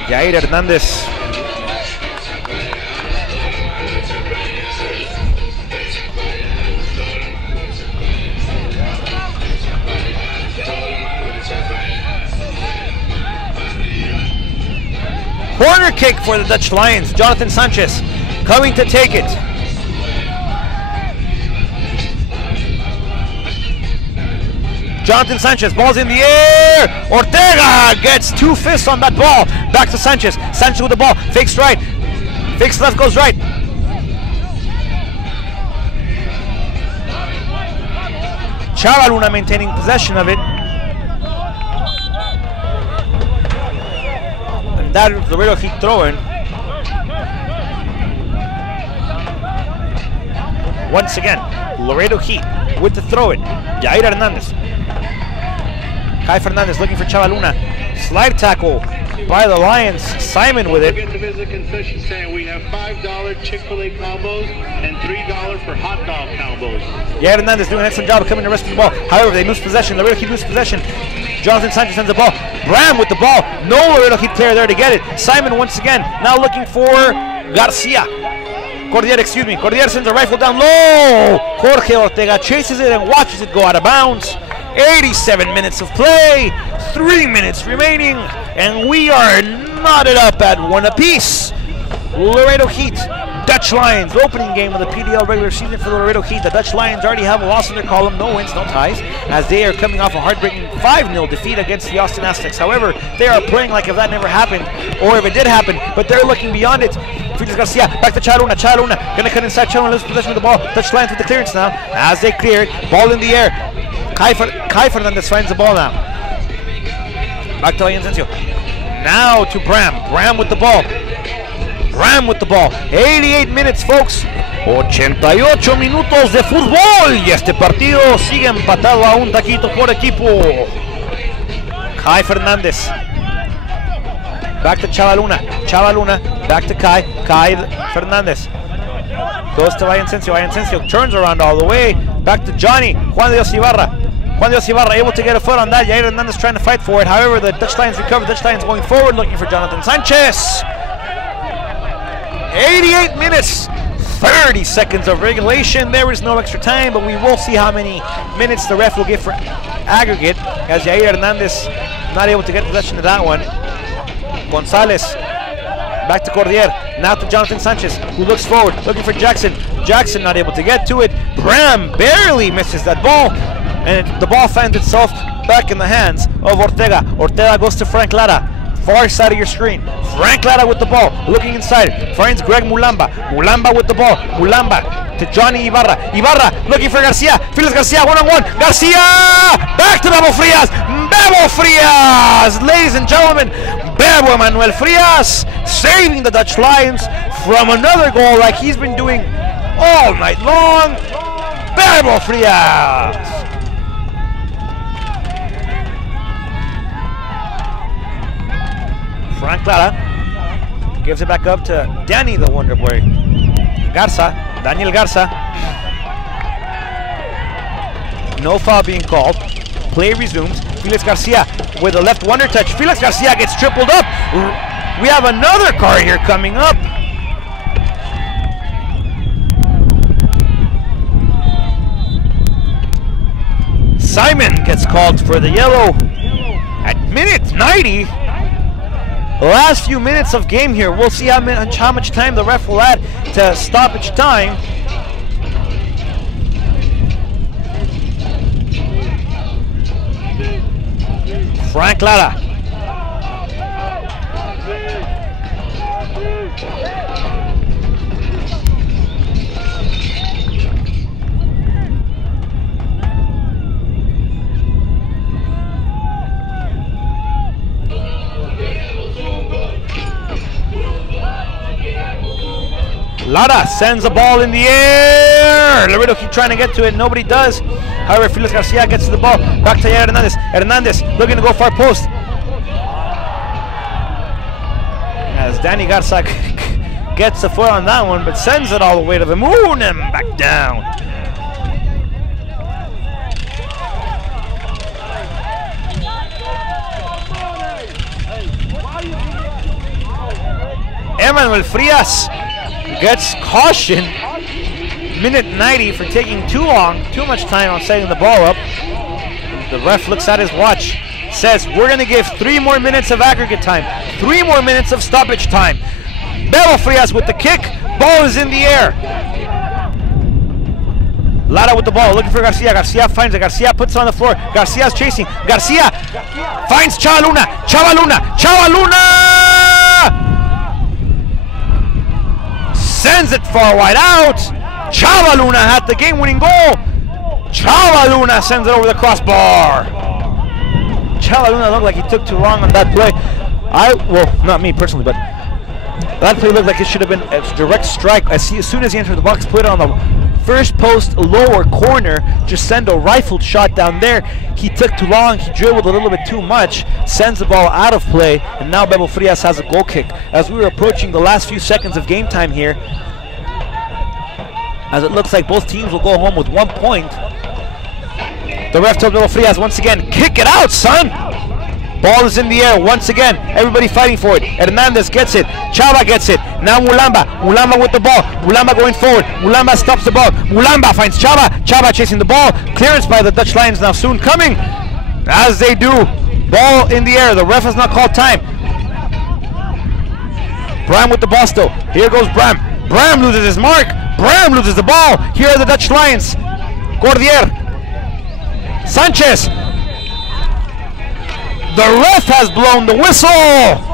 Jair Hernandez. Corner kick for the Dutch Lions. Jonathan Sanchez coming to take it. Jonathan Sanchez, ball's in the air. Ortega gets 2 fists on that ball. Back to Sanchez. Sanchez with the ball. Fakes right. Fakes left, goes right. Chavaluna maintaining possession of it. And that Laredo Heat throwing. Once again, Laredo Heat with the throw-in. Jair Hernandez. Kai Fernandez looking for Chavaluna. Slide tackle by the Lions. Simon with it. Don't forget to visit concession stand. We have $5 Chick-fil-A combos and $3 for hot dog combos. Jair Hernandez doing an excellent job of coming to rescue the ball. However, they lose possession. Laredo Heat lose possession. Jonathan Sanchez sends the ball. Bram with the ball. No Laredo Heat player there to get it. Simon once again now looking for Garcia. Cordier, excuse me. Cordier sends a rifle down low. Jorge Ortega chases it and watches it go out of bounds. 87 minutes of play, 3 minutes remaining, and we are knotted up at 1 apiece. Laredo Heat, Dutch Lions, opening game of the PDL regular season for the Laredo Heat. The Dutch Lions already have a loss in their column, no wins, no ties, as they are coming off a heartbreaking 5-0 defeat against the Austin Aztecs. However, they are playing like if that never happened, or if it did happen, but they're looking beyond it. Felix Garcia, back to Chavaluna. Chavaluna gonna cut inside. Chavaluna loses possession of the ball. Dutch Lions with the clearance now, as they clear it. Ball in the air. Kai Fernandez finds the ball now. Back to Lianzencio. Now to Bram. Bram with the ball. Bram with the ball. 88 minutes, folks. 88 minutos de fútbol. Y este partido sigue empatado a un taquito por equipo. Kai Fernandez. Back to Chavaluna. Chavaluna. Back to Kai. Kai Fernandez. Goes to Lianzencio. Lianzencio turns around all the way. Back to Johnny. Juan de Dios Ibarra. Juan de Dios Ibarra able to get a foot on that. Jair Hernandez trying to fight for it. However, the Dutch Lions recover. Dutch Lions going forward looking for Jonathan Sanchez. 88 minutes. 30 seconds of regulation. There is no extra time, but we will see how many minutes the ref will give for aggregate, as Jair Hernandez not able to get possession of that one. Gonzalez. Back to Cordier. Now to Jonathan Sanchez, who looks forward, looking for Jackson. Jackson not able to get to it. Bram barely misses that ball. And the ball finds itself back in the hands of Ortega. Ortega goes to Frank Lara. Far side of your screen. Frank Lara with the ball. Looking inside. Finds Greg Mulamba. Mulamba with the ball. Mulamba to Johnny Ibarra. Ibarra looking for Garcia. Felix Garcia one-on-one. Garcia! Back to Bebo Frias. Bebo Frias! Ladies and gentlemen, Bebo Manuel Frias saving the Dutch Lions from another goal like he's been doing all night long. Bebo Frias! Frank Lara gives it back up to Danny the Wonder Boy. Garza, Daniel Garza. No foul being called. Play resumes. Felix Garcia with a left wonder touch. Felix Garcia gets tripled up. We have another car here coming up. Simon gets called for the yellow at minute 90. Last few minutes of game here. We'll see how much time the ref will add to stoppage time. Frank Lara. Lara sends the ball in the air. Laredo keep trying to get to it. Nobody does. However, Felix Garcia gets to the ball. Back to Hernandez. Hernandez looking to go far post. As Danny Garza gets a foot on that one, but sends it all the way to the moon and back down. Emmanuel Frias gets caution. Minute 90 for taking too long, too much time on setting the ball up. The ref looks at his watch, says we're going to give 3 more minutes of aggregate time, 3 more minutes of stoppage time. Bebo Frias with the kick, ball is in the air. Lara with the ball, looking for Garcia. Garcia finds it. Garcia puts it on the floor. Garcia's chasing. Garcia finds Chavaluna. Chavaluna sends it far wide out. Chavaluna had the game-winning goal. Chavaluna sends it over the crossbar. Chavaluna looked like he took too long on that play. Well, not me personally, but that play looked like it should have been a direct strike. As soon as he entered the box, put it on the first post lower corner, just send a rifled shot down there. He took too long, he dribbled a little bit too much, sends the ball out of play, and now Bebo Frias has a goal kick. As we were approaching the last few seconds of game time here, as it looks like both teams will go home with 1 point. The ref told Bebo Frias once again, kick it out, son! Ball is in the air once again. Everybody fighting for it. Hernandez gets it. Chava gets it. Now Mulamba. Mulamba with the ball. Mulamba going forward. Mulamba stops the ball. Mulamba finds Chava. Chava chasing the ball. Clearance by the Dutch Lions now soon coming. As they do. Ball in the air. The ref has not called time. Bram with the ball still. Here goes Bram. Bram loses his mark. Bram loses the ball. Here are the Dutch Lions. Cordier. Sanchez. The ref has blown the whistle.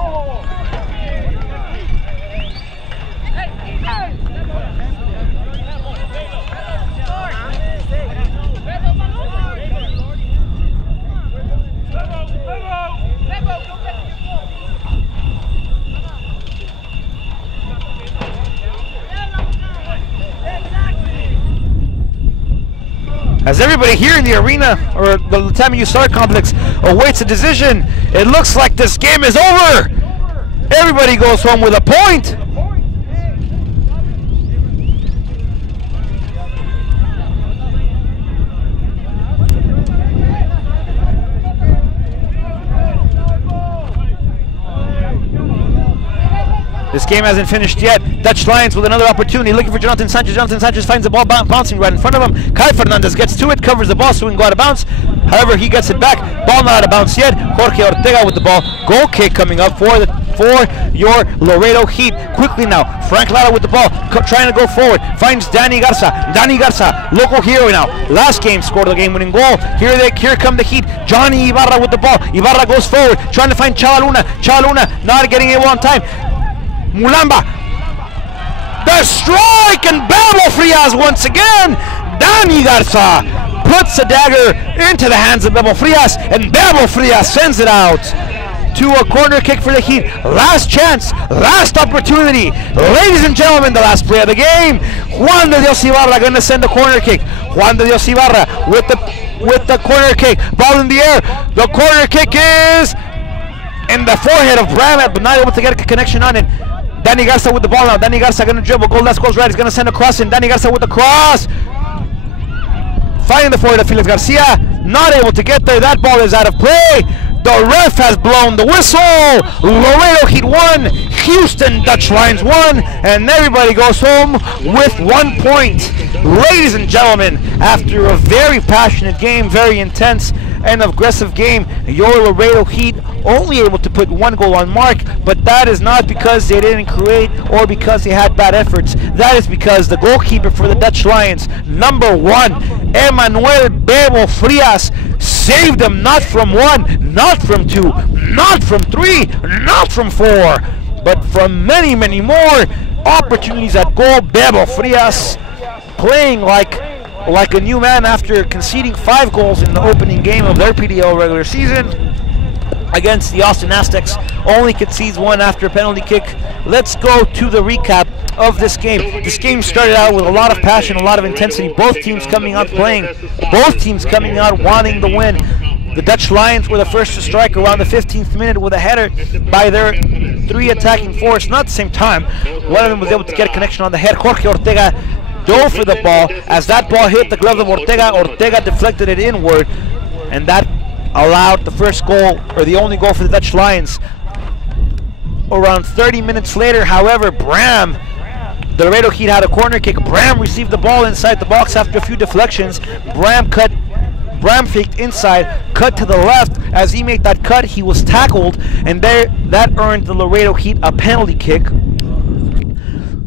As everybody here in the arena, or the TAMIU Star Complex, awaits a decision, it looks like this game is over. Everybody goes home with a point. This game hasn't finished yet. Dutch Lions with another opportunity, looking for Jonathan Sanchez. Jonathan Sanchez finds the ball bouncing right in front of him. Kai Fernandez gets to it, covers the ball so he can go out of bounds. However, he gets it back. Ball not out of bounds yet. Jorge Ortega with the ball. Goal kick coming up for your Laredo Heat. Quickly now, Frank Lara with the ball, trying to go forward. Finds Danny Garza. Danny Garza, local hero now. Last game scored the game-winning goal. Here come the Heat. Johnny Ibarra with the ball. Ibarra goes forward, trying to find Chavaluna. Chavaluna not getting it on time. Mulamba, the strike, and Bebo Frias once again. Danny Garza puts a dagger into the hands of Bebo Frias, and Bebo Frias sends it out to a corner kick for the Heat. Last chance, last opportunity. Ladies and gentlemen, the last play of the game. Juan de Dios Ibarra going to send the corner kick. Juan de Dios Ibarra with the corner kick. Ball in the air. The corner kick is in the forehead of Bram, but not able to get a connection on it. Danny Garza with the ball now. Danny Garza going to dribble. Goal left, goes right. He's going to send a cross in. Danny Garza with the cross. Finding the forehead of Felix Garcia. Not able to get there. That ball is out of play. The ref has blown the whistle. Laredo Heat 1. Houston Dutch Lions 1. And everybody goes home with 1 point. Ladies and gentlemen, after a very passionate game, very intense and aggressive game, your Laredo Heat only able to put 1 goal on mark, but that is not because they didn't create or because they had bad efforts. That is because the goalkeeper for the Dutch Lions, number 1, Emmanuel Bebo Frias, saved them not from 1, not from 2, not from 3, not from 4, but from many, many more opportunities at goal. Bebo Frias playing like a new man after conceding 5 goals in the opening game of their PDL regular season against the Austin Aztecs. Only concedes 1 after a penalty kick. Let's go to the recap of this game. This game started out with a lot of passion, a lot of intensity. Both teams coming out playing. Both teams coming out wanting the win. The Dutch Lions were the first to strike around the 15th minute with a header by their 3 attacking forwards. Not at the same time. One of them was able to get a connection on the head. Jorge Ortega dove for the ball. As that ball hit the glove of Ortega, Ortega deflected it inward, and that allowed the first goal, or the only goal for the Dutch Lions. around 30 minutes later. However, Bram, the Laredo Heat had a corner kick. Bram received the ball inside the box after a few deflections. Bram faked inside, cut to the left. As he made that cut, he was tackled, and that earned the Laredo Heat a penalty kick.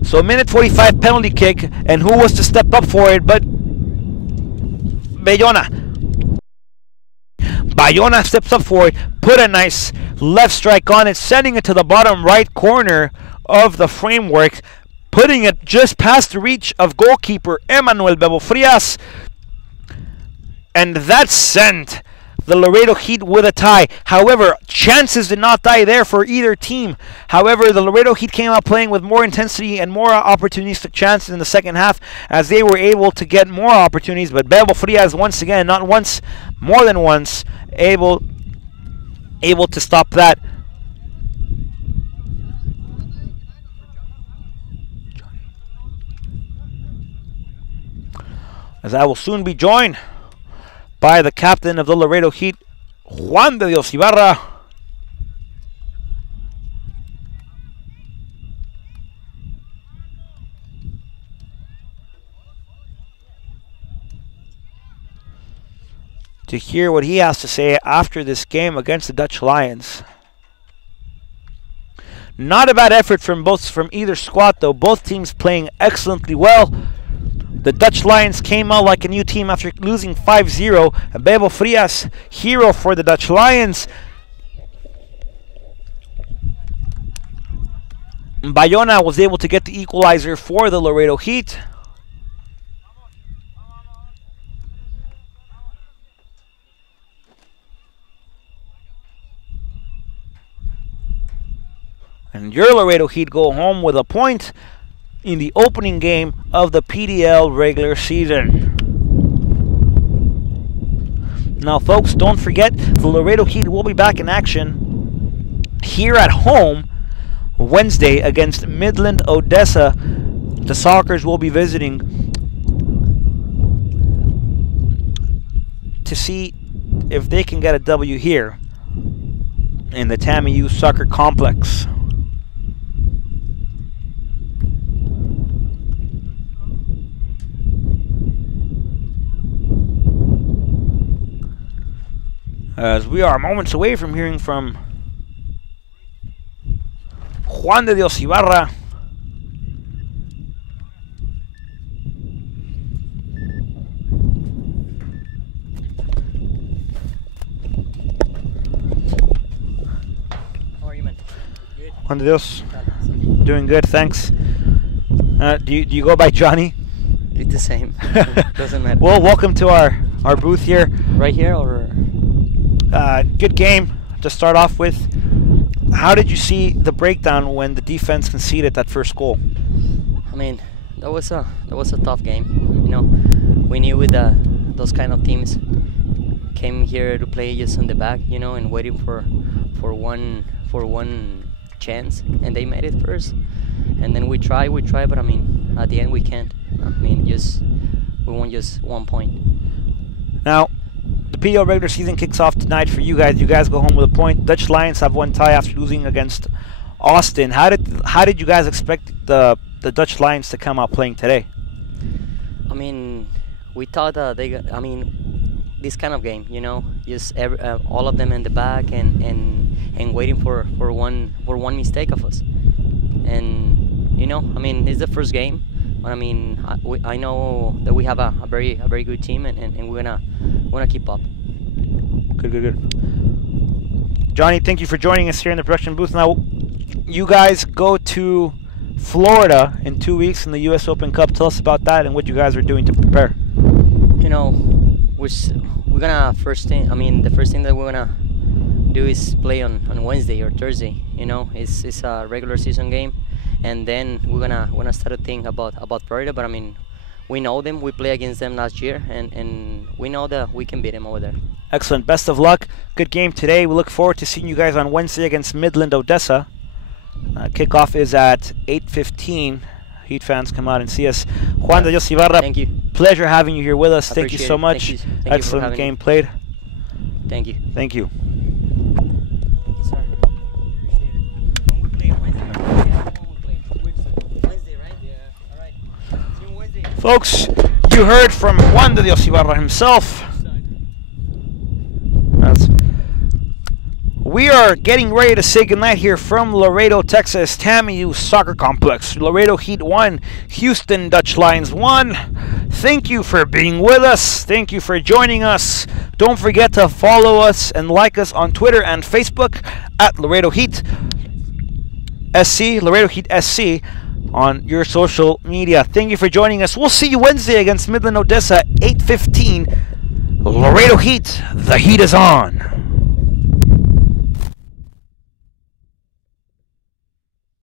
So a minute 45 penalty kick, and who was to step up for it but Bayona. Bayona steps up for it, put a nice left strike on it, sending it to the bottom right corner of the framework, putting it just past the reach of goalkeeper Emmanuel Bebo Frias. And that sent the Laredo Heat with a tie. However, chances did not die there for either team. However, the Laredo Heat came out playing with more intensity and more opportunistic chances in the second half, as they were able to get more opportunities. But Bebo Frias, once again, not once, more than once, able to stop that. As I will soon be joined by the captain of the Laredo Heat, Juan de Dios Ibarra. To hear what he has to say after this game against the Dutch Lions. Not a bad effort from either squad, though. Both teams playing excellently well. The Dutch Lions came out like a new team after losing 5-0. Bebo Frias, hero for the Dutch Lions. Bayona was able to get the equalizer for the Laredo Heat. And your Laredo Heat go home with a point in the opening game of the PDL regular season. Now, folks, don't forget, the Laredo Heat will be back in action here at home Wednesday against Midland Odessa. The Sockers will be visiting to see if they can get a W here in the TAMIU Soccer Complex. As we are moments away from hearing from Juan de Dios Ibarra. How are you, man? Good. Juan de Dios. Doing good, thanks. Do you go by Johnny? It's the same. Doesn't matter. Well, welcome to our booth here. Right here, or? Good game to start off with. How did you see the breakdown when the defense conceded that first goal? I mean, that was a tough game. You know, we knew with those kind of teams came here to play just on the back, you know, and waiting for one chance, and they made it first. And then we try, but I mean, at the end we can't. I mean, we won just 1 point. Now, the PDL regular season kicks off tonight for you guys. You guys go home with a point. Dutch Lions have one tie after losing against Austin. How did you guys expect the Dutch Lions to come out playing today? I mean, we thought this kind of game, you know, just all of them in the back and waiting for one mistake of us. And you know, I mean, it's the first game. But I mean, I know that we have a very good team, and we're gonna keep up. Good. Johnny, thank you for joining us here in the production booth. Now, you guys go to Florida in 2 weeks in the U.S. Open Cup. Tell us about that and what you guys are doing to prepare. You know, we're gonna the first thing that we're gonna do is play on Wednesday or Thursday. You know, it's a regular season game. And then we're gonna start to think about Florida. But I mean, we know them. We played against them last year, and we know that we can beat them over there. Excellent. Best of luck. Good game today. We look forward to seeing you guys on Wednesday against Midland Odessa. Kickoff is at 8:15. Heat fans, come out and see us. Juan de Dios Ibarra, thank you. Pleasure having you here with us. Thank you so much. Thank you Excellent game played. Thank you. Thank you. Thank you, sir. Appreciate it. Folks, you heard from Juan de Dios Ibarra himself. We are getting ready to say goodnight here from Laredo, Texas, TAMIU Soccer Complex. Laredo Heat 1, Houston Dutch Lions 1. Thank you for being with us. Thank you for joining us. Don't forget to follow us and like us on Twitter and Facebook at Laredo Heat SC, Laredo Heat SC on your social media. Thank you for joining us. We'll see you Wednesday against Midland Odessa, 8:15. Laredo Heat, the heat is on.